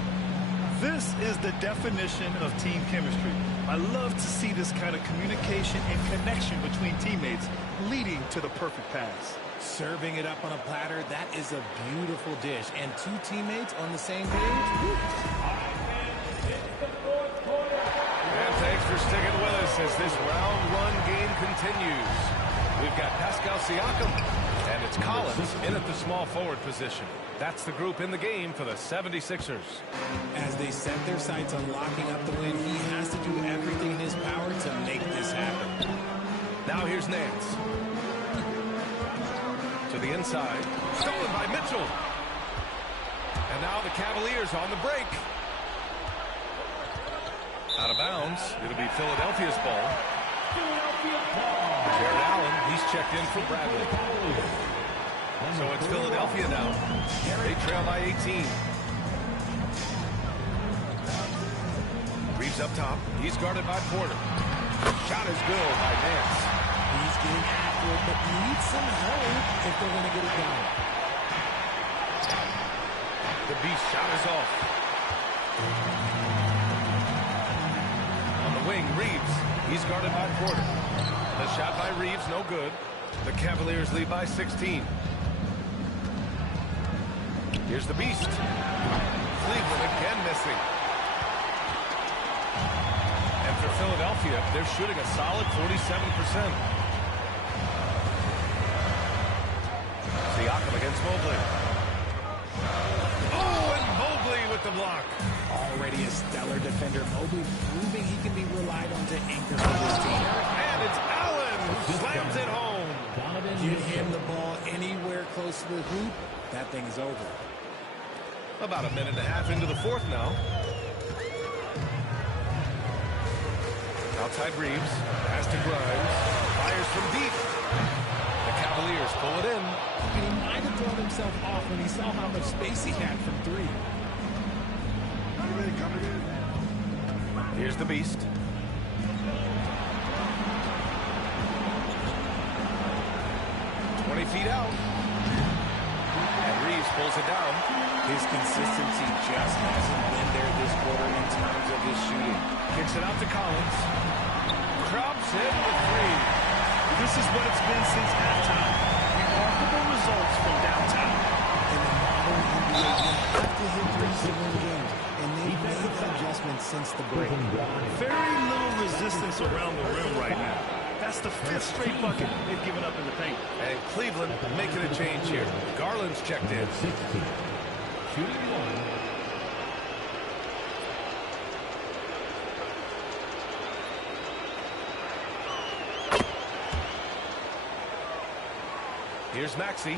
This is the definition of team chemistry. I love to see this kind of communication and connection between teammates leading to the perfect pass. Serving it up on a platter, that is a beautiful dish. And 2 teammates on the same page. And thanks for sticking with us as this round 1 game continues. We've got Pascal Siakam, and it's Collins in at the small forward position. That's the group in the game for the 76ers. As they set their sights on locking up the win, he has to do everything in his power to make this happen. Now here's Nance. To the inside. Stolen by Mitchell. And now the Cavaliers on the break. Out of bounds. It'll be Philadelphia's ball. Jared Allen, he's checked in for Bradley. So it's Philadelphia now. They trail by 18. Reeves up top. He's guarded by Porter. Shot is good by Nance. He's getting after it, but needs some help if they're going to get it done. The beast shot is off. On the wing, Reeves. He's guarded by Porter. The shot by Reeves, no good. The Cavaliers lead by 16. Here's the beast. Cleveland again missing. And for Philadelphia, they're shooting a solid 47%. Siakam against Mobley. Oh, and Mobley with the block. Already a stellar defender, Mobley proving he can be relied on to anchor for this team. And it's Allen who slams it home. Get him the ball anywhere close to the hoop, that thing is over. About a minute and a half into the fourth now. Outside Reeves. Pass to Grimes. Fires from deep. The Cavaliers pull it in. And he might have thrown himself off when he saw how much space he had from three. Here's the Beast. 20 feet out. And Reeves pulls it down. His consistency just hasn't been there this quarter in terms of his shooting. Kicks it out to Collins. Drops in the three. This is what it's been since halftime. Remarkable results from downtown. In the modern NBA, you have to hit threes to win games. And they've made adjustments since the break. Very little resistance around the rim right now. That's the 5th straight bucket they've given up in the paint. And Cleveland making a change here. Garland's checked in. Shooting one. Here's Maxey.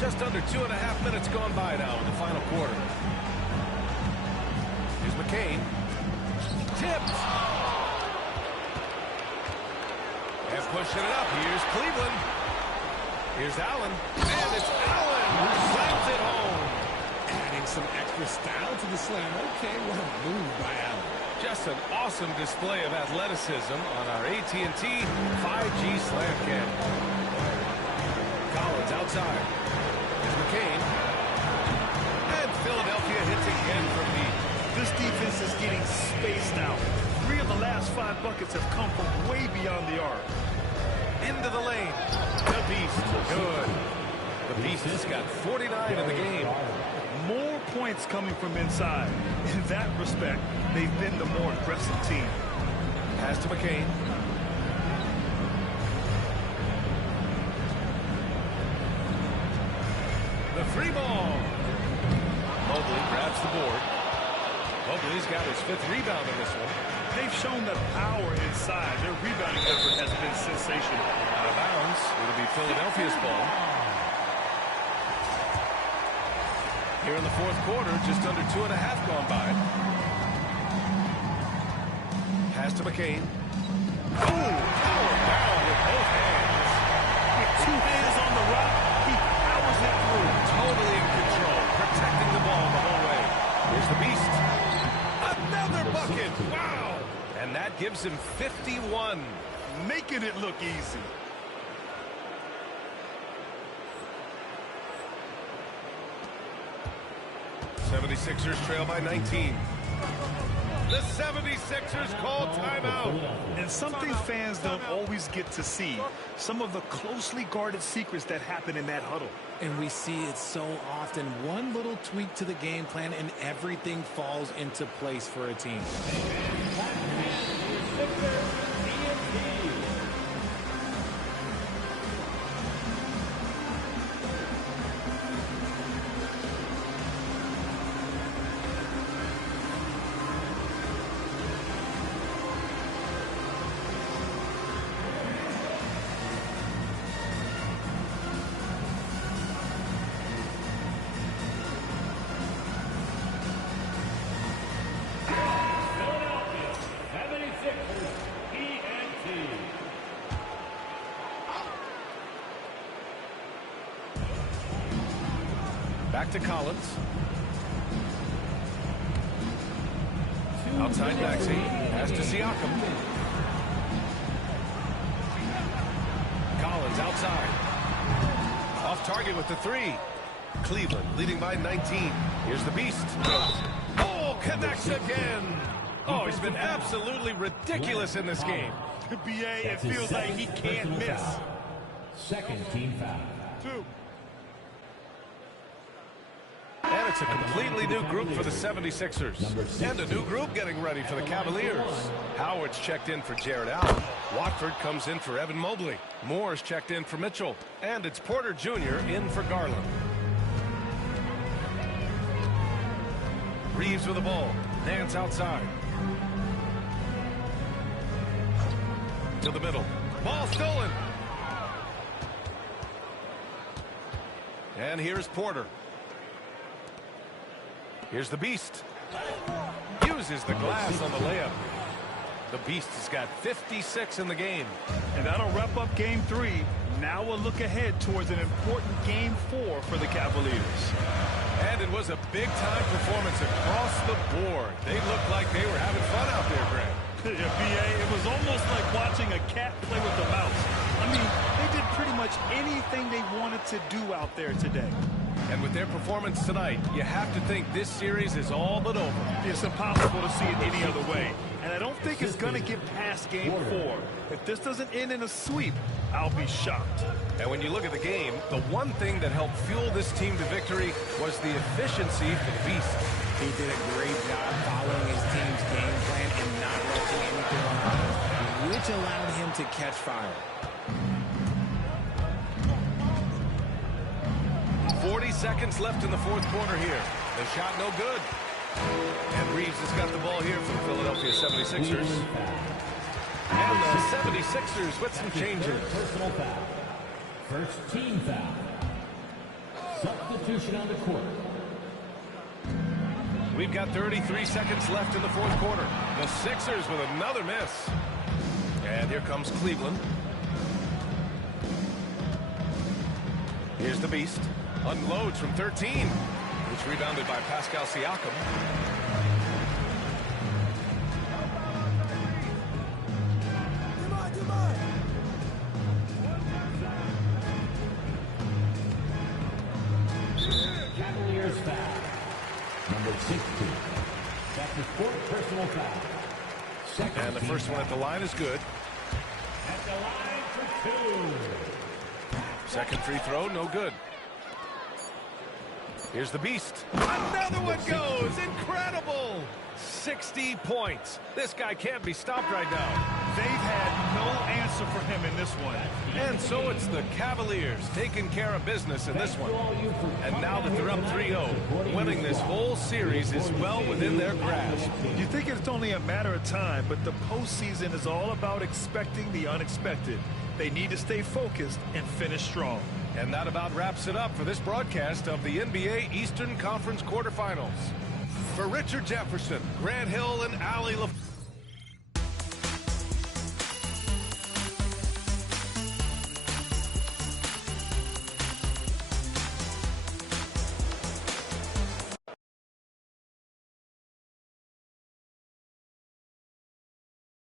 Just under 2.5 minutes gone by now in the final quarter. Here's McCain. Tipped. And pushing it up. Here's Cleveland. Here's Allen. And it's Allen who slams it home. Adding some extra style to the slam. Okay, what a move by Allen. Just an awesome display of athleticism on our AT&T 5G slam cam. Collins outside. Here's McCain. And Philadelphia hits again from deep. This defense is getting spaced out. 3 of the last 5 buckets have come from way beyond the arc. Into the lane. The Beast. Good. The Beast has got 49 in the game. More points coming from inside. In that respect, they've been the more aggressive team. Pass to McCain. The free ball. Mobley grabs the board. Mobley's got his 5th rebound in this one. They've shown that power inside. Their rebounding effort has been sensational. Out of bounds. It'll be Philadelphia's ball. Here in the 4th quarter, just under 2.5 gone by. Pass to McCain. Oh, power down with both hands. With 2 hands on the rock, he powers it through. Totally in control, protecting the ball the whole way. Here's the Beast. Another bucket. Wow. And that gives him 51. Making it look easy. The 76ers trail by 19. The 76ers call timeout. And something fans don't always get to see. Some of the closely guarded secrets that happen in that huddle. And we see it so often. One little tweak to the game plan and everything falls into place for a team. Back to Collins. Outside Maxey. Pass to Siakam. Collins outside. Off target with the 3. Cleveland leading by 19. Here's the Beast. Oh, connects again. Oh, he's been absolutely ridiculous in this game. BA, it feels like he can't miss. Second team foul. 2. And it's a completely new group for the 76ers. And a new group getting ready for the Cavaliers. Howard's checked in for Jared Allen. Watford comes in for Evan Mobley. Moore's checked in for Mitchell. And it's Porter Jr. in for Garland. Reeves with the ball. Nance outside. To the middle. Ball stolen. And here's Porter. Here's the Beast. Uses the glass on the layup. The Beast has got 56 in the game. And that'll wrap up Game 3. Now we'll look ahead towards an important Game 4 for the Cavaliers. And it was a big-time performance across the board. They looked like they were having fun out there, Greg. Yeah, B.A., it was almost like watching a cat play with a mouse. I mean, they did pretty much anything they wanted to do out there today. And with their performance tonight, you have to think this series is all but over. It's impossible to see it any other way. And I don't think it's going to get past Game 4. If this doesn't end in a sweep, I'll be shocked. And when you look at the game, the one thing that helped fuel this team to victory was the efficiency for the Beast. He did a great job following his team's game plan and not letting anything run, which allowed him to catch fire. 40 seconds left in the fourth quarter here. The shot no good. And Reeves has got the ball here for the Philadelphia 76ers. And the 76ers with some changes. Personal foul. First team foul. Substitution on the court. We've got 33 seconds left in the fourth quarter. The Sixers with another miss. And here comes Cleveland. Here's the Beast. Unloads from 13. It's rebounded by Pascal Siakam. Cavaliers foul. Number 16. That's his fourth personal foul. And the first one at the line is good. At the line for two. Second free throw, no good. Here's the Beast. Another one goes. Incredible. 60 points. This guy can't be stopped right now. They've had no answer for him in this one. And so it's the Cavaliers taking care of business in this one. And now that they're up 3-0, winning this whole series is well within their grasp. You think it's only a matter of time, but the postseason is all about expecting the unexpected. They need to stay focused and finish strong. And that about wraps it up for this broadcast of the NBA Eastern Conference quarterfinals. For Richard Jefferson, Grant Hill, and Allie LaFleur.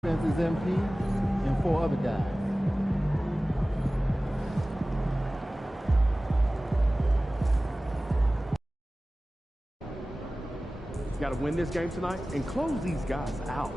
His MP and 4 other guys. Got to win this game tonight and close these guys out.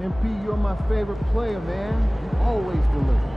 MP, you're my favorite player, man. You always deliver.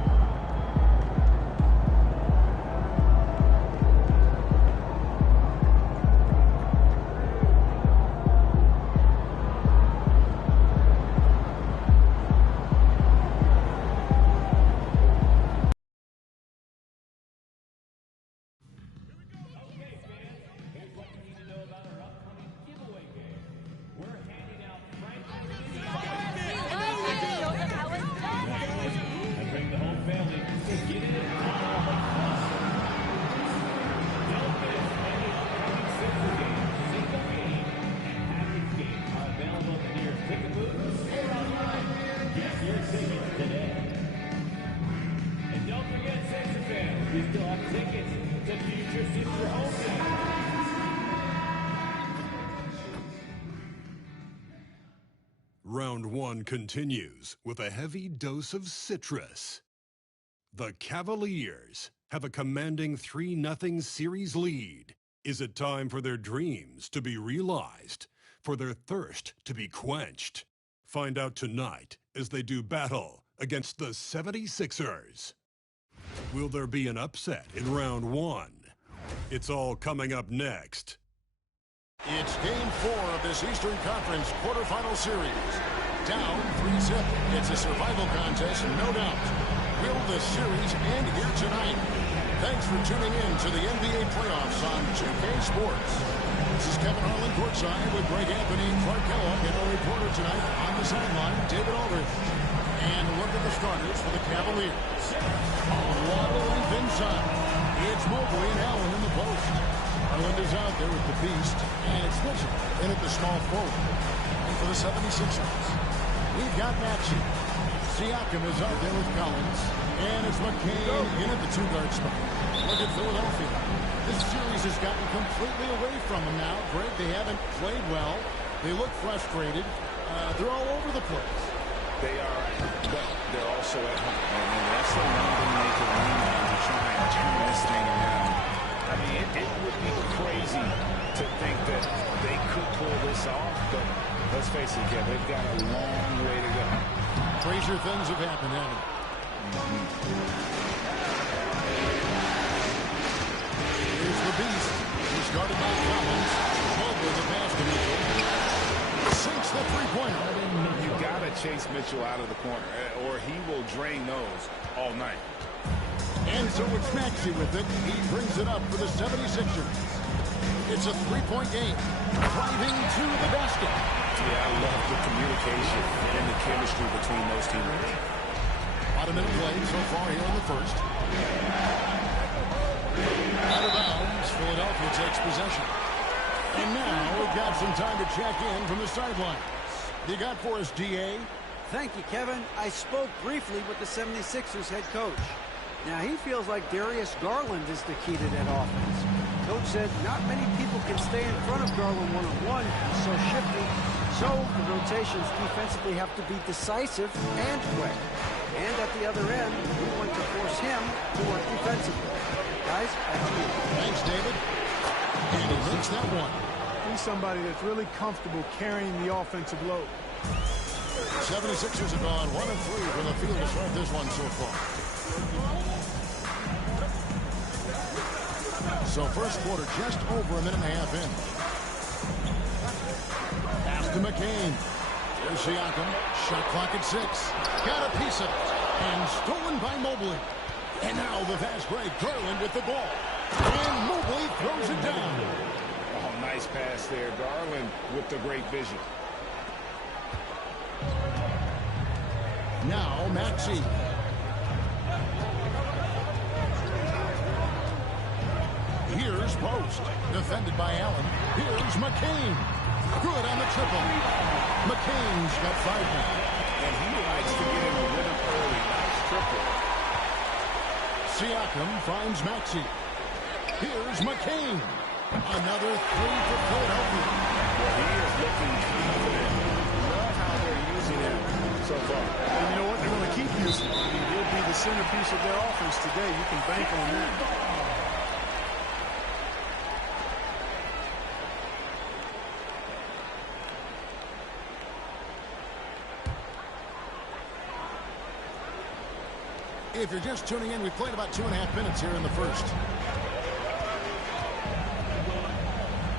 Round 1 continues with a heavy dose of citrus. The Cavaliers have a commanding 3-0 series lead. Is it time for their dreams to be realized, for their thirst to be quenched? Find out tonight as they do battle against the 76ers. Will there be an upset in round 1? It's all coming up next. It's game 4 of this Eastern Conference quarterfinal series. Down 3-0. It's a survival contest, no doubt. Will the series end here tonight? Thanks for tuning in to the NBA playoffs on 2K Sports. This is Kevin Harlan courtside with Greg Anthony and Clark Kellogg, and our reporter tonight on the sideline, David Aldridge. And look at the starters for the Cavaliers. Waddle length inside. It's Mobley and Allen in the post. Garland is out there with the beast, and it's Mitchell in at the small forward. And for the 76ers, we've got Maxey. Siakam is out there with Collins, and it's McCain in at the 2-guard spot. Look at Philadelphia. This series has gotten completely away from them now. Greg, they haven't played well. They look frustrated. They're all over the place. They are, but they're also at home. And that's the one thing they can lean on to try and turn this thing around. I mean, it would be crazy to think that they could pull this off, but let's face it, Kev, they've got a long way to go. Crazier things have happened, haven't they? Here's the beast. He's guarded by Collins. Mobley the pass to Mitchell. Sinks the three-pointer. You got to chase Mitchell out of the corner, or he will drain those all night. And so it's Maxey with it. He brings it up for the 76ers. It's a three-point game. Driving to the basket. Yeah, I love the communication and the chemistry between those teammates. About a minute played so far here in the first. Out of bounds, Philadelphia takes possession. And now we've got some time to check in from the sidelines. You got for us, D.A.? Thank you, Kevin. I spoke briefly with the 76ers head coach. Now, he feels like Darius Garland is the key to that offense. Coach said not many people can stay in front of Garland one-on-one. He's so shifty. So the rotations defensively have to be decisive and quick. And at the other end, we want to force him to work defensively. Guys, back to you. Thanks, David. And he makes that one. He's somebody that's really comfortable carrying the offensive load. 76ers have gone 1 of 3 from the field to start this one so far. So first quarter just over a minute and a half in. Pass to McCain. There's Siakam. Shot clock at 6. Got a piece of it. And stolen by Mobley. And now the fast break. Garland with the ball. And Mobley throws it down. Oh, nice pass there. Garland with the great vision. Now Maxey. Here's Post. Defended by Allen. Here's McCain. Good on the triple. McCain's got 5 now. And he likes to get in the rhythm early. Nice triple. Siakam finds Maxey. Here's McCain. Another 3 for Philadelphia. Well, he is looking confident. Love how they're using him so far. And you know what? They're going to keep using him. I mean, he'll be the centerpiece of their offense today. You can bank on that. If you're just tuning in, we played about 2.5 minutes here in the first.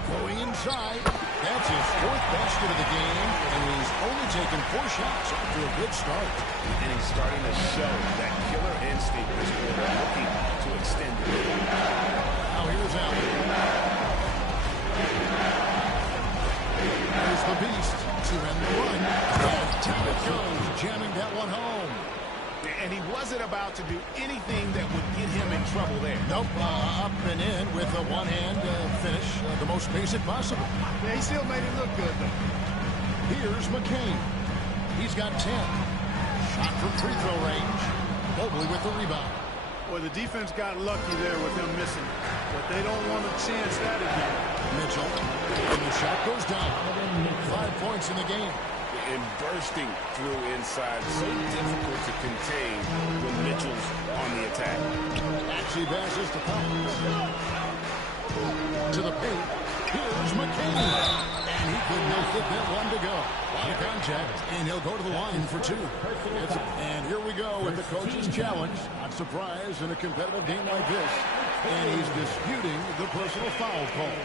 Going inside. That's his 4th basket of the game, and he's only taken 4 shots after a good start. And he's starting to show that killer instinct this quarter, looking to extend it. Now here's Allen. Here's the beast to end the run. And down it goes, jamming that one home. And he wasn't about to do anything that would get him in trouble there. Nope, up and in with a one-hand finish, the most basic possible. Yeah, he still made it look good, though. Here's McCain. He's got 10. Shot from free throw range. Mobley with the rebound. Boy, the defense got lucky there with him missing. But they don't want to chance that again. Mitchell. And the shot goes down. 5 points in the game. And bursting through inside. So difficult to contain when Mitchell's on the attack. Maxey passes to Collins. To the paint. Here's McCain. And he could not get that one to go. A lot of contact, and he'll go to the line for 2. And here we go with the coach's challenge. Not surprised in a competitive game like this. And he's disputing the personal foul call.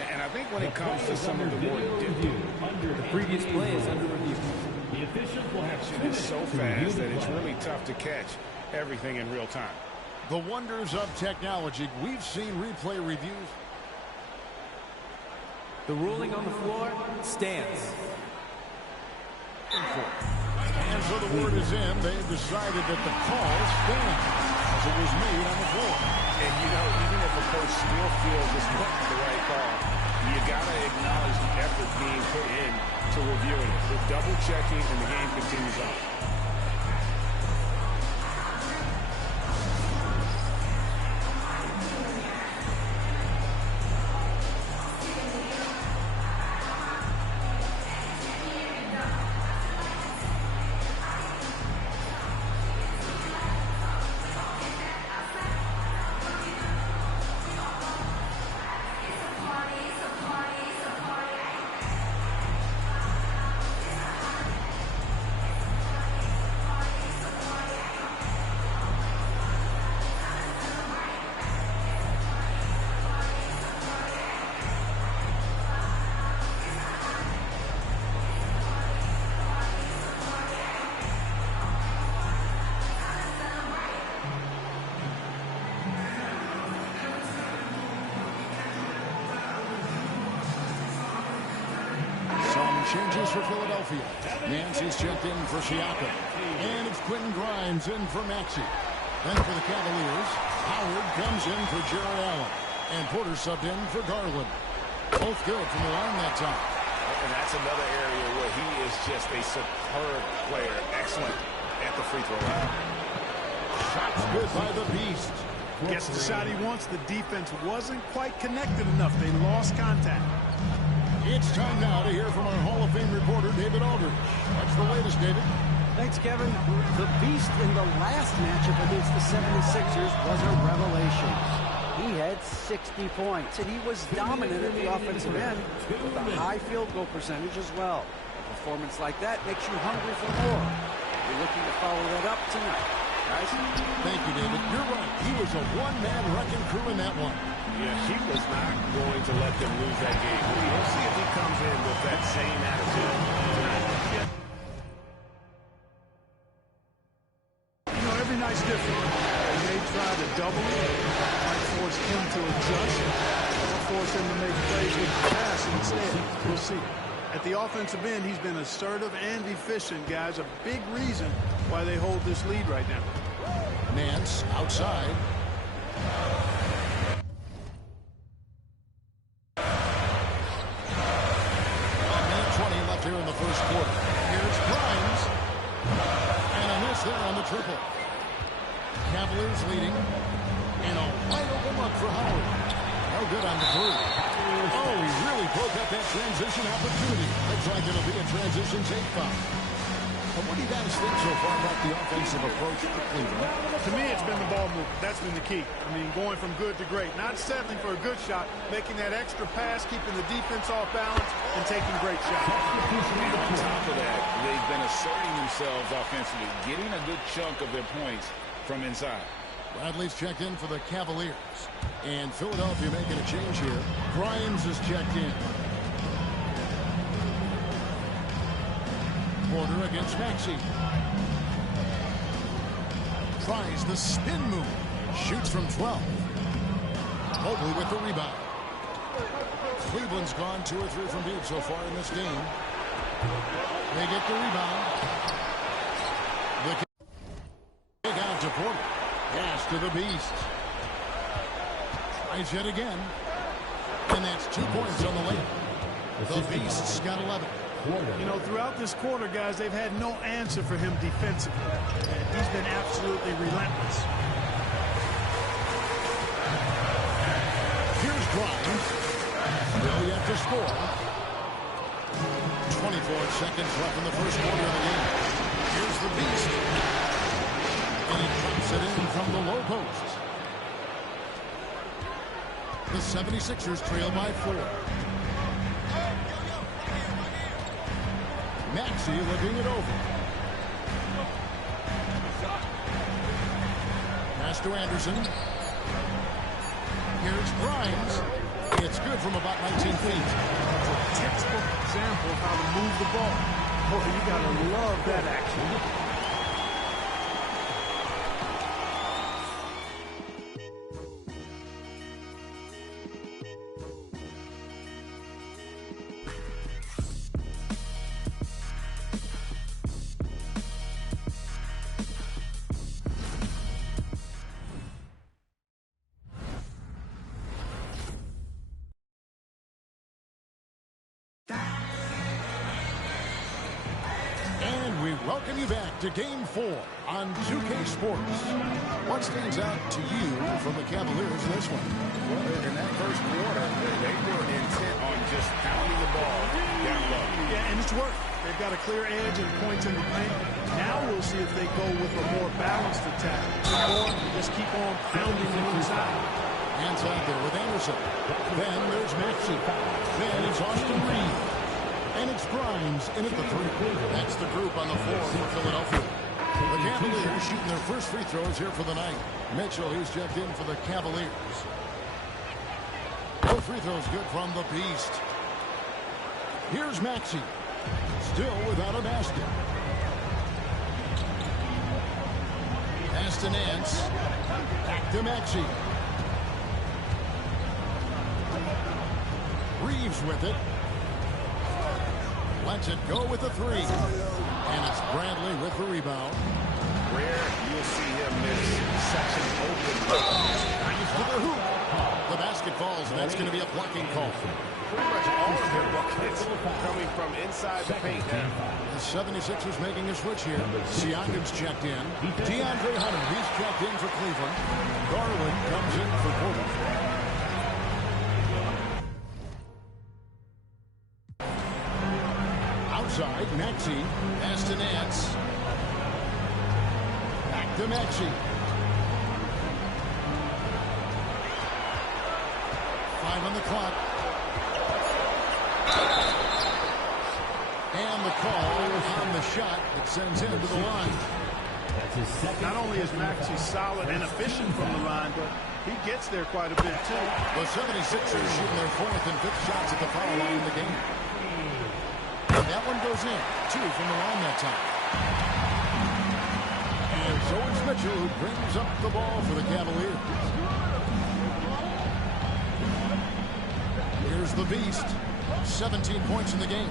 And I think when it comes to some of the more the previous play is under review. The officials will have it's so fast that it's really tough to catch everything in real time. The wonders of technology. We've seen replay reviews. The ruling on the floor stands. And so the word is in. They've decided that the call stands as it was made on the floor. And, you know, even if a coach still feels this wasn't the right call, you got to acknowledge the effort being put in to reviewing it. They're double-checking, and the game continues on. Changes for Philadelphia. Nancy's checked in for Siakam. And it's Quentin Grimes in for Maxey. Then for the Cavaliers, Howard comes in for Jared Allen. And Porter subbed in for Garland. Both good from the line that time. And that's another area where he is just a superb player. Excellent at the free throw line. Shots good by the Beast. Gets the shot he wants. The defense wasn't quite connected enough. They lost contact. It's time now to hear from our Hall of Fame reporter, David Aldridge. What's the latest, David? Thanks, Kevin. The Beast in the last matchup against the 76ers was a revelation. He had 60 points, and he was dominant at the offensive end with a high field goal percentage as well. A performance like that makes you hungry for more. We're looking to follow that up tonight. Guys? Thank you, David. You're right. He was a one-man wrecking crew in that one. Yeah, he was not going to let them lose that game. We'll see if he comes in with that same attitude tonight. You know, every night's different. They may try to double it, might force him to adjust, or force him to make plays with the pass instead. We'll see. At the offensive end, he's been assertive and efficient, guys. A big reason why they hold this lead right now. Nance outside. 1:20 left here in the first quarter. Here's Grimes. And a miss there on the triple. Cavaliers leading. And a wide open look for Howard. No good on the three. Oh, he really broke up that transition opportunity. Looks like it'll be a transition take foul. What do you guys think so far about the offensive approach for Cleveland? To me, it's been the ball movement. That's been the key. I mean, going from good to great. Not settling for a good shot, making that extra pass, keeping the defense off balance, and taking great shots. And on top of that, they've been asserting themselves offensively, getting a good chunk of their points from inside. Bradley's checked in for the Cavaliers. And Philadelphia making a change here. Grimes is checked in. Porter against Maxey. Tries the spin move. Shoots from 12. Mobley with the rebound. Cleveland's gone 2 or 3 from deep so far in this game. They get the rebound. The kick out to Porter. Pass to the Beast. Tries yet again. And that's 2 points on the lane. The Beast's got 11. You know, throughout this quarter, guys, they've had no answer for him defensively. And he's been absolutely relentless. Here's Grimes. Still yet to score. 24 seconds left in the first quarter of the game. Here's the Beast. And he drops it in from the low post. The 76ers trail by 4. Maxey looking it over. Pass to Anderson. Here's Grimes. It's good from about 19 feet. It's a textbook example of how to move the ball. Boy, you gotta love that action. Welcome you back to Game 4 on 2K Sports. What stands out to you from the Cavaliers in this one? Well, in that first quarter, they were intent on just pounding the ball down low. Yeah, and it's worked. They've got a clear edge and points in the paint. Now we'll see if they go with a more balanced attack, or just keep on pounding them inside. Hands out there with Anderson. Then there's Maxey. Then it's Austin Reed. And it's Grimes in at the three. That's the group on the floor for Philadelphia. The Cavaliers shooting their first free throws here for the night. Mitchell, he's checked in for the Cavaliers. Both free throws good from the Beast. Here's Maxey. Still without a basket. Pass to Nance. Back to Maxey. Reeves with it. Lets it go with the three. And it's Bradley with the rebound. Rare you'll see him miss such an open look. To the hoop. The basket falls, and that's going to be a blocking call. Pretty much all of their buckets coming from inside the paint now. The 76ers making a switch here. Siakam's checked in. DeAndre Hunter, he's checked in for Cleveland. Garland comes in for Portland. Outside, Maxey. Pass to Nance. Back to Maxey. 5 on the clock. And the call on the shot that sends him to the line. Not only is Maxey solid and efficient from the line, but he gets there quite a bit, too. The 76ers shooting their 4th and 5th shots at the foul line in the game. That one goes in. 2 from the line that time. And so it's Mitchell who brings up the ball for the Cavaliers. Here's the Beast. 17 points in the game.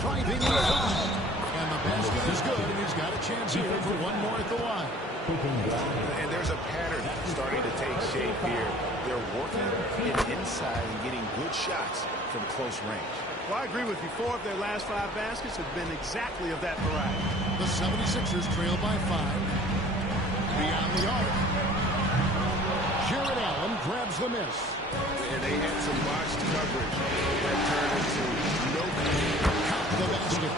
Driving inside. And the basket is good. And he's got a chance here for one more at the line. And there's a pattern starting to take shape here. They're working it inside and getting good shots from close range. Well, I agree with you. 4 of their last 5 baskets have been exactly of that variety. The 76ers trail by 5. Beyond the arc. Jared Allen grabs the miss. And they had some botched coverage that turned into no count the basket.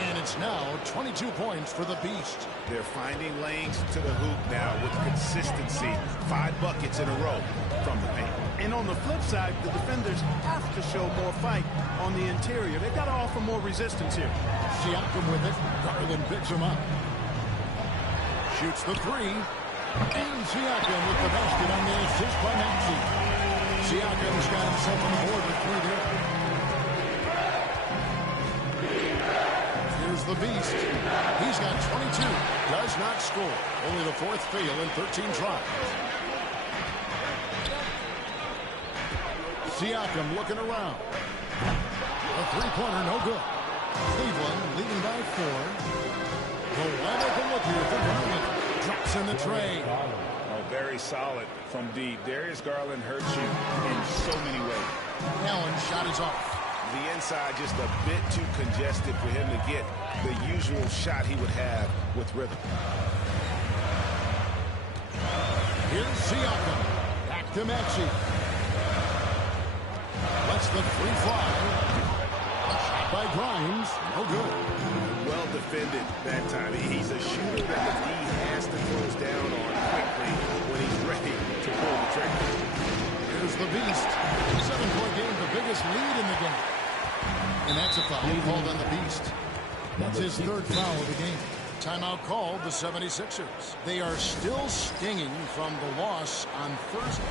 And it's now 22 points for the Beast. They're finding lanes to the hoop now with consistency. 5 buckets in a row from the paint. And on the flip side, the defenders have to show more fight on the interior. They've got to offer more resistance here. Siakam with it. Garland picks him up. Shoots the 3. And Siakam with the basket on the assist by Maxey. Siakam's got himself on the board with 3 there. Here's the Beast. He's got 22. Does not score. Only the 4th fail in 13 tries. Siakam looking around. A 3-pointer, no good. Cleveland leading by 4. The wide open look here for Garland. Drops in the tray. Oh, very solid from deep. Darius Garland hurts you in so many ways. Allen's shot is off. The inside just a bit too congested for him to get the usual shot he would have with rhythm. Here's Siakam. Back to Maxey. Lets the 3 fly. Shot by Grimes. No good. Well defended that time. He's a shooter that the D has to close down on quickly when he's ready to pull the trigger. Here's the Beast. 7-point game, the biggest lead in the game. And that's a foul called on the Beast. That's his 3rd foul of the game. Timeout called the 76ers. They are still stinging from the loss on Thursday.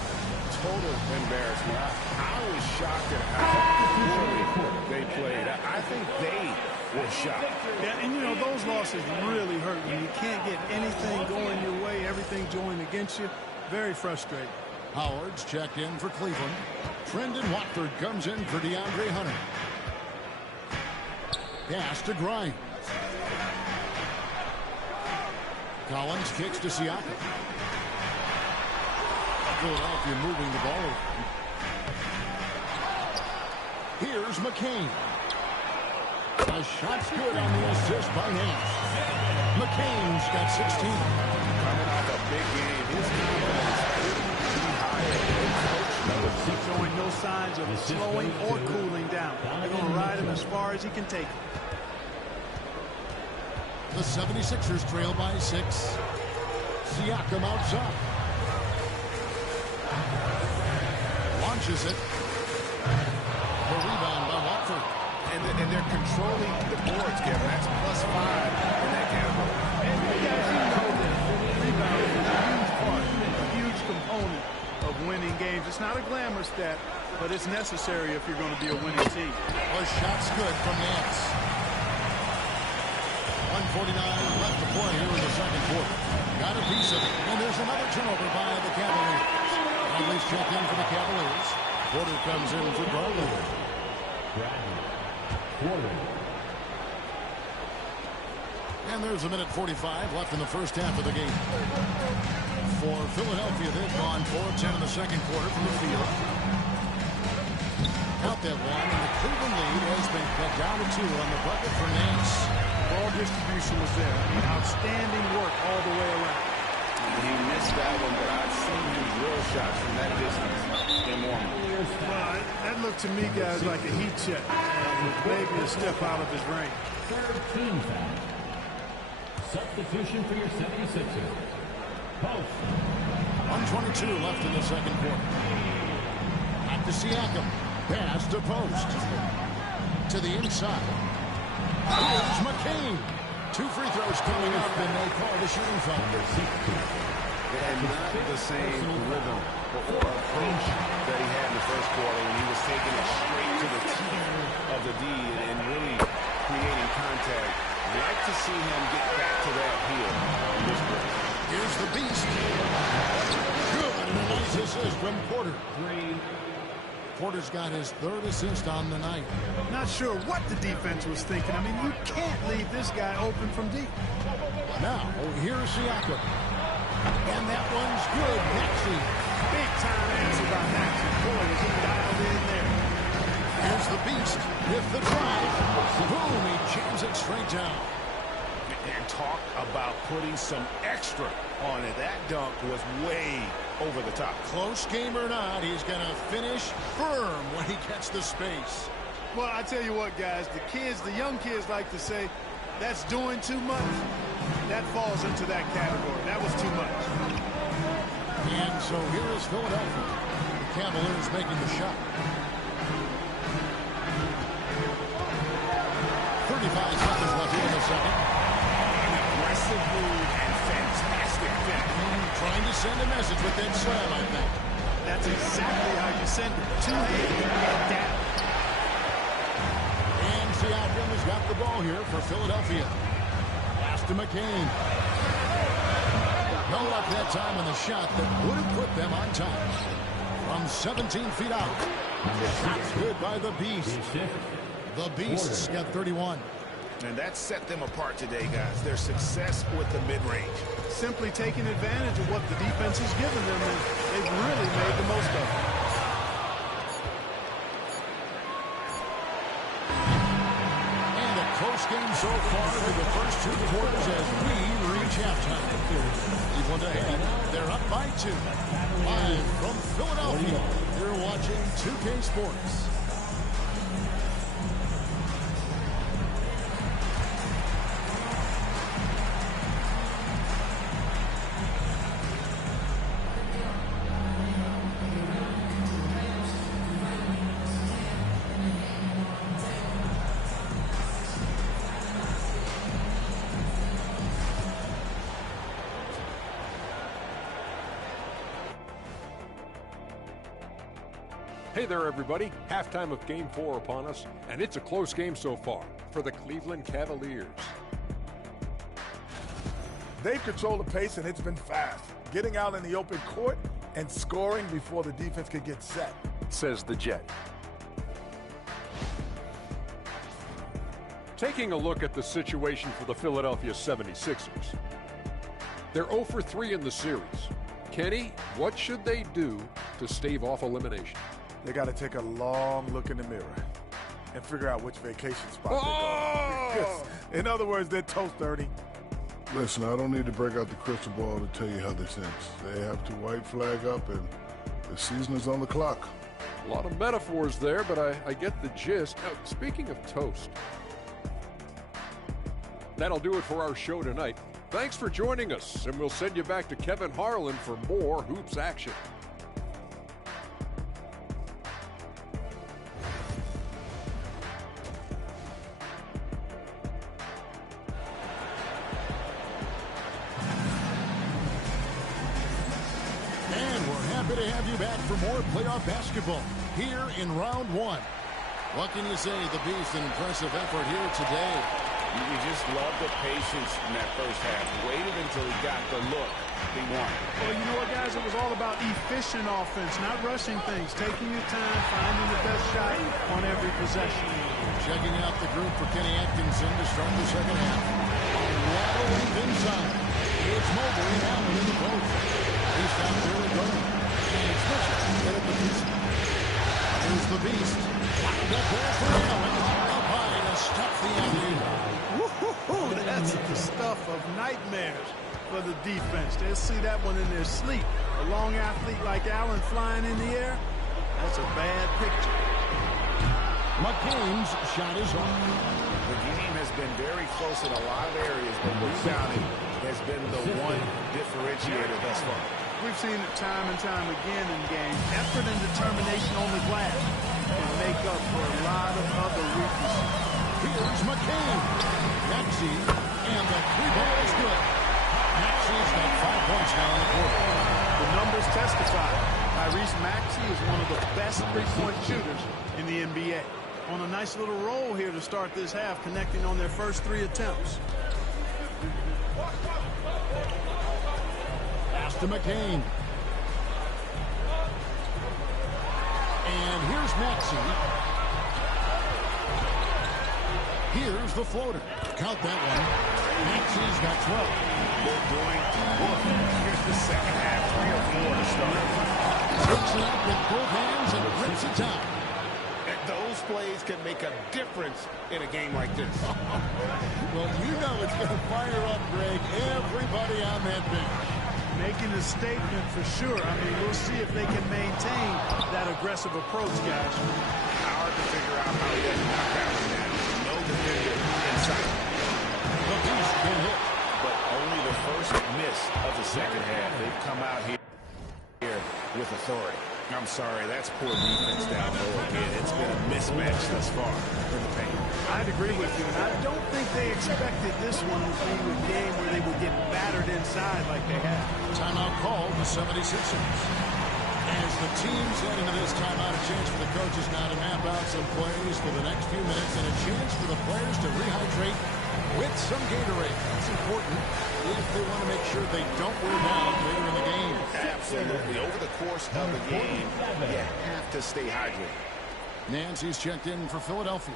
Total embarrassment. I was shocked at how poorly they played. I think they were shocked. Yeah, and you know, those losses really hurt when you can't get anything going your way, everything going against you. Very frustrating. Howard's checked in for Cleveland. Trendon Watford comes in for DeAndre Hunter. Pass to Grimes. Collins kicks to Siakam. Philadelphia moving the ball around. Here's McCain. A shot's good on the assist by Nance. McCain's got 16. Coming off a big game, his confidence couldn't be higher. He's showing no signs of slowing or cooling down. They're going to ride him as far as he can take him. The 76ers trail by 6. Siakam outside. Launches it. The rebound by Watford. And they're controlling the boards, Kevin. That's +5 in that category. And you guys, you know that rebounding is a huge part, a huge component of winning games. It's not a glamour stat, but it's necessary if you're going to be a winning team. A shot's good from Nance. 1:49 left to play here in the second quarter. Got a piece of it. And there's another turnover by the Cavaliers. Bradley's checked in for the Cavaliers. Porter comes in for Bradley. And there's a minute 45 left in the first half of the game. For Philadelphia, they've gone 4 of 10 in the second quarter from the field. Out that one, and the Cleveland lead has been cut down to 2 on the bucket for Nance. Ball distribution was there. Outstanding work all the way around. He missed that one, but I've seen him drill shots from that distance in one. Well, that looked to me, guys, like a heat check. Maybe a step out of his range. Third team foul. Substitution for your 76ers. Post. 1:22 left in the second quarter. Back to Siakam. Pass to Post. To the inside. Here's McCain. 2 free throws coming up, and they call the shooting foul. And not the same rhythm or approach that he had in the first quarter when he was taking it straight to the teeth of the D and really creating contact. I'd like to see him get back to that here on this break. Here's the beast. Good, and a nice assist from Porter. Porter's got his 3rd assist on the night. Not sure what the defense was thinking. I mean, you can't leave this guy open from deep. Now, here's Siakam. And that one's good. Maxey. Big time answer by Maxey. Boy, is he dialed in there. Here's the beast with the drive. Boom, he jams it straight down. And talk about putting some extra on it. That dunk was way over the top. Close game or not, he's going to finish firm when he gets the space. Well, I tell you what, guys, the young kids like to say, that's doing too much. That falls into that category. That was too much. And so here is Philadelphia. The Cavaliers making the shot. 35 seconds left here in the second. An aggressive move and fantastic fit. Trying to send a message with that slam, I think. That's exactly how you send it. 2 hands and down. And Siakam has got the ball here for Philadelphia. Pass to McCain. No luck that time on the shot that would have put them on top. From 17 feet out. Shot's good by the Beast. The Beast's got 31. And that set them apart today, guys. Their success with the mid-range. Simply taking advantage of what the defense has given them, and they've really made the most of it. And a close game so far through the first 2 quarters as we reach halftime. Cleveland ahead. They're up by 2. Live from Philadelphia. You're watching 2K Sports. Hey there, everybody. Halftime of Game 4 upon us, and it's a close game so far for the Cleveland Cavaliers. They've controlled the pace, and it's been fast. Getting out in the open court and scoring before the defense could get set. Says the Jet. Taking a look at the situation for the Philadelphia 76ers. They're 0 for 3 in the series. Kenny, what should they do to stave off elimination? They got to take a long look in the mirror and figure out which vacation spot they're going. In other words, they're toast, Ernie. Listen, I don't need to break out the crystal ball to tell you how this ends. They have to white flag up, and the season is on the clock. A lot of metaphors there, but I get the gist. Now, speaking of toast, that'll do it for our show tonight. Thanks for joining us, and we'll send you back to Kevin Harlan for more hoops action. And we're happy to have you back for more playoff basketball here in round 1. What can you say? The Beast, an impressive effort here today. You just love the patience in that first half. Waited until he got the look he wanted. Well, you know what, guys? It was all about efficient offense, not rushing things, taking your time, finding the best shot on every possession. Checking out the group for Kenny Atkinson to start the second half. Waddle inside. It's Mobley and Allen in the post. He's down there going. And Fisher hit at the piece. Here's the Beast. Lined up there for Allen. Up high to stuff the alley. Woo-hoo-hoo, that's the stuff of nightmares for the defense. They'll see that one in their sleep. A long athlete like Allen flying in the air, that's a bad picture. McCain's shot is on. The game has been very close in a lot of areas, but rebounding has been the one differentiator thus far. We've seen it time and time again in games. Effort and determination on the glass can make up for a lot of other weaknesses. Here's McCain. Maxey, and the 3-ball is good. Maxey's got 5 points now in the quarter. The numbers testify. Tyrese Maxey is one of the best three-point shooters in the NBA. On a nice little roll here to start this half, connecting on their first 3 attempts. Pass to McCain. And here's Maxey. Here's the floater. Count that one. Maxey's got 12. They're doing work. Here's the second half, 3 or 4 to start. Takes it up with both hands and rips it down. And those plays can make a difference in a game like this. Well, you know it's going to fire up, Greg, everybody on that bench. Making a statement for sure. I mean, we'll see if they can maintain that aggressive approach, guys. Hard to figure out how he doesn't knock that one down. No defender inside. The Beast can hit. But only the first miss of the second half. They've come out here with authority. I'm sorry, that's poor defense down low again. It's been a mismatch thus far in the paint. I'd agree with you, and I don't think they expected this one to be a game where they would get battered inside like they have. Timeout called the 76ers. As the teams head into this timeout, a chance for the coaches now to map out some plays for the next few minutes and a chance for the players to rehydrate with some Gatorade. That's important if they want to make sure they don't wear down later in the game. Absolutely. Over the course of the game, you have to stay hydrated. Nancy's checked in for Philadelphia.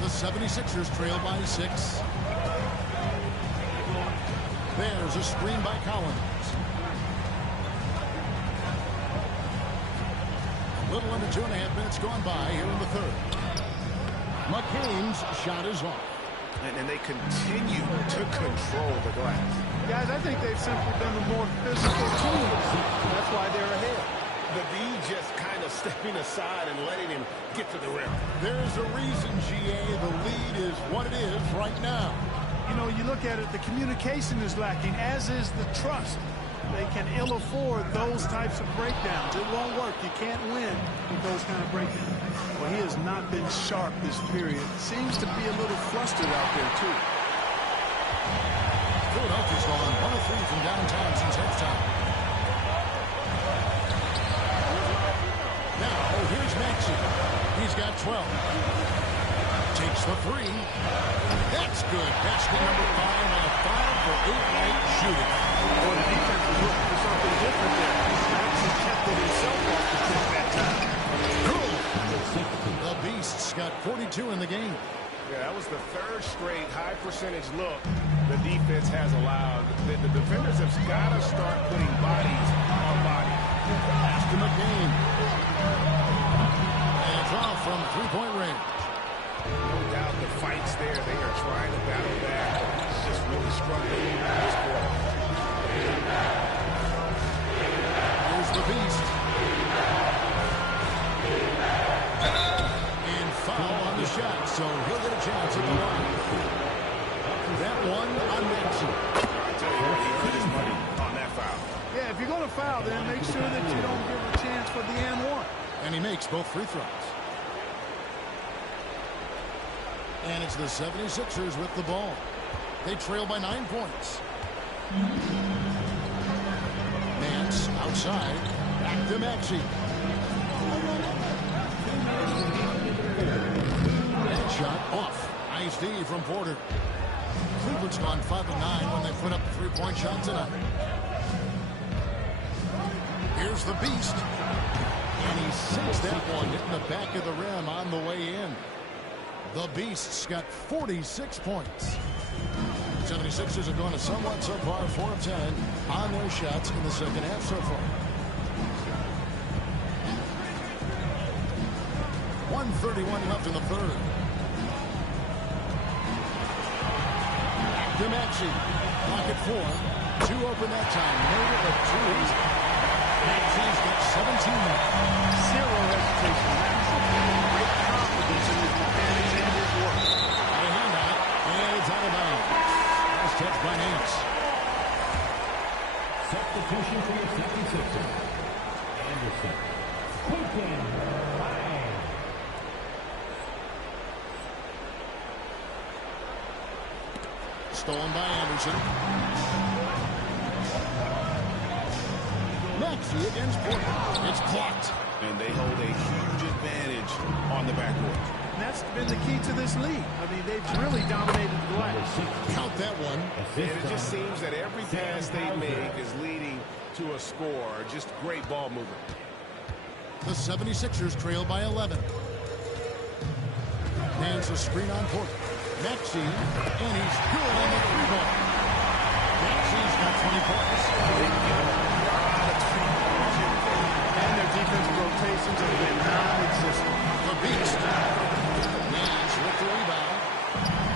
The 76ers trail by 6. There's a screen by Collins. A little under 2.5 minutes gone by here in the third. McCain's shot is off. And they continue to control the glass. Guys, I think they've simply been the more physical team. That's why they're ahead. The D just kind of stepping aside and letting him get to the rim. There's a reason, GA, the lead is what it is right now. You know, you look at it, the communication is lacking, as is the trust. They can ill afford those types of breakdowns. It won't work. You can't win with those kind of breakdowns. Well, he has not been sharp this period. Seems to be a little flustered out there, too. Philadelphia's gone 1 of 3 from downtown since halftime. Now, here's Maxey. He's got 12. Takes the 3. That's good. Basket number 5 and a foul for 8-night shooting. Well, the defense was looking for something different there. Maxey kept it himself off the kick that time. Cool. The Beasts got 42 in the game. Yeah, that was the 3rd straight high-percentage look the defense has allowed. The defenders have got to start putting bodies on bodies. After McCain. And draw from three-point range. No doubt the fight's there. They are trying to battle back. It's just really struggling this quarter. Here's the Beast. And foul on the shot, so he'll get a chance at the line. That one on Maxey. I tell you what, he earned his money on that foul. Yeah, if you're going to foul, then make sure that you don't give a chance for the and one. And he makes both free throws. And it's the 76ers with the ball. They trail by 9 points. Nance outside. Back to Maxey. That shot off. Nice D from Porter. Cleveland's gone 5 of 9 when they put up a three-point shot tonight. Here's the Beast. And he sinks that one, hitting the back of the rim on the way in. The Beasts got 46 points. 76ers have gone a somewhat subpar 4 of 10 on their shots in the second half so far. 1:31 left in the third. To Maxey. Clock at 4. 2 open that time. Made it with 2 easy. Maxey's got 17 now. Zero hesitation. Maxey. Great confidence in his mechanics and his work. Got a hand on it. And it's out of bounds. Nice touch by Nance. Substitution for your 76ers. Anderson. Quicken. Stolen by Anderson. Maxey against Porter. It's blocked. And they hold a huge advantage on the backcourt. And that's been the key to this league. I mean, they've really dominated the glass. Count that one. And it just seems that every pass they make is leading to a score. Just great ball movement. The 76ers trail by 11. Hands a screen on Porter. Maxey, and he's good on the 3-ball. Maxey's got 20 points. And their defensive rotations have been non-existent. The Beast. Nance with the rebound.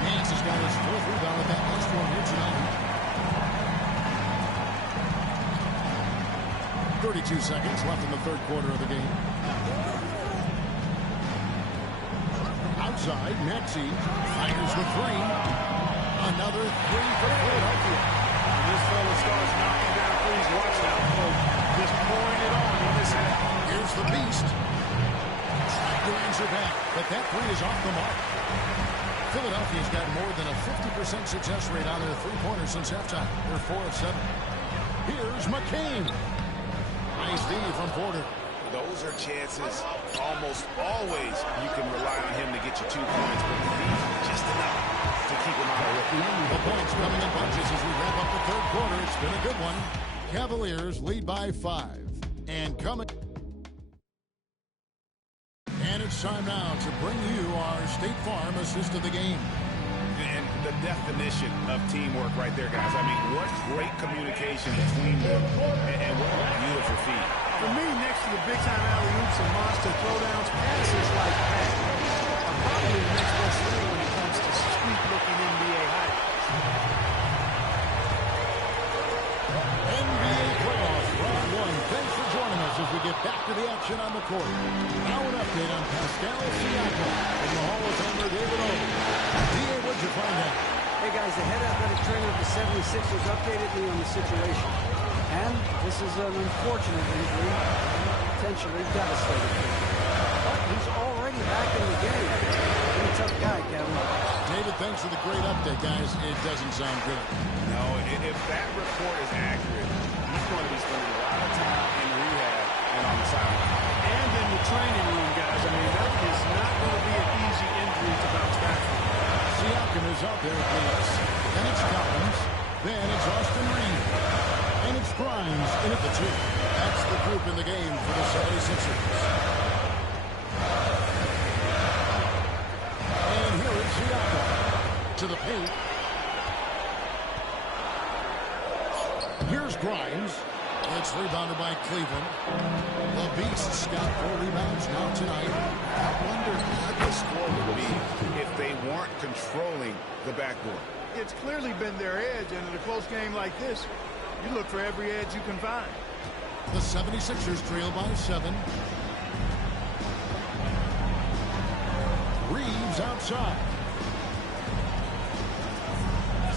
Nance has got his 4th rebound with that last one here tonight. 32 seconds left in the third quarter of the game. Outside, Maxey fires the 3. Another 3 for Philadelphia. When this fella starts knocking down threes, watch out, folks. Just pouring it on in this half. Here's the Beast. Trying to answer back, but that 3 is off the mark. Philadelphia's got more than a 50% success rate on their three-pointers since halftime. They're 4 of 7. Here's McCain. Nice D from Porter. Those are chances almost always you can rely on him to get you 2 points, but you need just enough to keep him out of it. The points coming in bunches as we wrap up the third quarter. It's been a good one. Cavaliers lead by 5. And coming. And it's time now to bring you our State Farm assist of the game. And the definition of teamwork right there, guys. I mean, what great communication between them, and what a beautiful feat. For me, next to the big-time alley-oops and monster throwdowns, passes like that are probably the next best thing when it comes to sweet-looking NBA highlights. NBA playoffs, round 1. Thanks for joining us as we get back to the action on the court. Now an update on Pascal Siakam and the Hall of Famer David O. D.A., what'd you find out? Hey, guys, the head athletic trainer of the 76ers updated me on the situation. And this is an unfortunate injury, potentially devastating. But he's already back in the game. Pretty tough guy, Kevin. David, thanks for the great update, guys. It doesn't sound good. No, if that report is accurate, he's going to be spending a lot of time in rehab and on the sideline. And in the training room, guys. I mean, that is not going to be an easy injury to bounce back from. Siakam is out there, please. Then it's Collins. Then it's Austin Reed. And it's Grimes in at the 2. That's the group in the game for the 76ers. And here is Siakam to the paint. Here's Grimes. It's rebounded by Cleveland. The Beasts got 4 rebounds now tonight. I wonder what the score would be if they weren't controlling the backboard. It's clearly been their edge, and in a close game like this, you look for every edge you can find. The 76ers trail by 7. Reeves outside.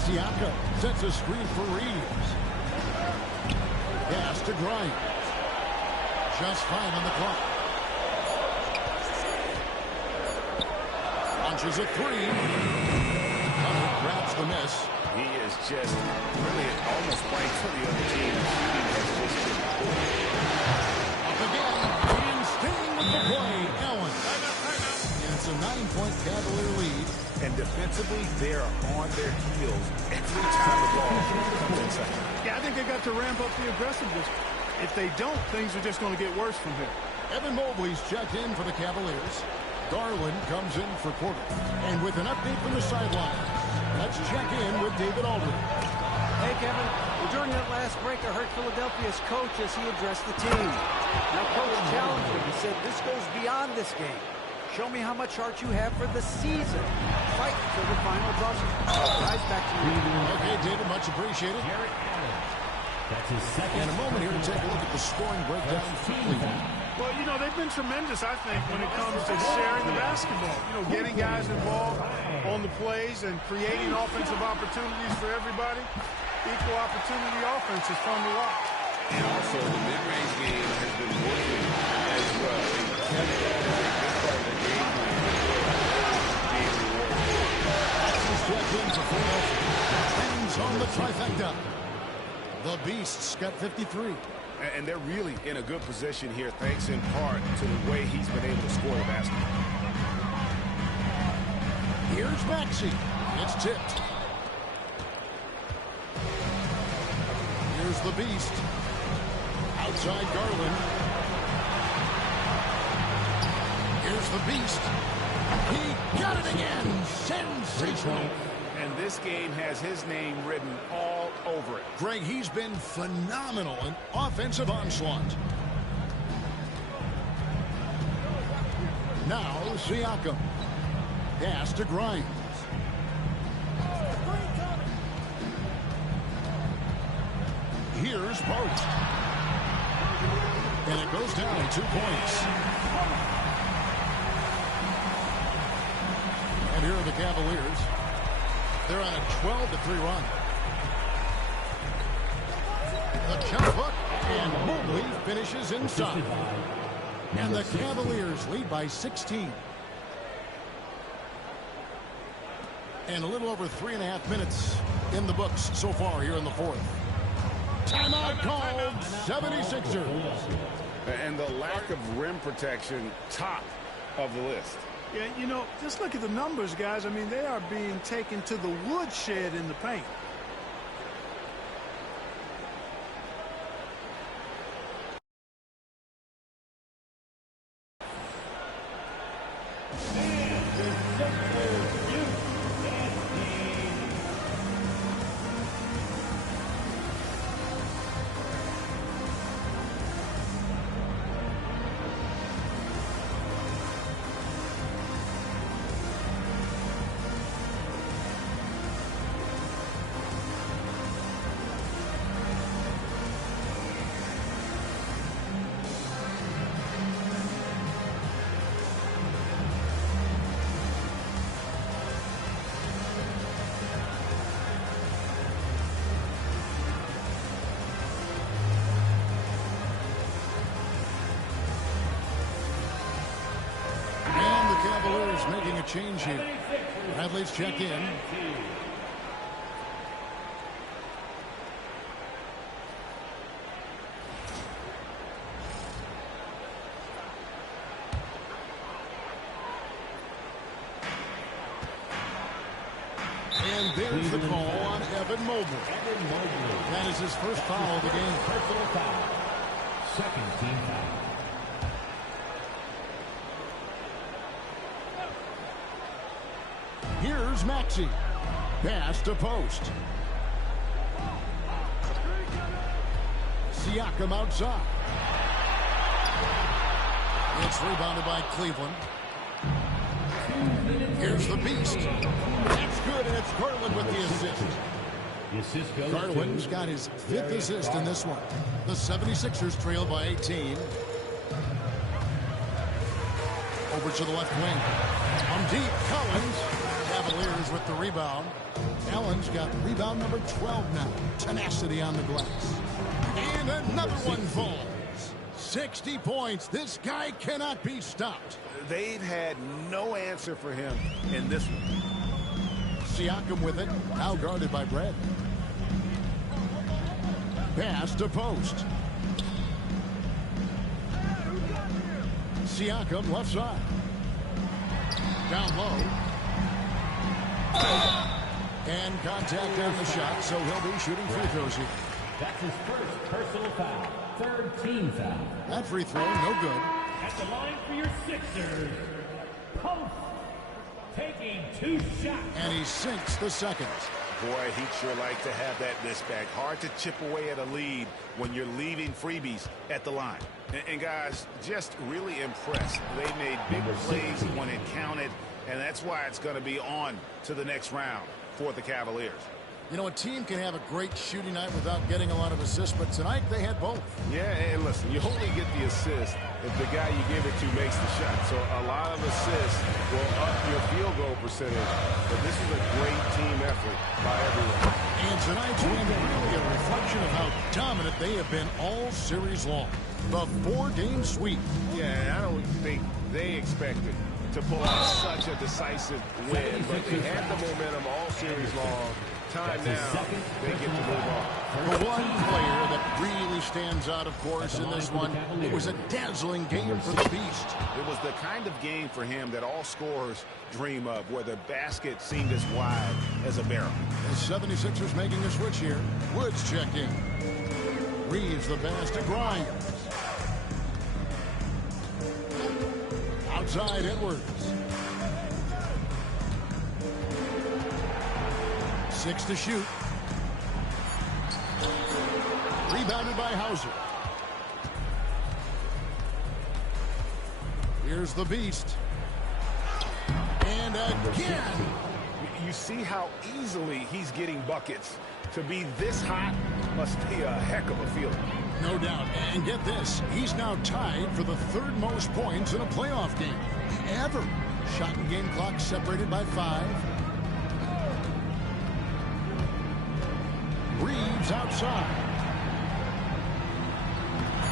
Siakam sets a screen for Reeves. Pass to Grimes. Just 5 on the clock. Launches a 3. Hunter grabs the miss. He is just really almost playing for the other team. Shooting has just been poor. Up again. And staying with the play. Allen. And it's a 9-point Cavalier lead. And defensively, they're on their heels every time the ball comes inside. Yeah, I think they got to ramp up the aggressiveness. If they don't, things are just going to get worse from here. Evan Mobley's checked in for the Cavaliers. Garland comes in for Porter. And with an update from the sideline, let's check in with David Aldridge. Hey, Kevin. Well, during that last break, I heard Philadelphia's coach as he addressed the team. Now, coach challenged him. He said, this goes beyond this game. Show me how much heart you have for the season. Fight to the final buzzer. Guys, back to you. Okay, David, much appreciated. That's his second. And a moment here to take a look at the scoring breakdown for Cleveland. Well, you know, they've been tremendous, I think, when it comes to sharing the basketball. You know, getting guys involved on the plays and creating offensive opportunities for everybody. Equal opportunity offense is fun to watch. And also, the mid-range game has been working as well. Kevin is a big part of the game plan. Being rewarded. He's checked in for Philadelphia. Hands on the trifecta. The Beasts got 53. And they're really in a good position here, thanks in part to the way he's been able to score the basketball. Here's Maxey. It's tipped. Here's the Beast. Outside Garland. Here's the Beast. He got it again. Sensational. And this game has his name written all over it. Greg, he's been phenomenal in offensive onslaught. Now Siakam. Pass to Grimes. Here's Post. And it goes down 2 points. And here are the Cavaliers. They're on a 12-3 run. The jump hook, and Mobley finishes inside. And the Cavaliers lead by 16. And a little over 3.5 minutes in the books so far here in the fourth. Timeout called, 76ers. And the lack of rim protection, top of the list. Yeah, you know, just look at the numbers, guys. I mean, they are being taken to the woodshed in the paint. 76ers making a change here. Bradley's checked in. And there's the call on Evan Mobley. That is his first foul of the game. Personal foul. Second team foul. Here's Maxey. Pass to post. Siakam outside. It's rebounded by Cleveland. Here's the beast. That's good, and it's Garland with the assist. Garland's got his 5th assist in this one. The 76ers trail by 18. Over to the left wing. On deep, Collins. Cavaliers with the rebound. Allen's got rebound number 12 now. Tenacity on the glass. And another one falls. 60 points. This guy cannot be stopped. They've had no answer for him in this one. Siakam with it. Now guarded by Brad. Pass to post. Siakam left side. Down low. And contact on the shot, so he'll be shooting free throws here. That's his first personal foul. Third team foul. That free throw, no good. At the line for your Sixers, Post taking 2 shots. And he sinks the second. Boy, he'd sure like to have that misback. Hard to chip away at a lead when you're leaving freebies at the line. And guys, just really impressed. They made big plays when it counted, and that's why it's going to be on to the next round for the Cavaliers. You know, a team can have a great shooting night without getting a lot of assists, but tonight they had both. Yeah, and listen, you only get the assist if the guy you give it to makes the shot. So a lot of assists will up your field goal percentage, but this is a great team effort by everyone. And tonight's win really a reflection of how dominant they have been all series long. The 4-game sweep. Yeah, I don't think they expected to pull out such a decisive win, but they had the momentum all series long. Time now, they get to move on. The one player that really stands out, of course, in this one, it was a dazzling game for the Beast. It was the kind of game for him that all scorers dream of, where the basket seemed as wide as a barrel. The 76ers making a switch here. Woods checked in. Reeves the pass to Grimes. Outside Edwards. 6 to shoot. Rebounded by Hauser. Here's the beast. And again. You see how easily he's getting buckets. To be this hot must be a heck of a feeling. No doubt. And get this, he's now tied for the 3rd most points in a playoff game ever. Shot and game clock separated by 5. Reeves outside.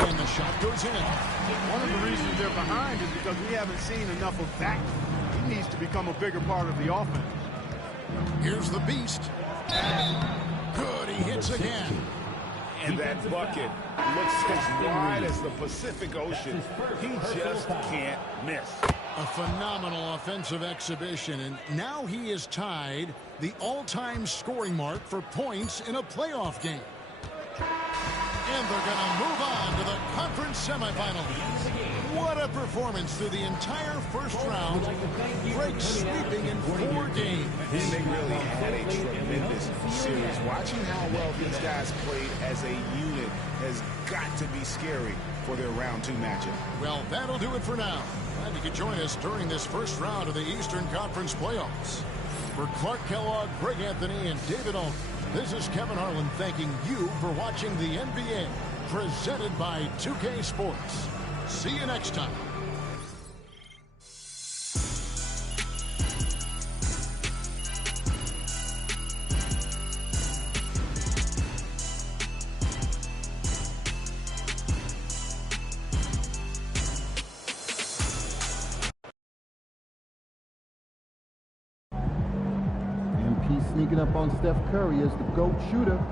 And the shot goes in. One of the reasons they're behind is because we haven't seen enough of that. He needs to become a bigger part of the offense. Here's the beast. Good, he hits again. And that bucket looks as wide as the Pacific Ocean. He just can't miss. A phenomenal offensive exhibition, and now he is tied the all-time scoring mark for points in a playoff game. And they're going to move on to the conference semifinals. What a performance through the entire first round. Breaks sweeping in 4 games. And they really had a tremendous series. Watching how well these guys played as a unit has got to be scary for their round 2 matchup. Well, that'll do it for now. Glad you could join us during this first round of the Eastern Conference playoffs. For Clark Kellogg, Greg Anthony, and David Alton, this is Kevin Harlan thanking you for watching the NBA, presented by 2K Sports. See you next time. He's sneaking up on Steph Curry as the GOAT shooter.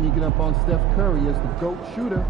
sneaking up on Steph Curry as the GOAT shooter.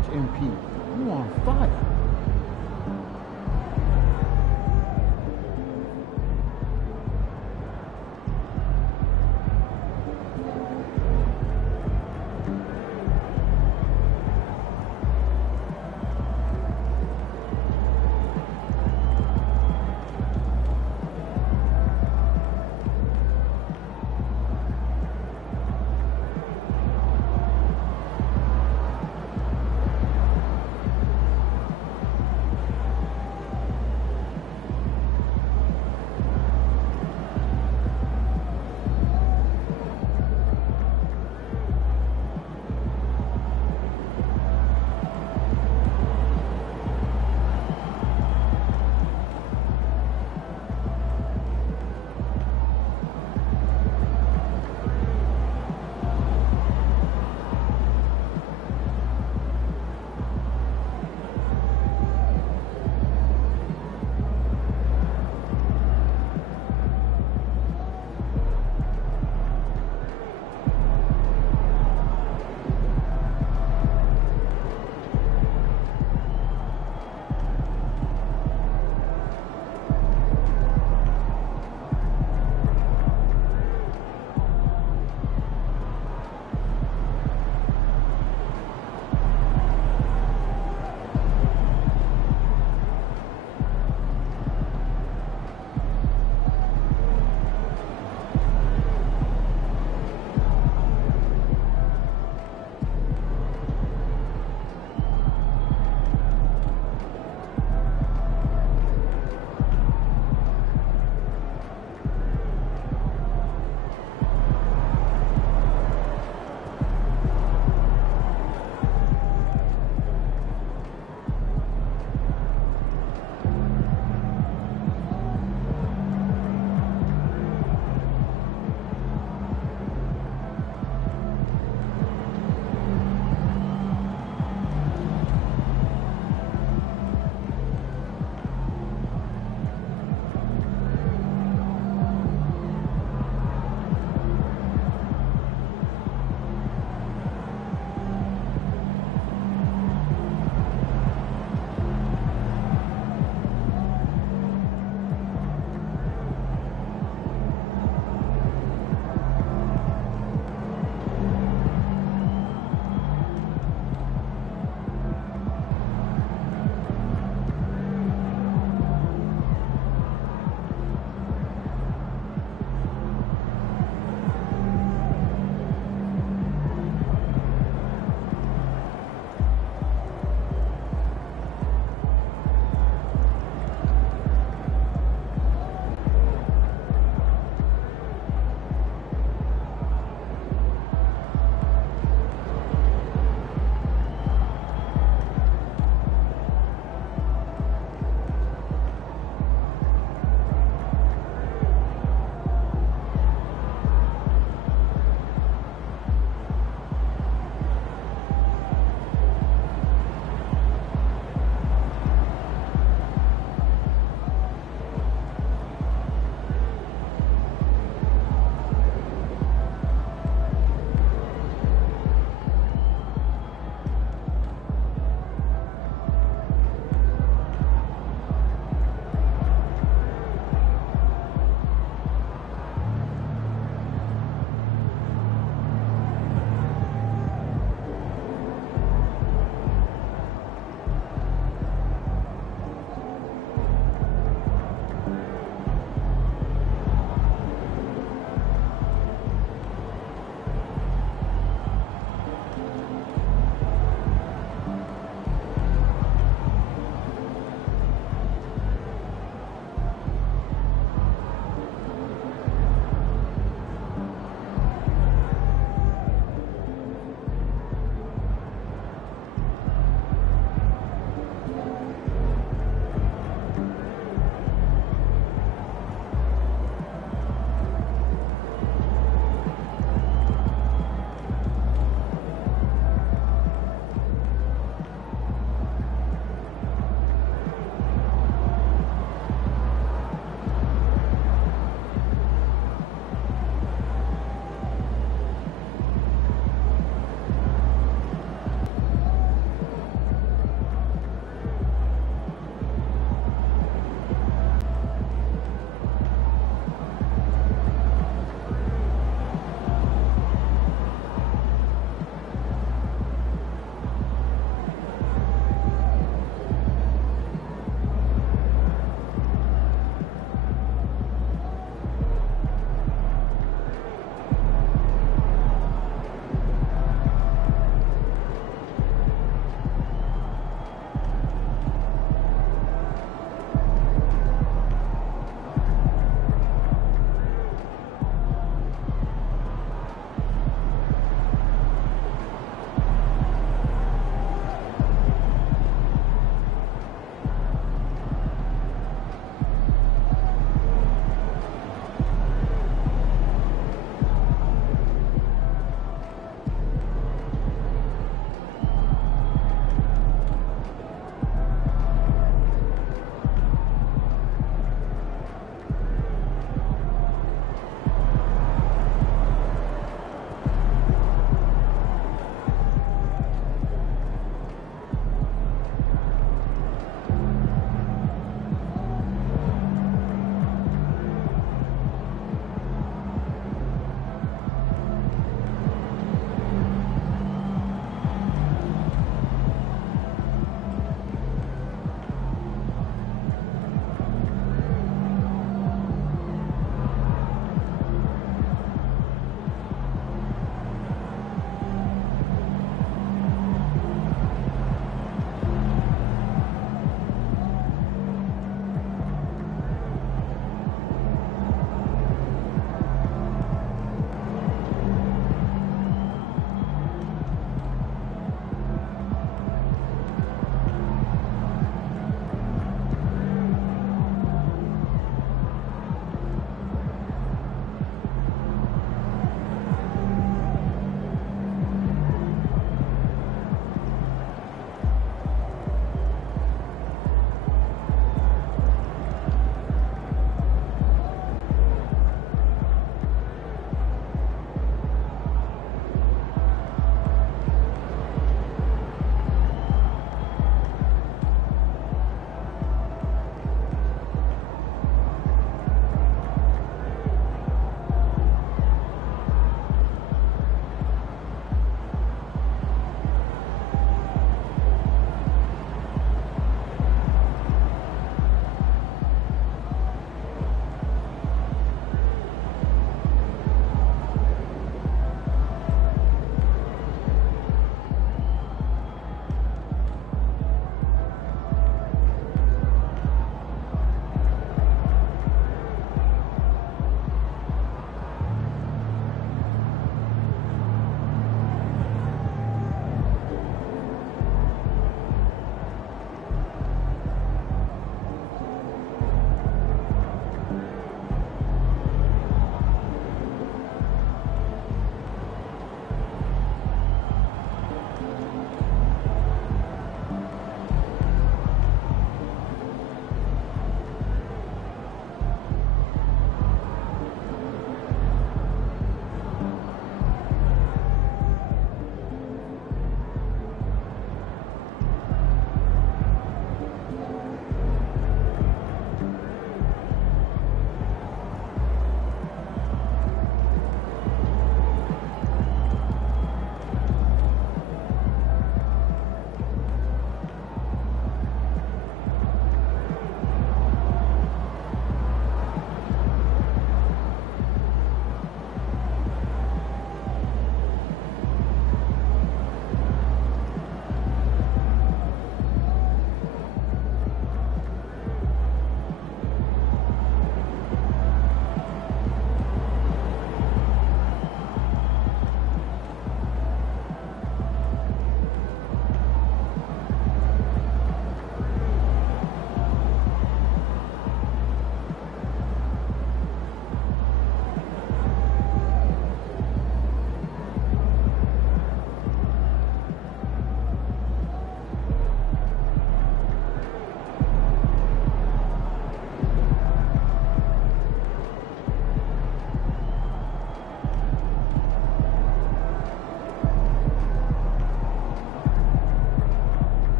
much, MP. You on fire.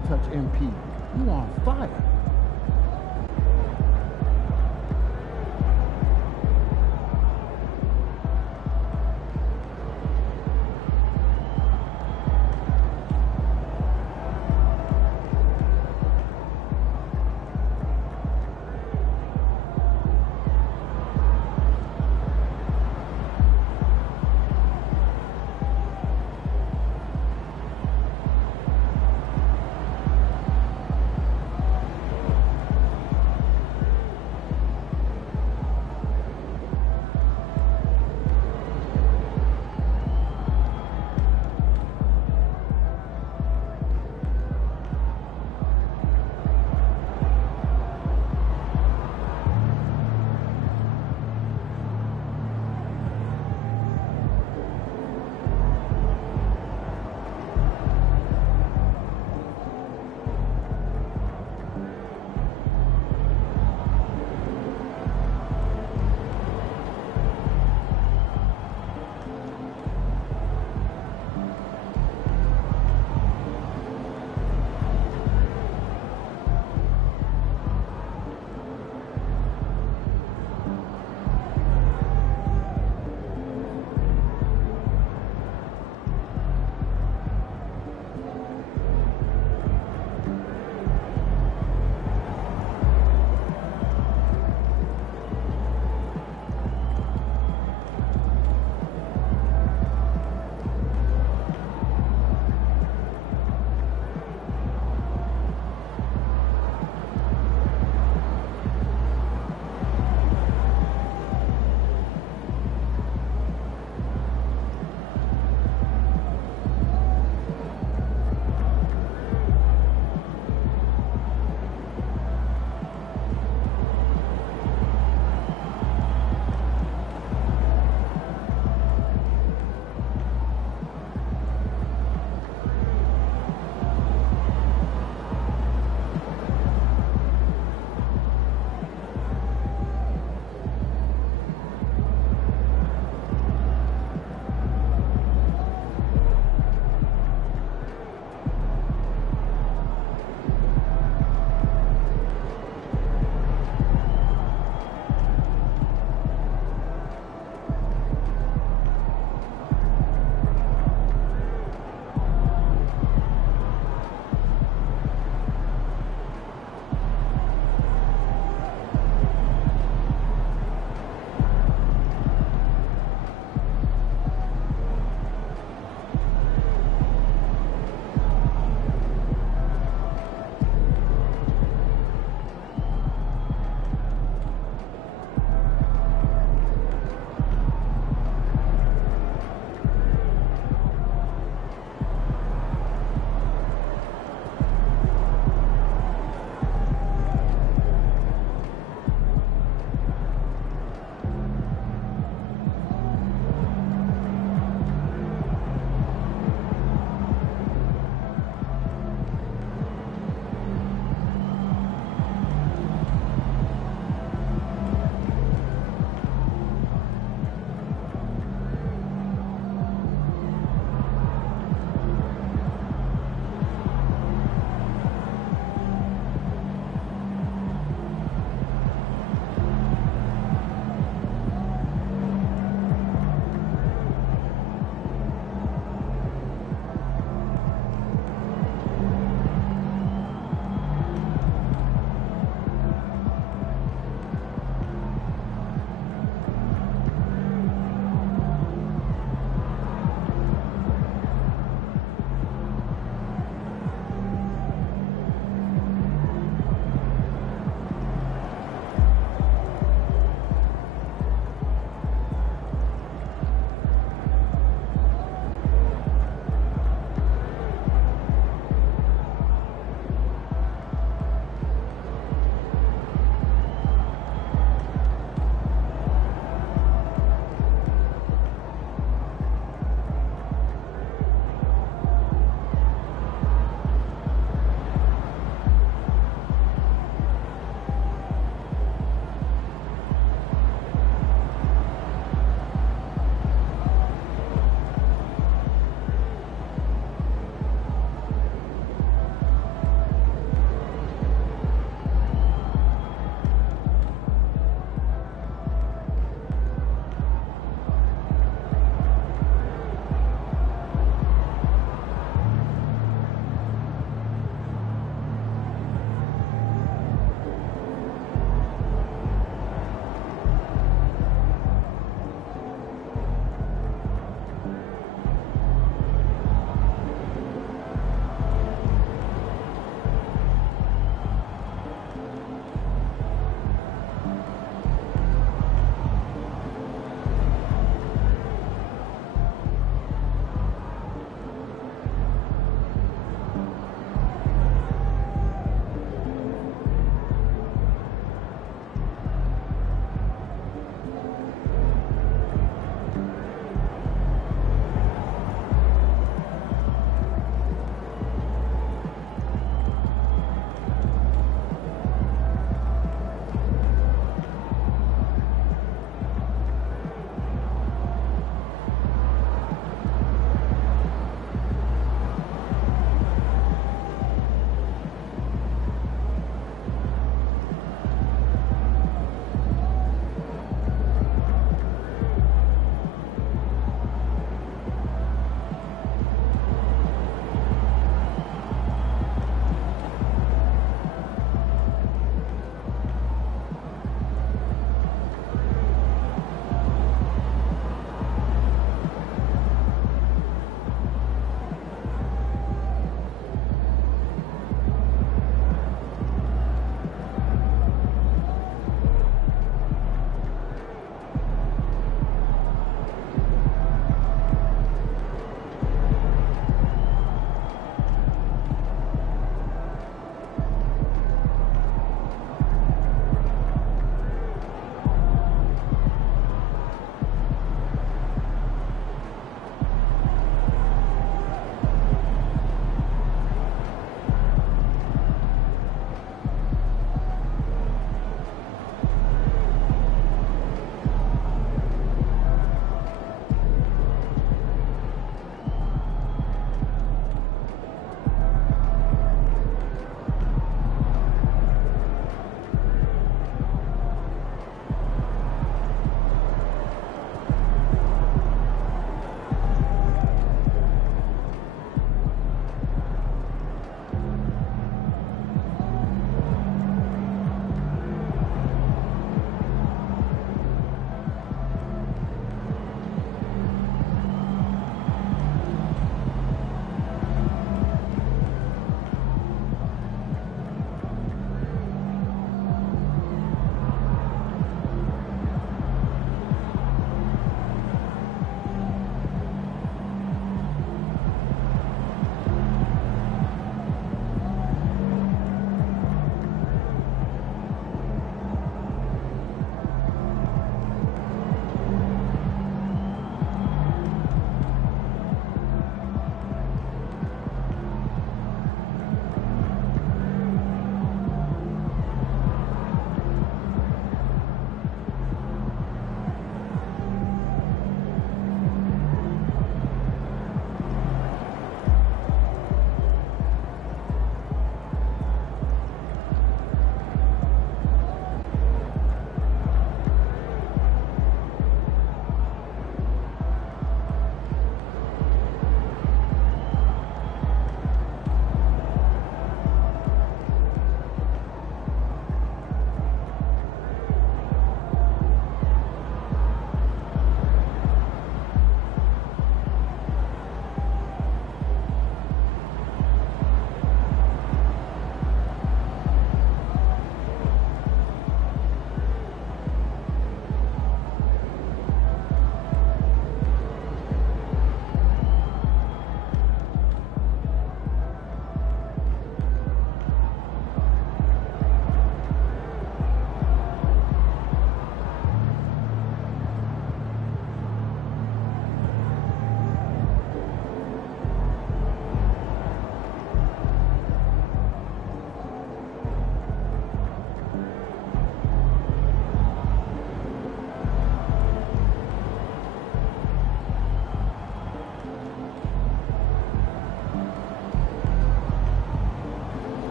can touch MP. You on fire.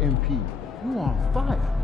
MP. You on fire.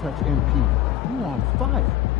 touch MP. You on fire.